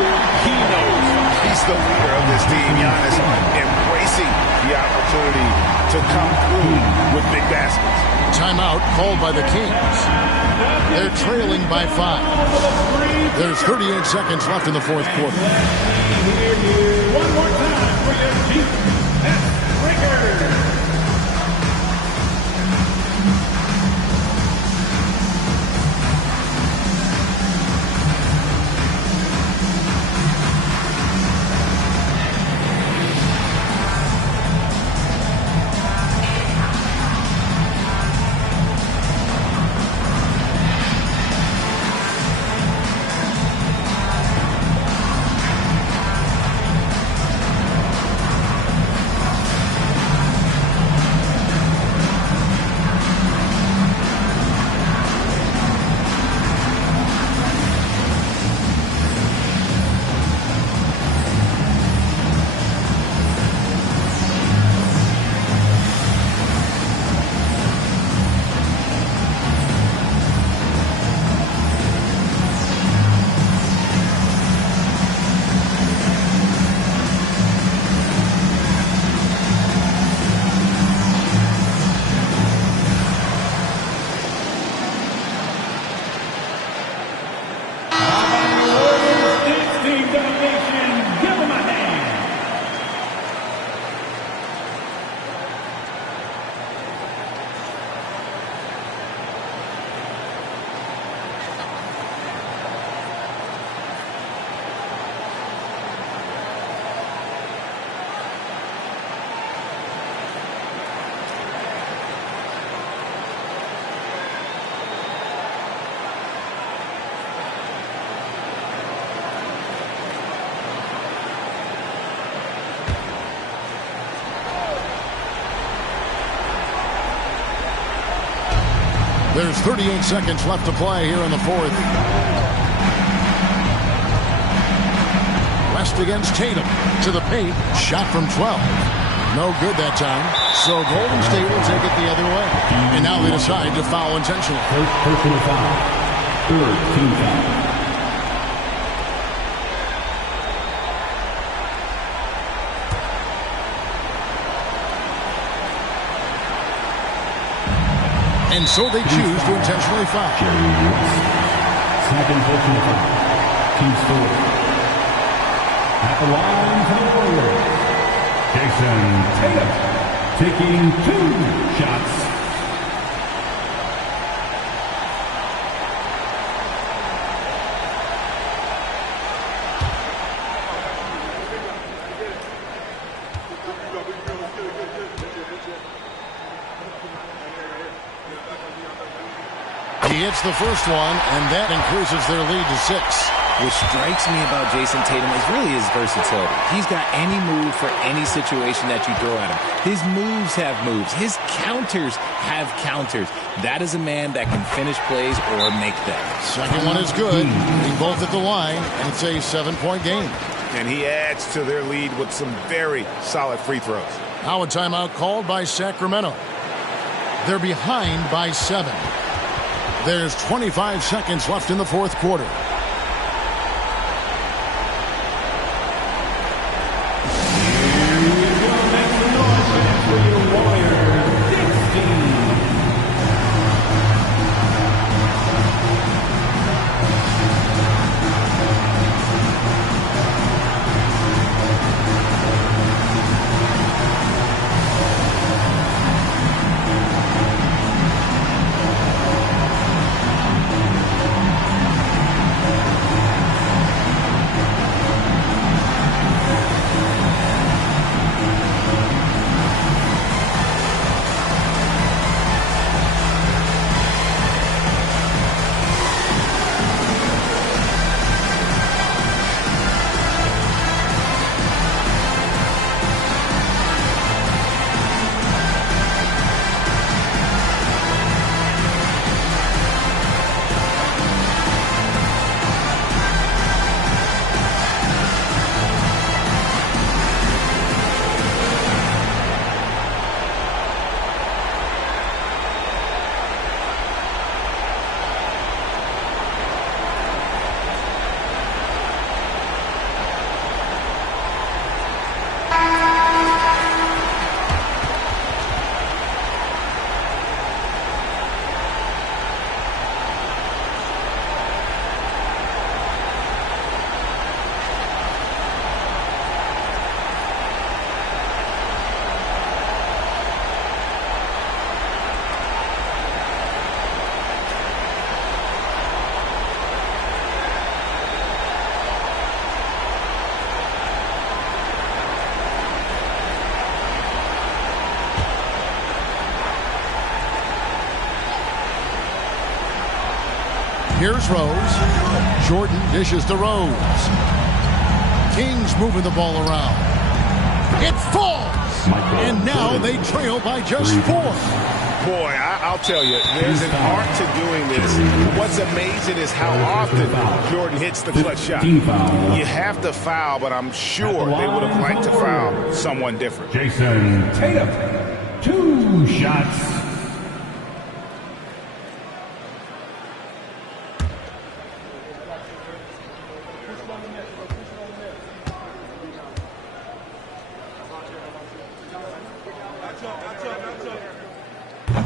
he knows he's the leader of this team. Giannis embracing the opportunity to come through with big baskets. Timeout called by the Kings. They're trailing by 5. There's 38 seconds left in the fourth quarter. One more time for your GS Breakers. There's 38 seconds left to play here in the fourth. West against Tatum. To the paint. Shot from 12. No good that time. So Golden State will take it the other way. And now they decide to foul intentionally. First personal foul. Third team foul. And so they choose to intentionally foul. Second personal foul. Team score. At the line for the Warriors, Jason Tatum taking 2 shots. He hits the first one, and that increases their lead to 6. What strikes me about Jason Tatum is really his versatility. He's got any move for any situation that you throw at him. His moves have moves. His counters have counters. That is a man that can finish plays or make them. Second one is good. They both at the line, and it's a 7-point game. And he adds to their lead with some very solid free throws. Now a timeout called by Sacramento. They're behind by 7. There's 25 seconds left in the fourth quarter. Here's Rose. Jordan dishes to Rose. Kings moving the ball around. It falls! And now they trail by just 4. Boy, I'll tell you, there's an art to doing this. What's amazing is how often Jordan hits the clutch shot. You have to foul, but I'm sure they would have liked to foul someone different. Jason Tatum, 2 shots.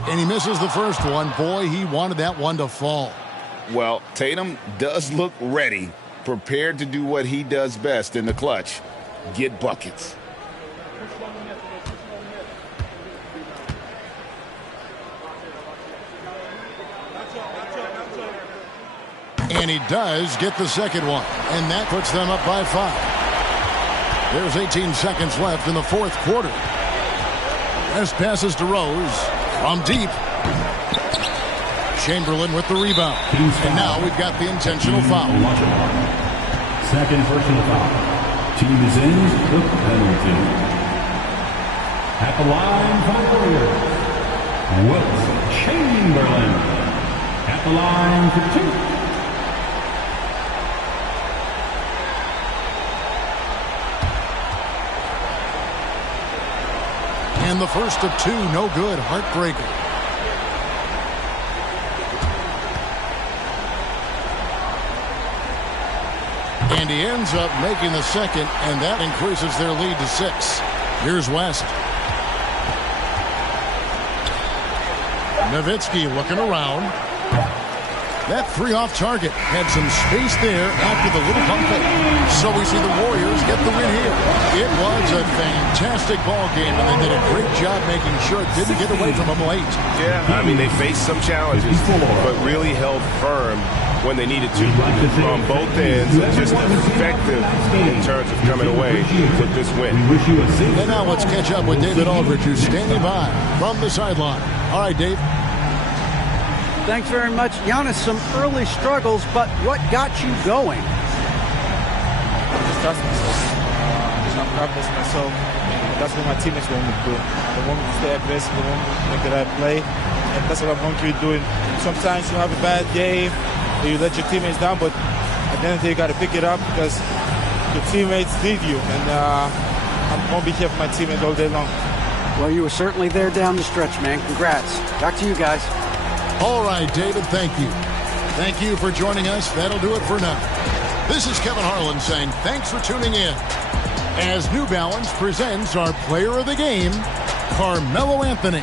And he misses the first one. Boy, he wanted that one to fall. Well, Tatum does look ready, prepared to do what he does best in the clutch, get buckets. And he does get the second one. And that puts them up by 5. There's 18 seconds left in the fourth quarter. West passes to Rose. From deep. Chamberlain with the rebound. And now we've got the intentional foul. Second personal foul. Team is in the penalty. At the line for the Warriors, Wilt Chamberlain. At the line for 2. And the first of 2, no good. Heartbreaker. And he ends up making the second, and that increases their lead to 6. Here's West. Nowitzki looking around. That 3 off target had some space there after the little pump fake. So we see the Warriors get the win here. It was a fantastic ball game, and they did a great job making sure it didn't get away from them late. Yeah, I mean, they faced some challenges, but really held firm when they needed to on both ends, just effective in terms of coming away with this win. And now let's catch up with David Aldridge, who's standing by from the sideline. All right, Dave. Thanks very much. Giannis, some early struggles, but what got you going? Just trust myself. I'm confident in myself. That's what my teammates want me to do. They want me to stay aggressive. They want me to make the right play. And that's what I'm going to keep doing. Sometimes you have a bad game, you let your teammates down, but at the end of the day, you got to pick it up because your teammates need you. And I'm going to be here for my teammates all day long. Well, you were certainly there down the stretch, man. Congrats. Back to you guys. All right, David, thank you. Thank you for joining us. That'll do it for now. This is Kevin Harlan saying thanks for tuning in as New Balance presents our player of the game, Carmelo Anthony.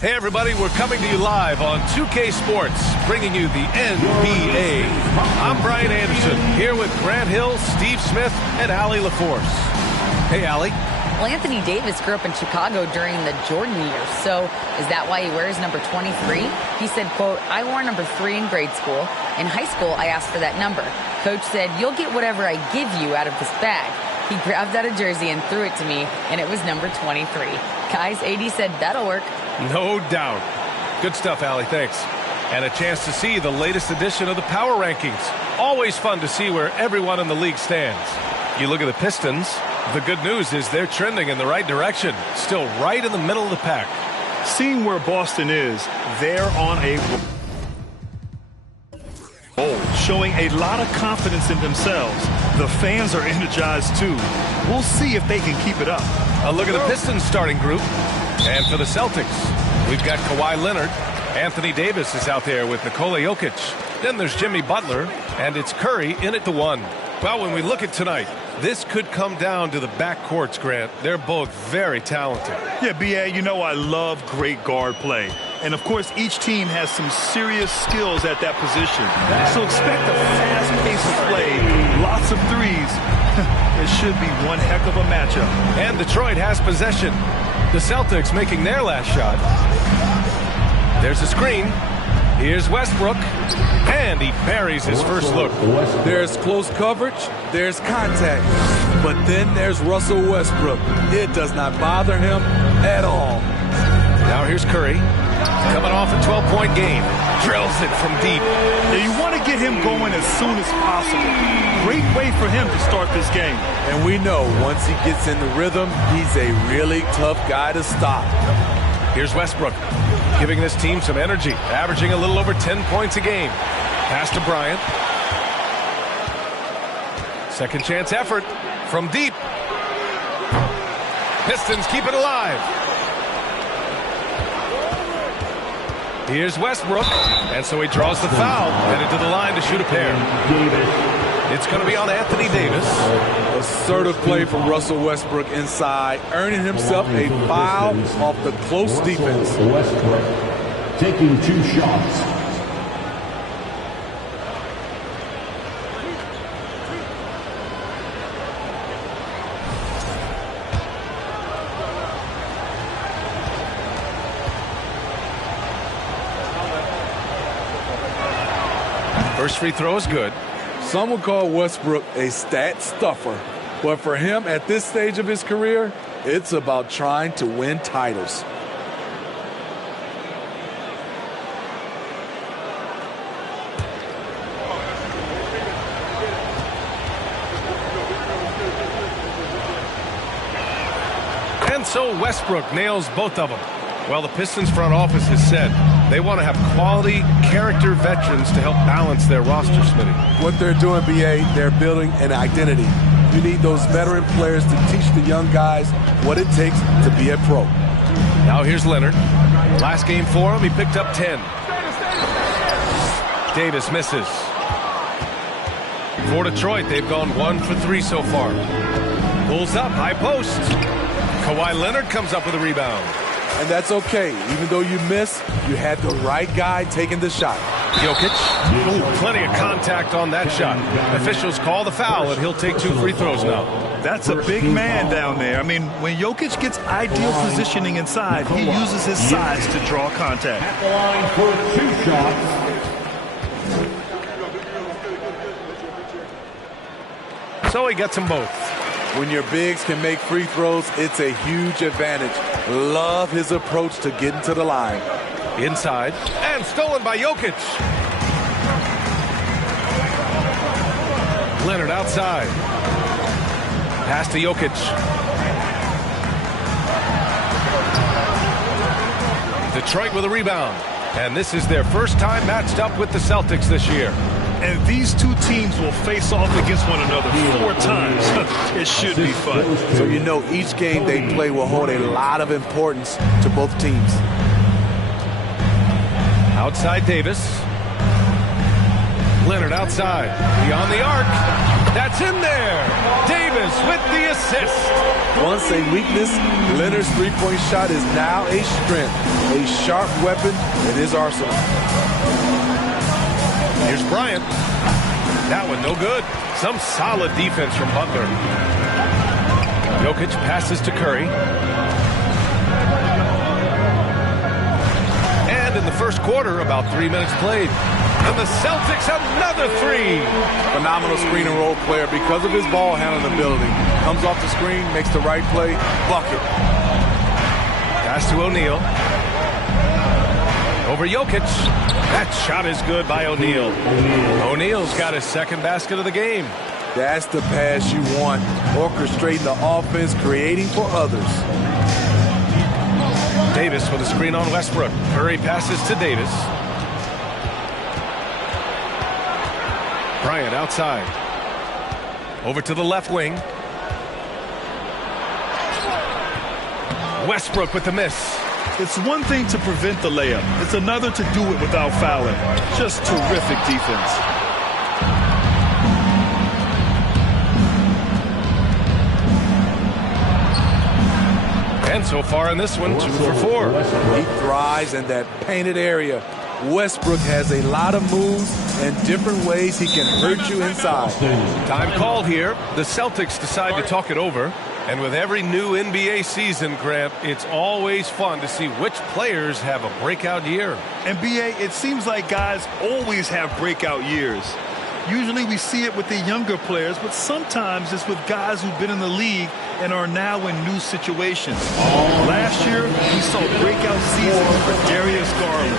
Hey everybody, we're coming to you live on 2K Sports, bringing you the NBA. I'm Brian Anderson, here with Grant Hill, Steve Smith, and Allie LaForce. Hey Allie. Well, Anthony Davis grew up in Chicago during the Jordan years, so is that why he wears number 23? He said, quote, I wore number 3 in grade school. In high school, I asked for that number. Coach said, you'll get whatever I give you out of this bag. He grabbed out a jersey and threw it to me, and it was number 23. Guys, AD said that'll work. No doubt. Good stuff, Allie. Thanks. And a chance to see the latest edition of the Power Rankings. Always fun to see where everyone in the league stands. You look at the Pistons. The good news is they're trending in the right direction. Still right in the middle of the pack. Seeing where Boston is, they're on a roll, showing a lot of confidence in themselves. The fans are energized too. We'll see if they can keep it up. A look at the Pistons starting group. And for the Celtics, we've got Kawhi Leonard. Anthony Davis is out there with Nikola Jokic. Then there's Jimmy Butler, and it's Curry in at the 1. Well, when we look at tonight, this could come down to the backcourts, Grant. They're both very talented. Yeah, B.A., you know I love great guard play. And, of course, each team has some serious skills at that position. So expect a fast pace of play, lots of threes. It should be one heck of a matchup. And Detroit has possession. The Celtics making their last shot. There's a screen. Here's Westbrook. And he buries his first look. There's close coverage. There's contact. But then there's Russell Westbrook. It does not bother him at all. Now here's Curry. Coming off a 12-point game. Drills it from deep. Yeah, you want to get him going as soon as possible. Great way for him to start this game. And we know once he gets in the rhythm, he's a really tough guy to stop. Here's Westbrook, giving this team some energy, averaging a little over 10 points a game. Pass to Bryant. Second chance effort from deep. Pistons keep it alive. Here's Westbrook, and so he draws the foul, headed to the line to shoot a pair. It's going to be on Anthony Davis. Assertive play from Russell Westbrook inside, earning himself a foul off the close defense. Westbrook taking 2 shots. First free throw is good. Some would call Westbrook a stat stuffer, but for him at this stage of his career, it's about trying to win titles. And so Westbrook nails both of them. Well, the Pistons front office has said they want to have quality character veterans to help balance their roster, Smitty. What they're doing, B.A., they're building an identity. You need those veteran players to teach the young guys what it takes to be a pro. Now here's Leonard. Last game for him, he picked up 10. Davis misses. For Detroit, they've gone 1 for 3 so far. Pulls up, high post. Kawhi Leonard comes up with a rebound. And that's okay. Even though you miss, you had the right guy taking the shot. Jokic. Ooh, plenty of contact on that shot. Officials call the foul, and he'll take 2 free throws now. That's a big man down there. I mean, when Jokic gets ideal positioning inside, he uses his size to draw contact. At the line for 2 shots. So he gets them both. When your bigs can make free throws, it's a huge advantage. Love his approach to getting to the line. Inside, and stolen by Jokic. Leonard outside. Pass to Jokic. Detroit with a rebound. And this is their first time matched up with the Celtics this year. And these 2 teams will face off against one another 4 times. It should be fun. So you know each game they play will hold a lot of importance to both teams. Outside Davis. Leonard outside. Beyond the arc. That's in there. Davis with the assist. Once a weakness, Leonard's three-point shot is now a strength, a sharp weapon in his arsenal. Here's Bryant. That one no good. Some solid defense from Butler. Jokic passes to Curry. And in the first quarter, about 3 minutes played. And the Celtics, another three. Phenomenal screen and roll player because of his ball handling ability. Comes off the screen, makes the right play, bucket. Pass to O'Neal. Over Jokic. That shot is good by O'Neal. O'Neal's got his second basket of the game. That's the pass you want. Orchestrating the offense, creating for others. Davis with a screen on Westbrook. Curry passes to Davis. Bryant outside. Over to the left wing. Westbrook with the miss. It's one thing to prevent the layup. It's another to do it without fouling. Just terrific defense. And so far in this one, 2 for 4. He thrives in that painted area. Westbrook has a lot of moves and different ways he can hurt you inside. Time called here. The Celtics decide to talk it over. And with every new NBA season, Grant, it's always fun to see which players have a breakout year. And BA, it seems like guys always have breakout years. Usually we see it with the younger players, but sometimes it's with guys who've been in the league and are now in new situations. Last year, we saw breakout seasons for Darius Garland,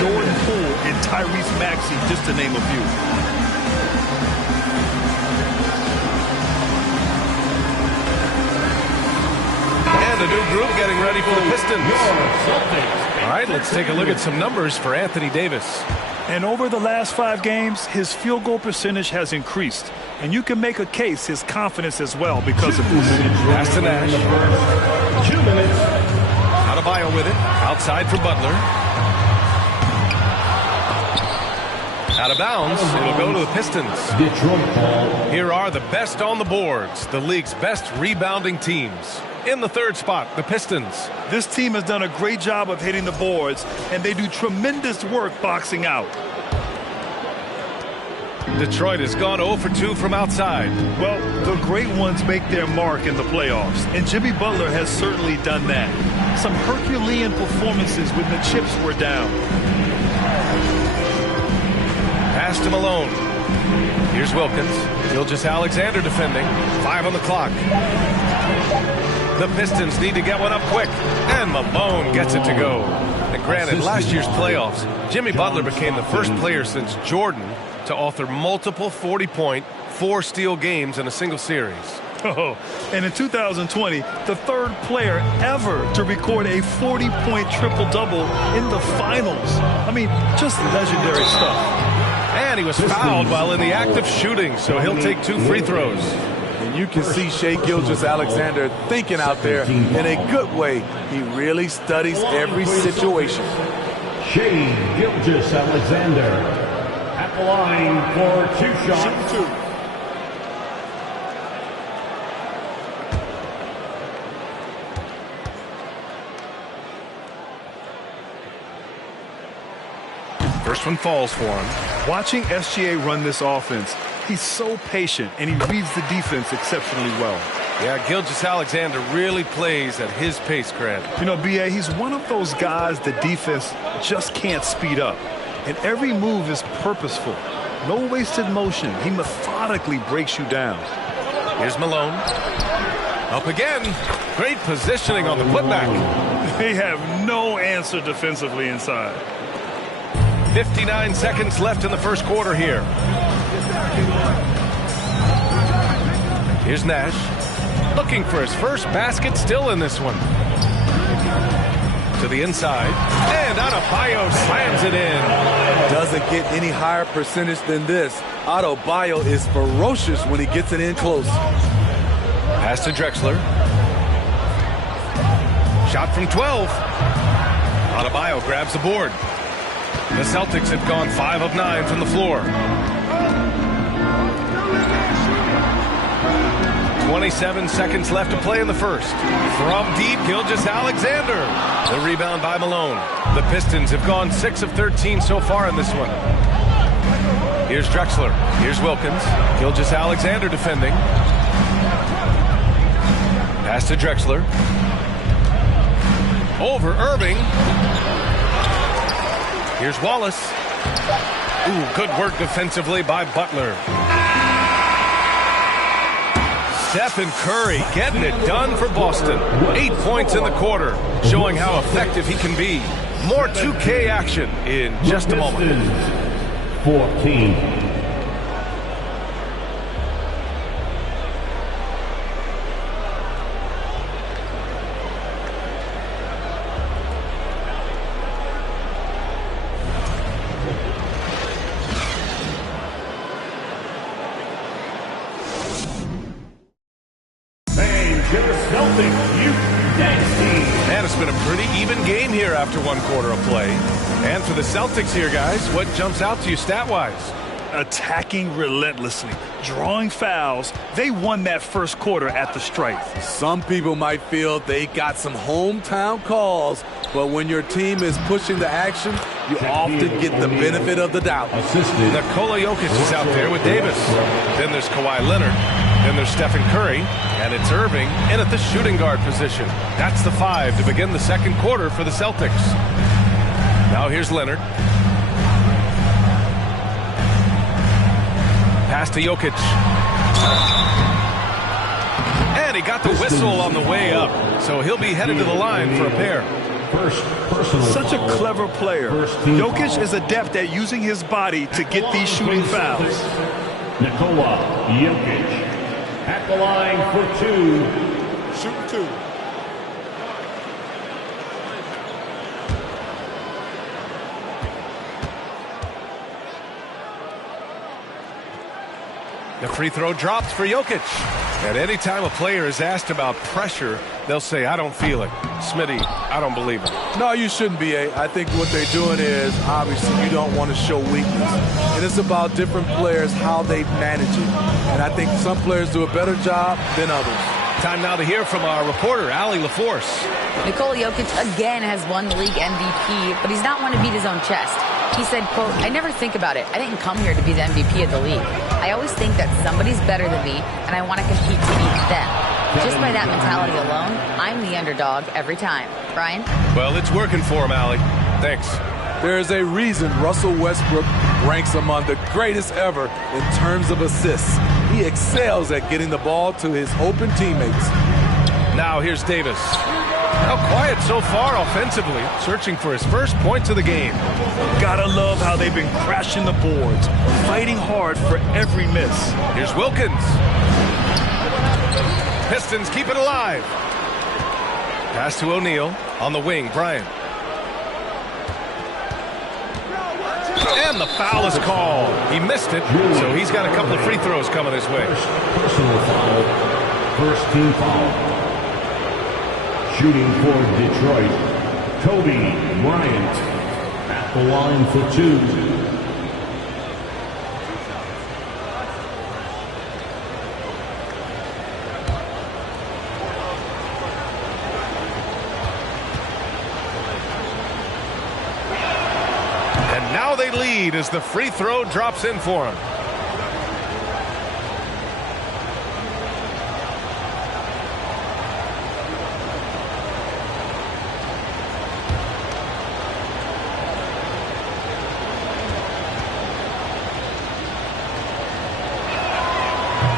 Jordan Poole, and Tyrese Maxey, just to name a few. And a new group getting ready for the Pistons. All right, let's take a look at some numbers for Anthony Davis. And over the last 5 games, his field goal percentage has increased. And you can make a case his confidence as well because of this. Pass to Nash. 2 minutes. Adebayo with it. Outside for Butler. Out of bounds. It'll go to the Pistons. Detroit ball. Here are the best on the boards. The league's best rebounding teams. In the third spot, the Pistons. This team has done a great job of hitting the boards, and they do tremendous work boxing out. Detroit has gone 0 for 2 from outside. Well, the great ones make their mark in the playoffs, and Jimmy Butler has certainly done that. Some Herculean performances when the chips were down. Pass to Malone. Here's Wilkins. Gilgeous-Alexander defending. 5 on the clock. The Pistons need to get one up quick, and Malone gets it to go. And granted, last year's playoffs, Jimmy Butler became the first player since Jordan to author multiple 40-point, 4-steal games in a single series. Oh, and in 2020, the third player ever to record a 40-point triple-double in the finals. I mean, just legendary stuff. And he was fouled while in the act of shooting, so he'll take 2 free throws. And you can see Shai Gilgeous-Alexander thinking out there in a good way. He really studies every situation. Shai Gilgeous-Alexander at the line for 2 shots. First one falls for him. Watching SGA run this offense, he's so patient, and he reads the defense exceptionally well. Yeah, Gilgeous-Alexander really plays at his pace, Grant. You know, B.A., he's one of those guys the defense just can't speed up. And every move is purposeful. No wasted motion. He methodically breaks you down. Here's Malone. Up again. Great positioning on the putback. They have no answer defensively inside. 59 seconds left in the first quarter here. Here's Nash. Looking for his first basket, still in this one. To the inside. And Adebayo slams it in. Doesn't get any higher percentage than this. Adebayo is ferocious when he gets it in close. Pass to Drexler. Shot from 12. Adebayo grabs the board. The Celtics have gone 5 of 9 from the floor. 27 seconds left to play in the first. From deep, Gilgeous-Alexander. The rebound by Malone. The Pistons have gone 6 of 13 so far in this one. Here's Drexler. Here's Wilkins. Gilgeous-Alexander defending. Pass to Drexler. Over Irving. Here's Wallace. Ooh, good work defensively by Butler. Stephen Curry getting it done for Boston. 8 points in the quarter, showing how effective he can be. More 2K action in just a moment. 14. Man, it's been a pretty even game here after one quarter of play. And for the Celtics here, guys, what jumps out to you stat-wise? Attacking relentlessly, drawing fouls. They won that first quarter at the stripe. Some people might feel they got some hometown calls, but when your team is pushing the action, you often get the benefit of the doubt. Nikola Jokic is out there with Davis. Then there's Kawhi Leonard. Then there's Stephen Curry. And it's Irving in at the shooting guard position. That's the 5 to begin the second quarter for the Celtics. Now here's Leonard. Pass to Jokic. And he got the whistle on the way up. So he'll be headed to the line for a pair. Such a clever player. Jokic is adept at using his body to get these shooting fouls. Nikola Jokic at the line for 2. Shoot 2. The free throw drops for Jokic. And any time a player is asked about pressure, they'll say, I don't feel it. Smitty, I don't believe it. No, you shouldn't be. I think what they're doing is, obviously, you don't want to show weakness. And it's about different players, how they manage it. And I think some players do a better job than others. Time now to hear from our reporter, Allie LaForce. Nikola Jokic again has won the league MVP, but he's not one to beat his own chest. He said, quote, I never think about it. I didn't come here to be the MVP of the league. I always think that somebody's better than me, and I want to compete to beat them. Just by that mentality alone, I'm the underdog every time. Brian? Well, it's working for him, Allie. Thanks. There is a reason Russell Westbrook ranks among the greatest ever in terms of assists. He excels at getting the ball to his open teammates. Now here's Davis. How quiet so far offensively, searching for his first points of the game. Gotta love how they've been crashing the boards, fighting hard for every miss. Here's Wilkins. Pistons keep it alive. Pass to O'Neal on the wing, Bryant. And the foul is called. He missed it, so he's got a couple of free throws coming his way. Personal foul. First team foul. Shooting for Detroit, Kobe Bryant at the line for 2. And now they lead as the free throw drops in for him.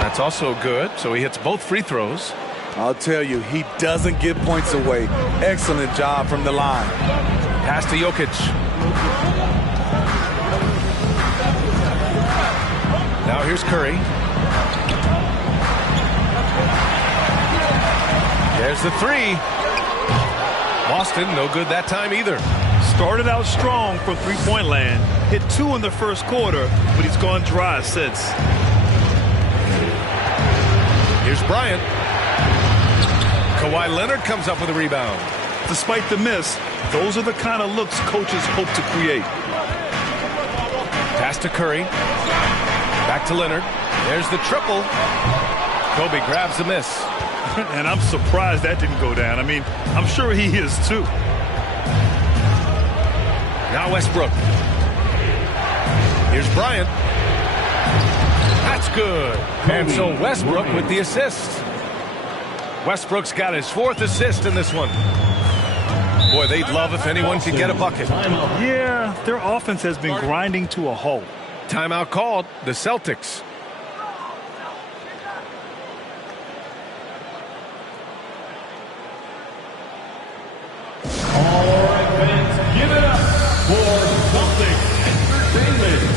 That's also good, so he hits both free throws. I'll tell you, he doesn't give points away. Excellent job from the line. Pass to Jokic. Now here's Curry. There's the 3. Boston, no good that time either. Started out strong from three-point land. Hit 2 in the first quarter, but he's gone dry since. Here's Bryant. Kawhi Leonard comes up with a rebound. Despite the miss, those are the kind of looks coaches hope to create. Pass to Curry. Back to Leonard. There's the triple. Kobe grabs the miss. And I'm surprised that didn't go down. I mean, I'm sure he is too. Now Westbrook. Here's Bryant. That's good. And so Westbrook with the assist. Westbrook's got his 4th assist in this one. Boy, they'd love if anyone could get a bucket. Yeah, their offense has been grinding to a halt. Timeout called. The Celtics. All right, fans, give it up for Celtics Entertainment.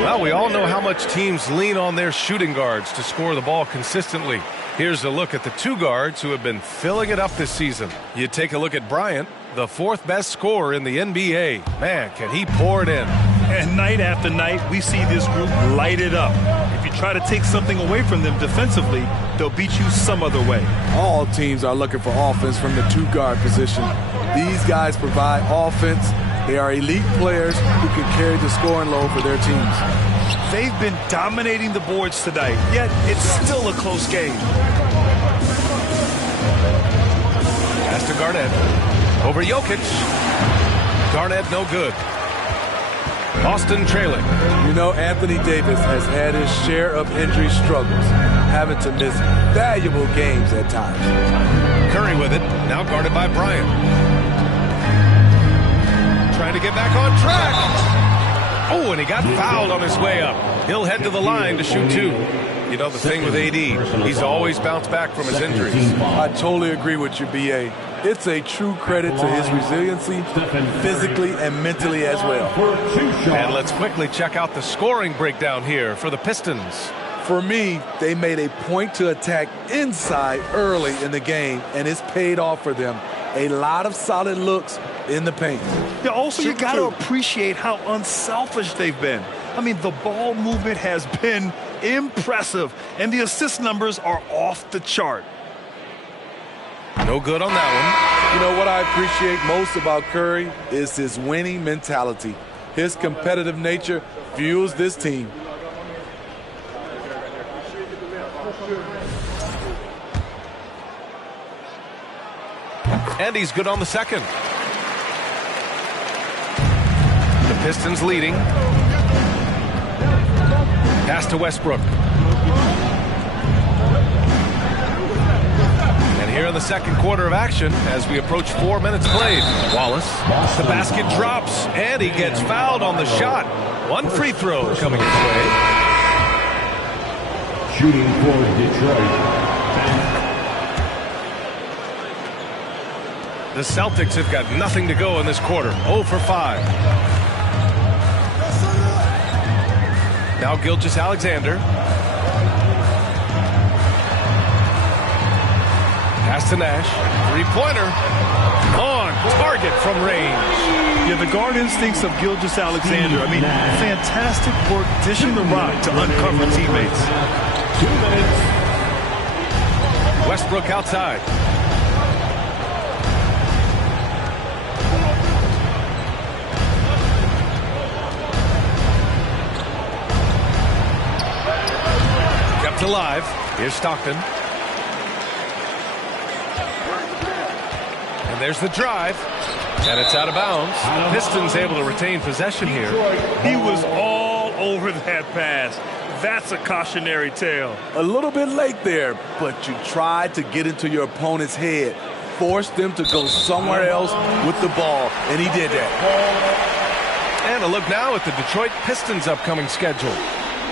Well, we all know how much teams lean on their shooting guards to score the ball consistently. Here's a look at the 2 guards who have been filling it up this season. You take a look at Bryant, the 4th best scorer in the NBA. Man, can he pour it in. And night after night, we see this group light it up. If you try to take something away from them defensively, they'll beat you some other way. All teams are looking for offense from the 2-guard position. These guys provide offense. They are elite players who can carry the scoring load for their teams. They've been dominating the boards tonight, yet it's still a close game. Pass to Garnett. Over Jokic. Garnett no good. Boston trailing. You know, Anthony Davis has had his share of injury struggles, having to miss valuable games at times. Curry with it, now guarded by Bryant. Trying to get back on track. Oh, and he got fouled on his way up. He'll head to the line to shoot 2. You know, the thing with AD, he's always bounced back from his injuries. I totally agree with you, B.A. It's a true credit to his resiliency, physically and mentally as well. And let's quickly check out the scoring breakdown here for the Pistons. For me, they made a point to attack inside early in the game, and it's paid off for them. A lot of solid looks in the paint. Yeah, also, you got to appreciate how unselfish they've been. I mean, the ball movement has been impressive, and the assist numbers are off the chart. No good on that one. You know what I appreciate most about Curry is his winning mentality. His competitive nature fuels this team. And he's good on the second. The Pistons leading. Pass to Westbrook. And here in the second quarter of action, as we approach 4 minutes played, Wallace, the basket drops, and he gets fouled on the shot. 1 free throw coming his way. Shooting for Detroit. The Celtics have got nothing to go in this quarter. 0 for 5. Now Gilgeous-Alexander. Pass to Nash. 3-pointer. On target from range. Yeah, the guard instincts of Gilgeous-Alexander. I mean, fantastic work dishing the rock to uncover teammates. 2 minutes. Westbrook outside. Kept alive. Here's Stockton. And there's the drive. And it's out of bounds. The Pistons able to retain possession here. He was all over that pass. That's a cautionary tale. A little bit late there, but you tried to get into your opponent's head. Forced them to go somewhere else with the ball, and he did that. And a look now at the Detroit Pistons' upcoming schedule.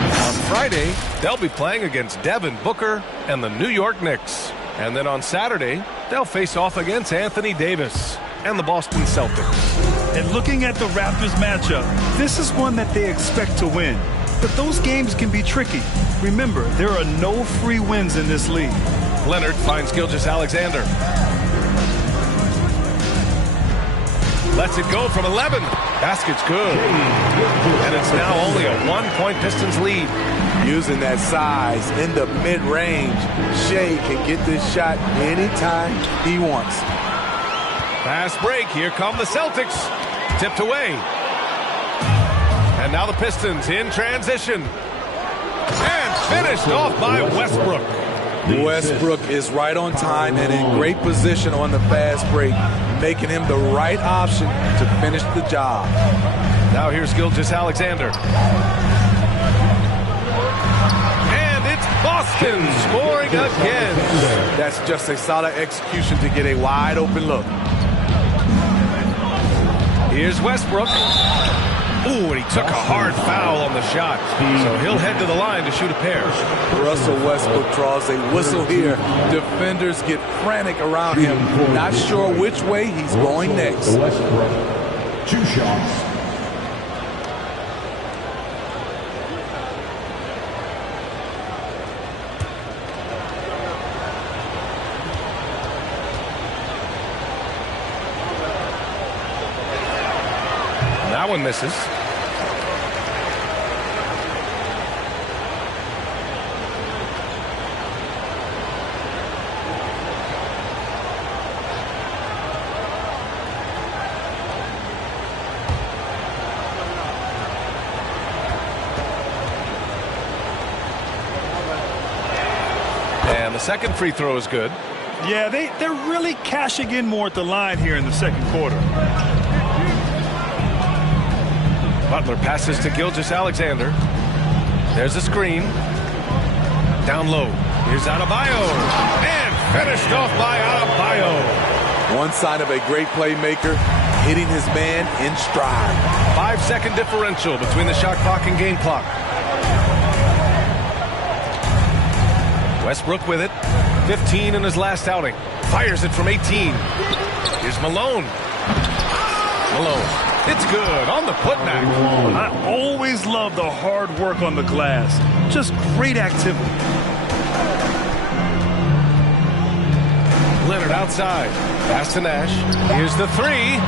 On Friday, they'll be playing against Devin Booker and the New York Knicks. And then on Saturday, they'll face off against Anthony Davis and the Boston Celtics. And looking at the Raptors matchup, this is one that they expect to win. But those games can be tricky. Remember, there are no free wins in this league. Leonard finds Gilgeous-Alexander. Lets it go from 11. Basket's good. And it's now only a 1-point Pistons lead. Using that size in the mid-range, Shea can get this shot anytime he wants. Fast break. Here come the Celtics. Tipped away. And now the Pistons in transition. And finished off by Westbrook. Westbrook is right on time and in great position on the fast break, making him the right option to finish the job. Now here's Gilgeous-Alexander. And it's Boston scoring again. That's just a solid execution to get a wide open look. Here's Westbrook. Ooh, and he took a hard foul on the shot. So he'll head to the line to shoot a pair. Russell Westbrook draws a whistle here. Defenders get frantic around him, not sure which way he's going next. Westbrook, 2 shots. That one misses. And the second free throw is good. Yeah, they're really cashing in more at the line here in the second quarter. Butler passes to Gilgeous-Alexander. There's a screen. Down low. Here's Adebayo. And finished off by Adebayo. One sign of a great playmaker, hitting his man in stride. 5-second differential between the shot clock and game clock. Westbrook with it. 15 in his last outing. Fires it from 18. Here's Malone. Malone. It's good on the putback. I always love the hard work on the glass. Just great activity. Leonard outside. Pass to Nash. Here's the three.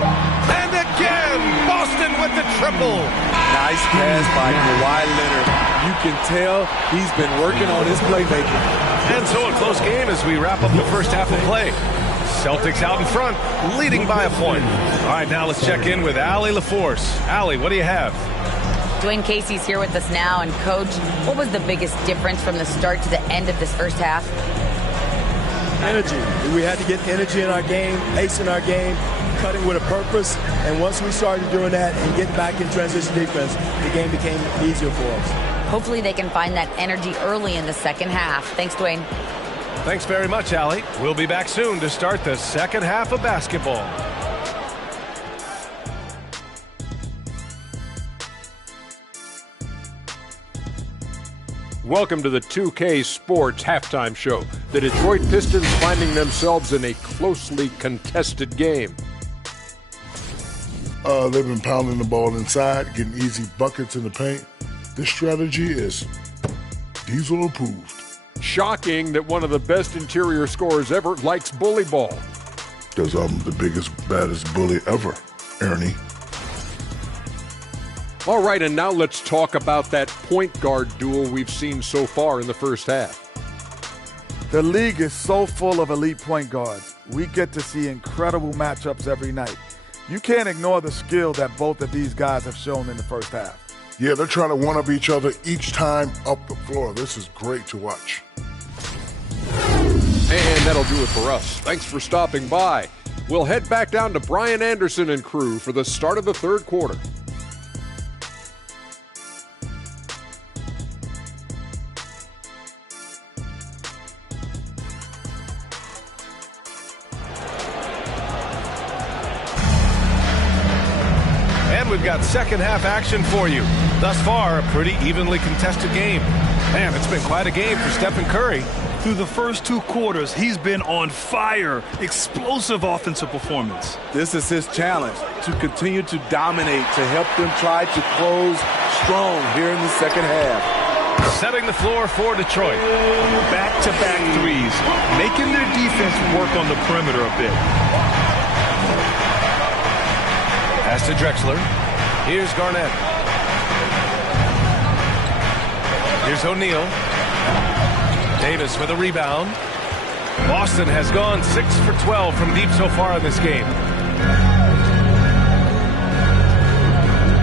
And again, Boston with the triple. Nice pass by Kawhi Leonard. You can tell he's been working on his playmaking. And so a close game as we wrap up the first half of play. Celtics out in front, leading by a point. All right, now let's check in with Allie LaForce. Allie, what do you have? Dwayne Casey's here with us now. And, Coach, what was the biggest difference from the start to the end of this first half? Energy. We had to get energy in our game, pace in our game, cutting with a purpose. And once we started doing that and getting back in transition defense, the game became easier for us. Hopefully they can find that energy early in the second half. Thanks, Dwayne. Thanks very much, Allie. We'll be back soon to start the second half of basketball. Welcome to the 2K Sports Halftime Show. The Detroit Pistons finding themselves in a closely contested game. They've been pounding the ball inside, getting easy buckets in the paint. This strategy is Diesel approved. Shocking that one of the best interior scorers ever likes bully ball. Because I'm the biggest, baddest bully ever, Ernie. All right, and now let's talk about that point guard duel we've seen so far in the first half. The league is so full of elite point guards. We get to see incredible matchups every night. You can't ignore the skill that both of these guys have shown in the first half. Yeah, they're trying to one-up each other each time up the floor. This is great to watch. And that'll do it for us. Thanks for stopping by. We'll head back down to Brian Anderson and crew for the start of the third quarter. We've got second half action for you. Thus far, a pretty evenly contested game. Man, it's been quite a game for Stephen Curry. Through the first 2 quarters, he's been on fire. Explosive offensive performance. This is his challenge, to continue to dominate, to help them try to close strong here in the second half. setting the floor for Detroit. Back-to-back threes, making their defense work on the perimeter a bit. Pass to Drexler. Here's Garnett. Here's O'Neal. Davis with a rebound. Boston has gone 6 for 12 from deep so far in this game.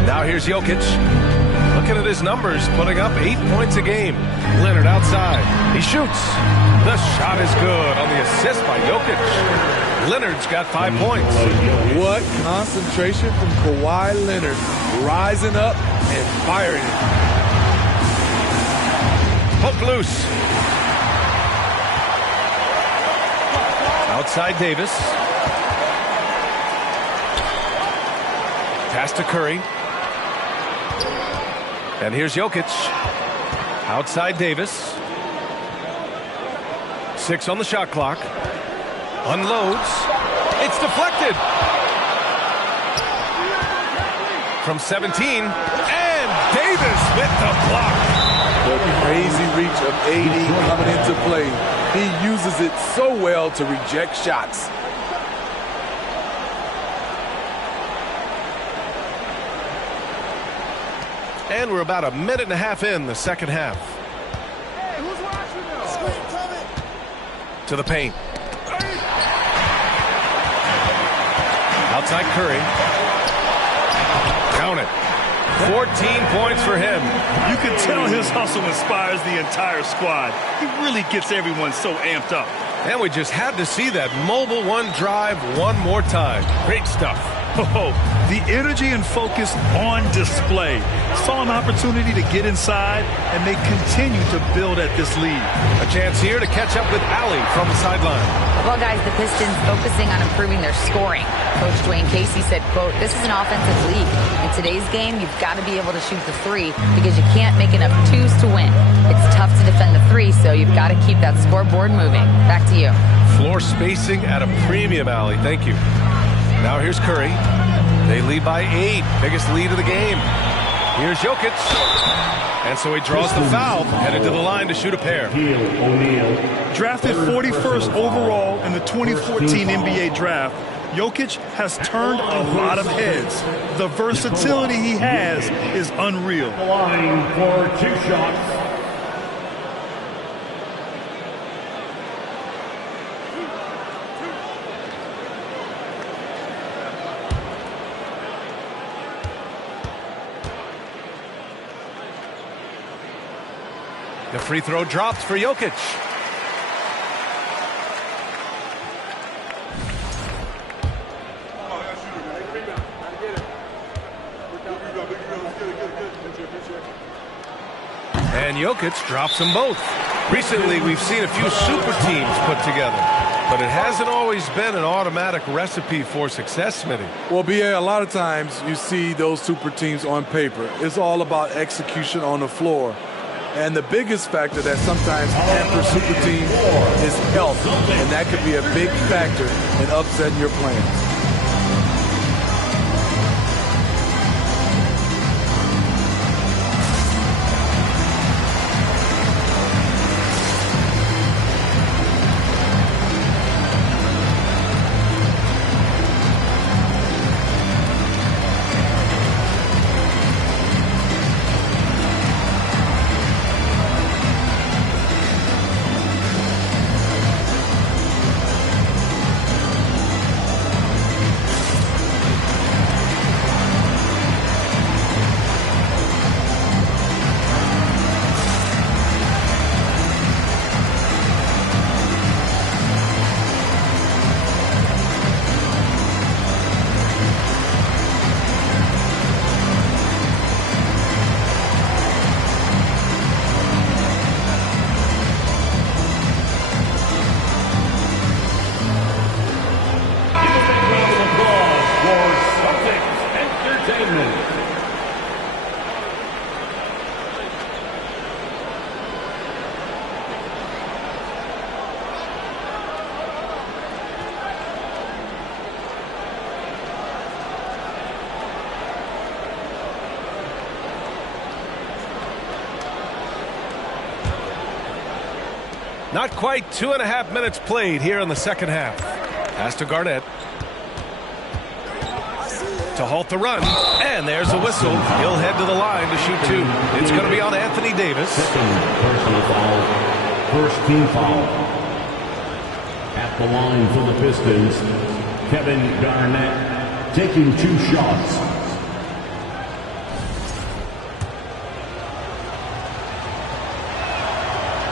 Now here's Jokic. Looking at his numbers, putting up 8 points a game. Leonard outside. He shoots. The shot is good on the assist by Jokic. Leonard's got 5 points. What concentration from Kawhi Leonard, rising up and firing it. Poke loose. Outside Davis. Pass to Curry. And here's Jokic. Outside Davis. 6 on the shot clock. Unloads. It's deflected. From 17. And Davis with the block. The crazy reach of AD coming into play. He uses it so well to reject shots. And we're about a minute and a half in the second half. Hey, who's watching now? Screen coming. To the paint. Outside Curry. Count it. 14 points for him. You can tell his hustle inspires the entire squad. He really gets everyone so amped up. And we just had to see that mobile one drive one more time. Great stuff. Oh, the energy and focus on display. Saw an opportunity to get inside, and they continue to build at this lead. A chance here to catch up with Allie from the sideline. Well, guys, the Pistons focusing on improving their scoring. Coach Dwayne Casey said, quote, "This is an offensive league. In today's game, you've got to be able to shoot the three because you can't make enough twos to win. It's tough to defend the three, so you've got to keep that scoreboard moving." Back to you. Floor spacing at a premium, Allie. Thank you. Now here's Curry. They lead by 8. Biggest lead of the game. Here's Jokic. And so he draws the foul, headed to the line to shoot a pair. Drafted 41st overall in the 2014 NBA draft, Jokic has turned a lot of heads. The versatility he has is unreal. Line for 2 shots. The free throw drops for Jokic. And Jokic drops them both. Recently, we've seen a few super teams put together, but it hasn't always been an automatic recipe for success, Smitty. Well, BA, a lot of times you see those super teams on paper. It's all about execution on the floor. And the biggest factor that sometimes hampers super teams is health, and that could be a big factor in upsetting your plans. Not quite 2.5 minutes played here in the second half. Pass to Garnett. To halt the run. And there's a whistle. He'll head to the line to shoot 2. It's going to be on Anthony Davis. Personal foul. First team foul. At the line for the Pistons, Kevin Garnett taking 2 shots.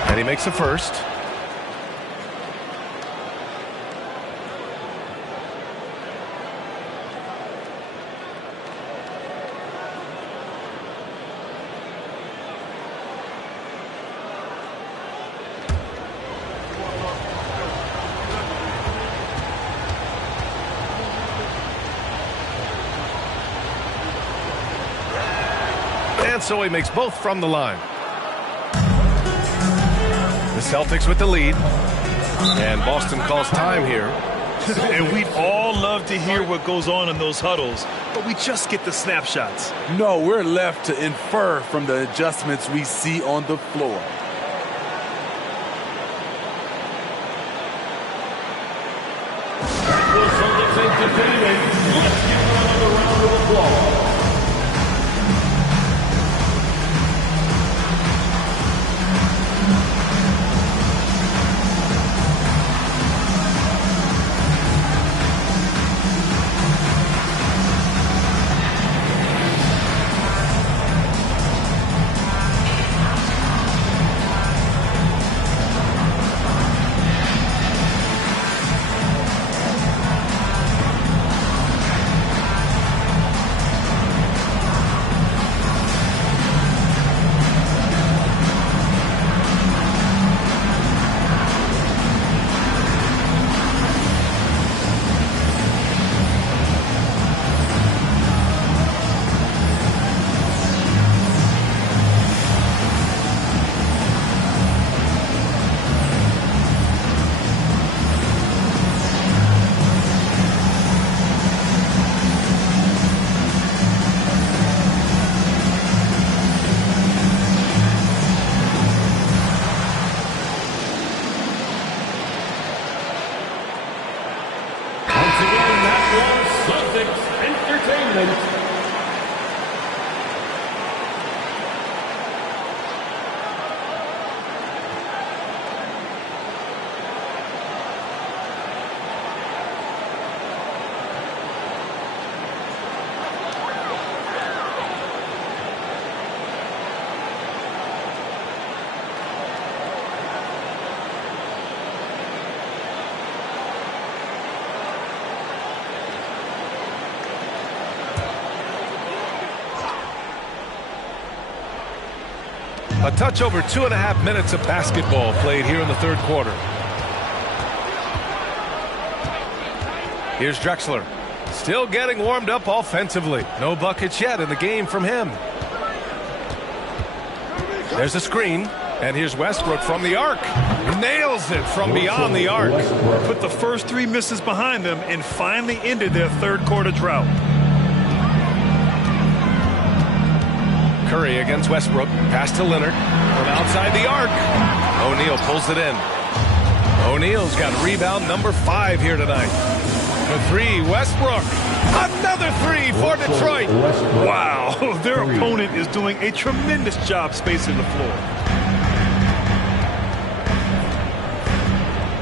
And he makes a first. And so he makes both from the line. The Celtics with the lead. And Boston calls time here. And we'd all love to hear what goes on in those huddles, but we just get the snapshots. No, we're left to infer from the adjustments we see on the floor. Celtics entertainment. Let's give them another round of applause. A touch over 2.5 minutes of basketball played here in the third quarter. Here's Drexler. Still getting warmed up offensively. No buckets yet in the game from him. There's a screen. And here's Westbrook from the arc. Nails it from beyond the arc. Put the first 3 misses behind them and finally ended their third quarter drought. Curry against Westbrook. Pass to Leonard from outside the arc. O'Neal pulls it in. O'Neal's got rebound number 5 here tonight. The 3, Westbrook. Another 3 for Detroit. Wow, their opponent is doing a tremendous job spacing the floor.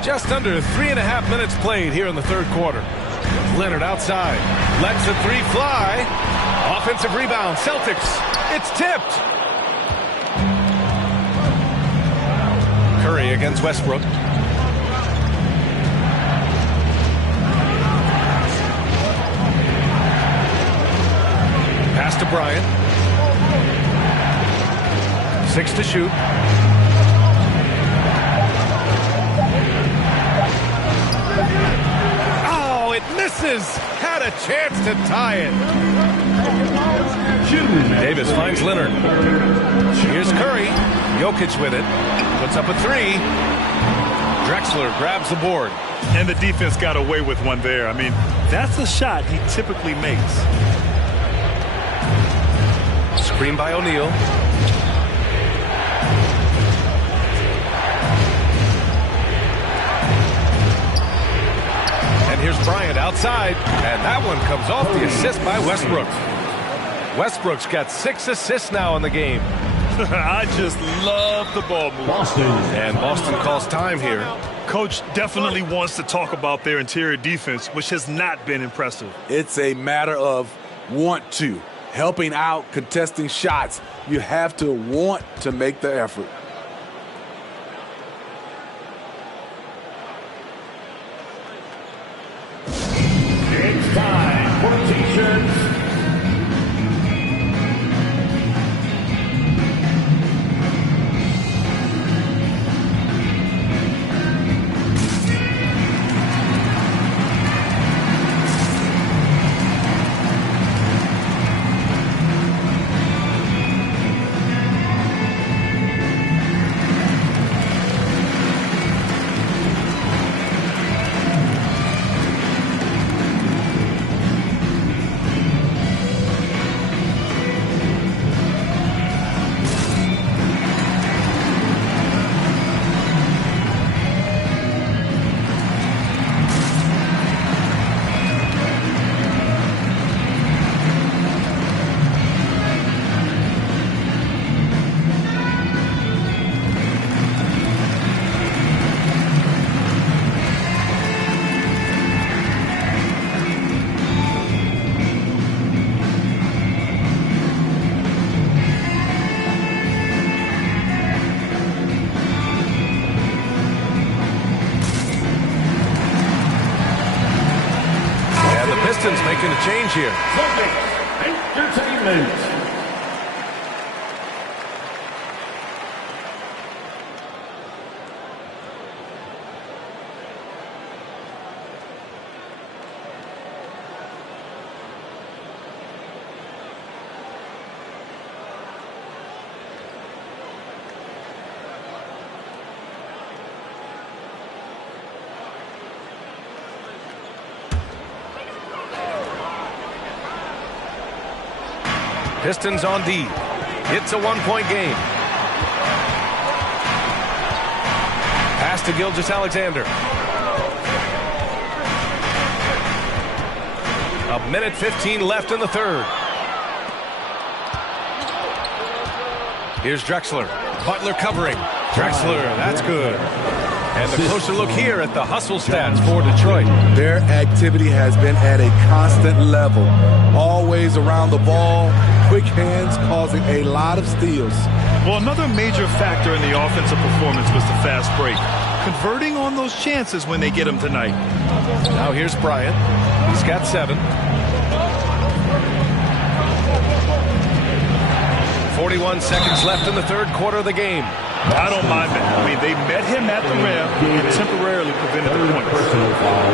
Just under 3.5 minutes played here in the third quarter. Leonard outside. Lets the 3 fly. Offensive rebound. Celtics. It's tipped. Curry against Westbrook. Pass to Bryant. 6 to shoot. Oh, it misses. Had a chance to tie it. Davis finds Leonard. Here's Curry. Jokic with it. Puts up a 3. Drexler grabs the board. And the defense got away with one there. I mean, that's a shot he typically makes. Screen by O'Neal. Bryant outside, and that one comes off the assist by Westbrook. Westbrook's got 6 assists now in the game. I just love the ball movement. And Boston calls time here. Coach definitely wants to talk about their interior defense, which has not been impressive. It's a matter of want to. Helping out, contesting shots. You have to want to make the effort. It's time for T-shirts. Making a change here. Entertainment. Pistons on D. It's a one-point game. Pass to Gilgeous-Alexander. A minute 15 left in the third. Here's Drexler. Butler covering. Drexler, that's good. And the closer look here at the hustle stats for Detroit. Their activity has been at a constant level. Always around the ball. Quick hands causing a lot of steals. Well, another major factor in the offensive performance was the fast break. Converting on those chances when they get them tonight. Now here's Bryant. He's got 7. 41 seconds left in the third quarter of the game. I don't mind that. I mean, they met him at the rim and temporarily prevented the points. Personal foul.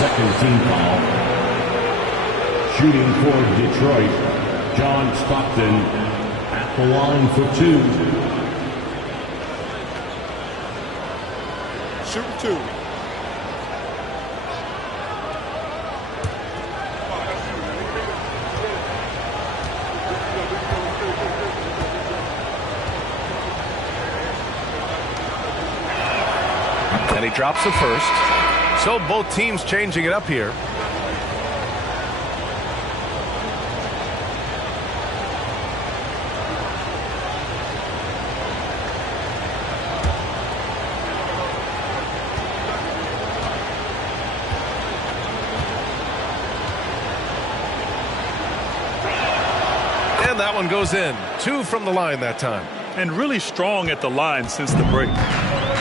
Second team foul. Shooting for Detroit. John Stockton at the line for 2. Shoot 2. And he drops the first. So both teams changing it up here. That one goes in. 2 from the line that time. And really strong at the line since the break.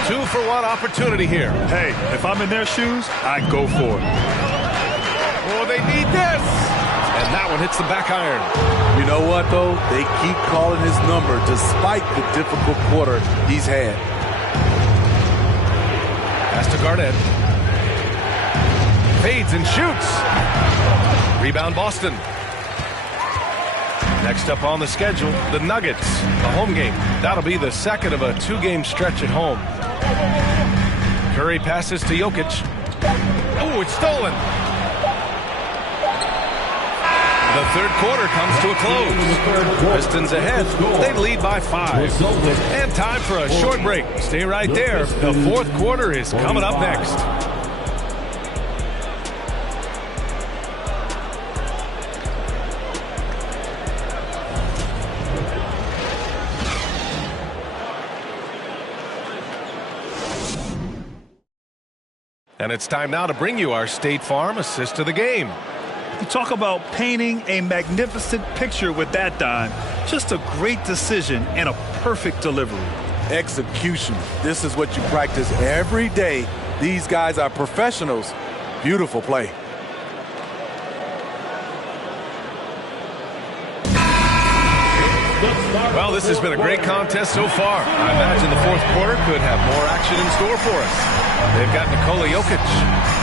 2 for 1 opportunity here. Hey, if I'm in their shoes, I go for it. Oh, they need this. And that one hits the back iron. You know what, though? They keep calling his number despite the difficult quarter he's had. Pass to Garnett. Fades and shoots. Rebound Boston. Next up on the schedule, the Nuggets, a home game. That'll be the second of a 2-game stretch at home. Curry passes to Jokic. Oh, it's stolen. The third quarter comes to a close. Pistons ahead. They lead by 5. And time for a short break. Stay right there. The fourth quarter is coming up next. And it's time now to bring you our State Farm assist of the game. You talk about painting a magnificent picture with that dime. Just a great decision and a perfect delivery. Execution. This is what you practice every day. These guys are professionals. Beautiful play. Well, this has been a great contest so far. I imagine the fourth quarter could have more action in store for us. They've got Nikola Jokic.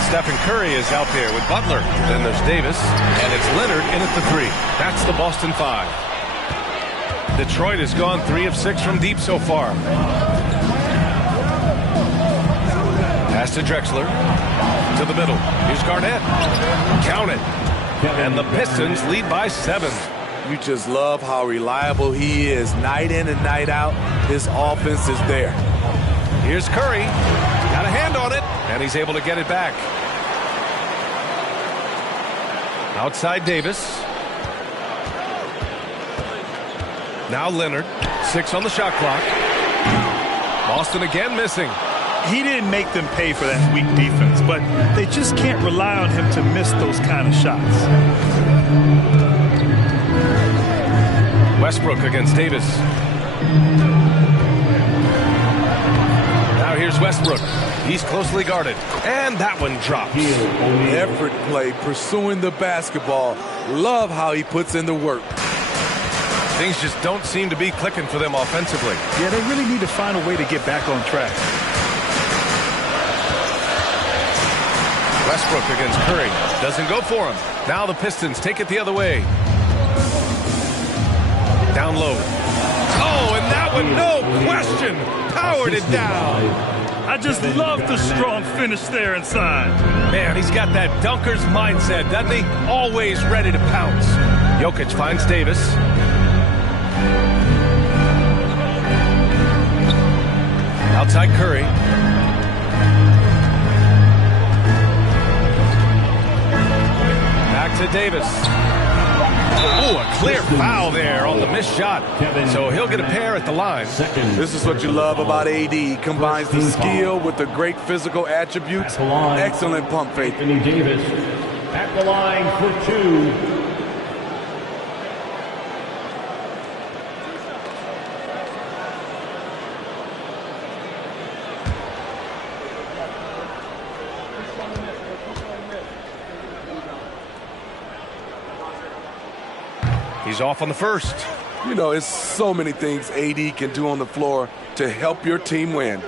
Stephen Curry is out there with Butler. Then there's Davis, and it's Leonard in at the 3. That's the Boston 5. Detroit has gone 3 of 6 from deep so far. Pass to Drexler. To the middle. Here's Garnett. Count it. And the Pistons lead by 7. You just love how reliable he is. Night in and night out, his offense is there. Here's Curry. Got a hand on it, and he's able to get it back. Outside Davis. Now Leonard. 6 on the shot clock. Boston again missing. He didn't make them pay for that weak defense, but they just can't rely on him to miss those kind of shots. Westbrook against Davis. Now here's Westbrook. He's closely guarded. And that one drops. Effort play, pursuing the basketball. Love how he puts in the work. Things just don't seem to be clicking for them offensively. Yeah, they really need to find a way to get back on track. Westbrook against Curry. Doesn't go for him. Now the Pistons take it the other way. Down low. Oh, and that one, no question, powered it down. I just love the strong finish there inside. Man, he's got that dunker's mindset, doesn't he? Always ready to pounce. Jokic finds Davis. Outside Curry. Back to Davis. Oh, a clear foul there on the missed shot. So he'll get a pair at the line. This is what you love about AD. He combines the skill with the great physical attributes. Excellent pump fake. Anthony Davis at the line for 2. He's off on the first. You know, it's so many things AD can do on the floor to help your team win.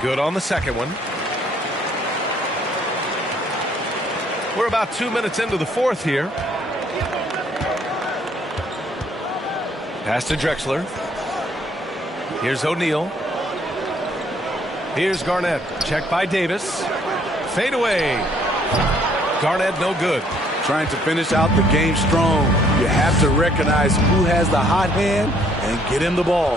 Good on the second one. We're about 2 minutes into the fourth here. Pass to Drexler. Here's O'Neal. Here's Garnett. Checked by Davis. Fade away. Garnett no good. Trying to finish out the game strong. You have to recognize who has the hot hand and get him the ball.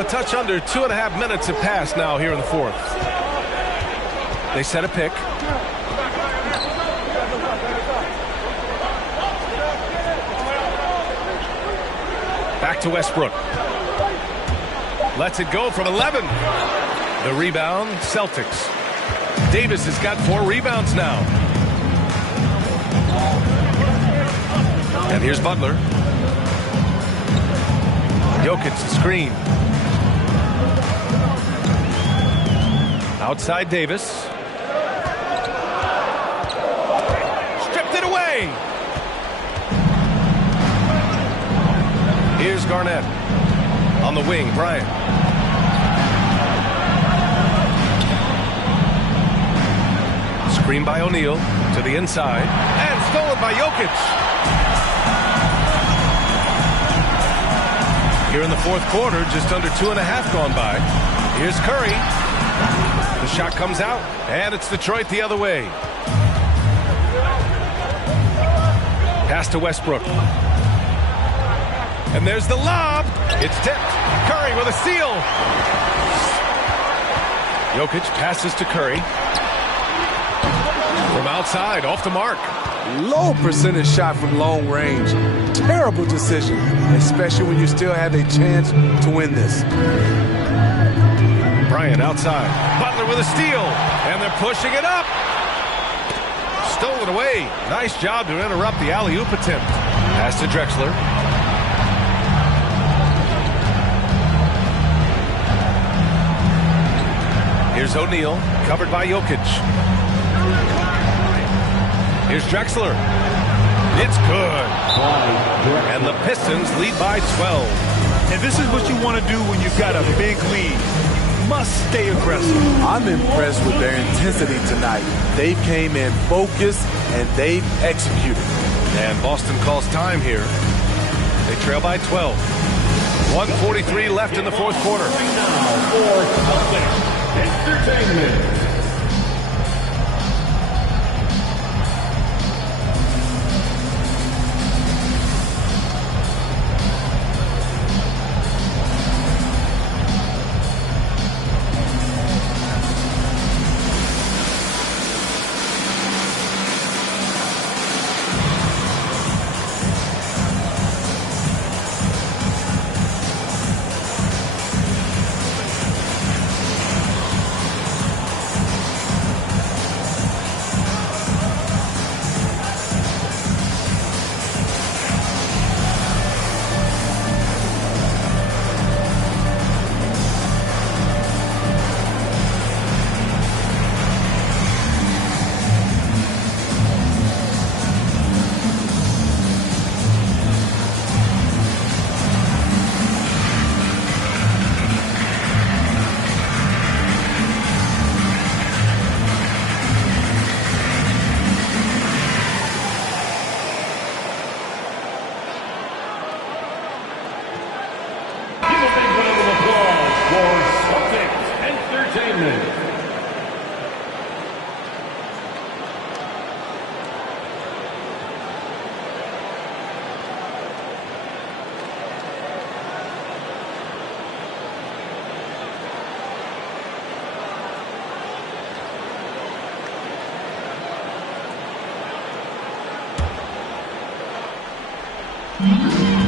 A touch under 2.5 minutes have passed now here in the fourth. They set a pick. Back to Westbrook. Lets it go from 11. The rebound, Celtics. Davis has got 4 rebounds now. And here's Butler. Jokic the screen. Outside Davis. Stripped it away. Here's Garnett. On the wing, Bryant. Screen by O'Neal to the inside. And stolen by Jokic. Here in the fourth quarter, just under 2.5 gone by. Here's Curry. The shot comes out, and it's Detroit the other way. Pass to Westbrook. And there's the lob. It's tipped. Curry with a steal. Jokic passes to Curry. From outside, off the mark. Low percentage shot from long range. Terrible decision, especially when you still have a chance to win this. Bryant outside. Butler with a steal. And they're pushing it up. Stolen away. Nice job to interrupt the alley-oop attempt. Pass to Drexler. Here's O'Neal, covered by Jokic. Here's Drexler. It's good. And the Pistons lead by 12. And this is what you want to do when you've got a big lead. You must stay aggressive. I'm impressed with their intensity tonight. They came in focused and they've executed. And Boston calls time here. They trail by 12. 1:43 left in the fourth quarter. Entertainment.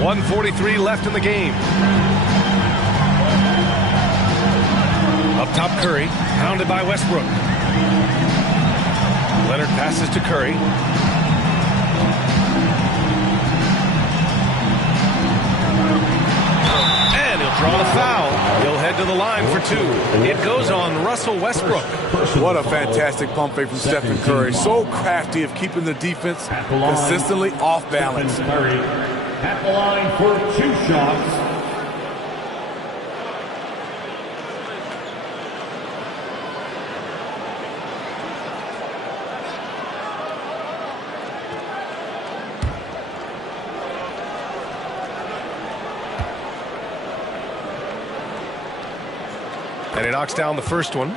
.143 left in the game. Up top, Curry, pounded by Westbrook. Leonard passes to Curry. And he'll draw the foul. He'll head to the line for two. It goes on Russell Westbrook. What a fantastic pump fake from Stephen Curry. So crafty of keeping the defense consistently off balance. At the line for 2 shots. And he knocks down the first one.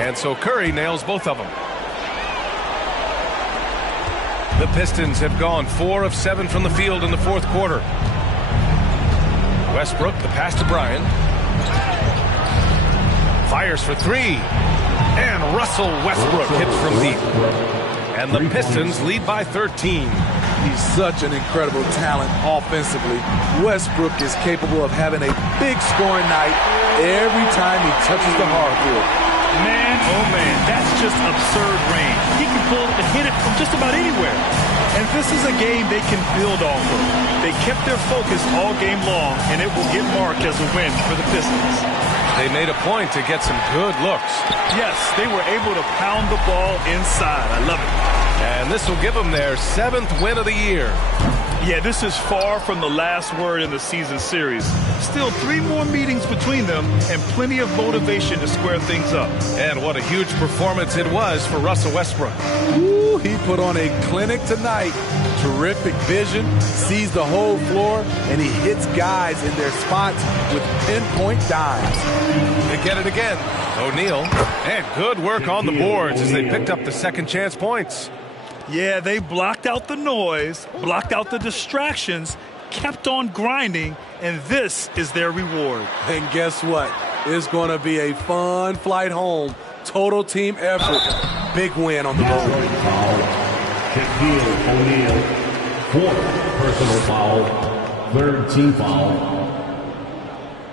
And so Curry nails both of them. The Pistons have gone 4 of 7 from the field in the fourth quarter. Westbrook, the pass to Bryant. Fires for 3. And Russell Westbrook hits from deep. And the Pistons lead by 13. He's such an incredible talent offensively. Westbrook is capable of having a big scoring night every time he touches the hardwood. Man, oh man, that's just absurd range. He can pull and hit it from just about anywhere. And this is a game they can build off of. They kept their focus all game long, and it will get marked as a win for the Pistons. They made a point to get some good looks. Yes, they were able to pound the ball inside. I love it. And this will give them their 7th win of the year. Yeah, this is far from the last word in the season series. Still 3 more meetings between them and plenty of motivation to square things up. And what a huge performance it was for Russell Westbrook. Ooh, he put on a clinic tonight. Terrific vision, sees the whole floor, and he hits guys in their spots with pinpoint dimes. They get it again. O'Neal. And good work on the boards as they picked up the second chance points. Yeah, they blocked out the noise, blocked out the distractions, kept on grinding, and this is their reward. And guess what? It's going to be a fun flight home. Total team effort. Big win on the road. Shaquille O'Neal, 4th personal foul, 3rd team foul.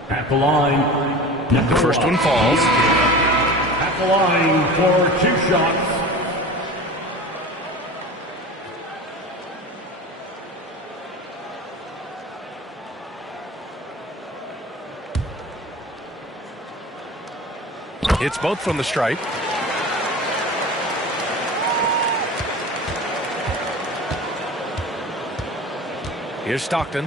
At the line. The first one falls. At the line for 2 shots. It's both from the stripe. Here's Stockton.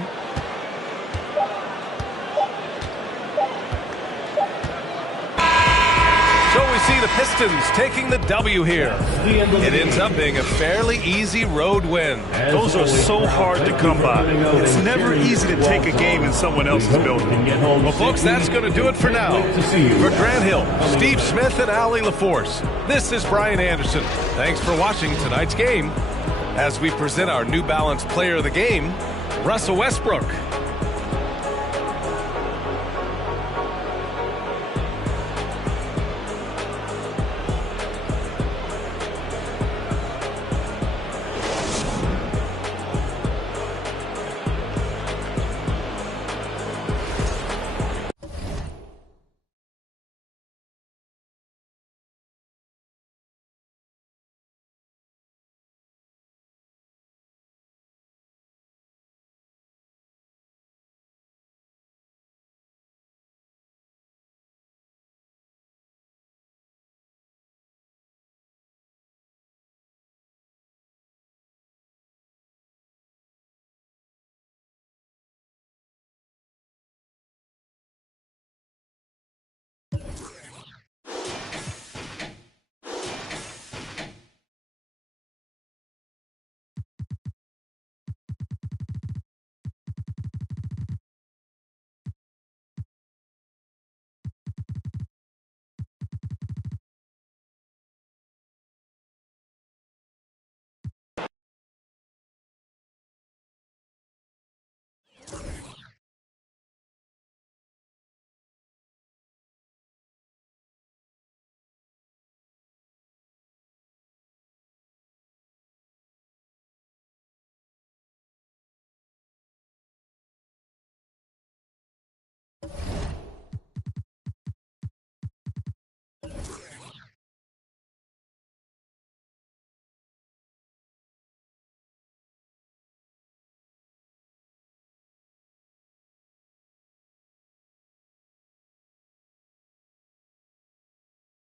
So we see the Pistons taking the W here. It ends up being a fairly easy road win. Those are so hard to come by. It's never easy to take a game in someone else's building. Well, folks, that's going to do it for now. For Grant Hill, Steve Smith, and Allie LaForce, this is Brian Anderson. Thanks for watching tonight's game as we present our New Balance Player of the Game, Russell Westbrook.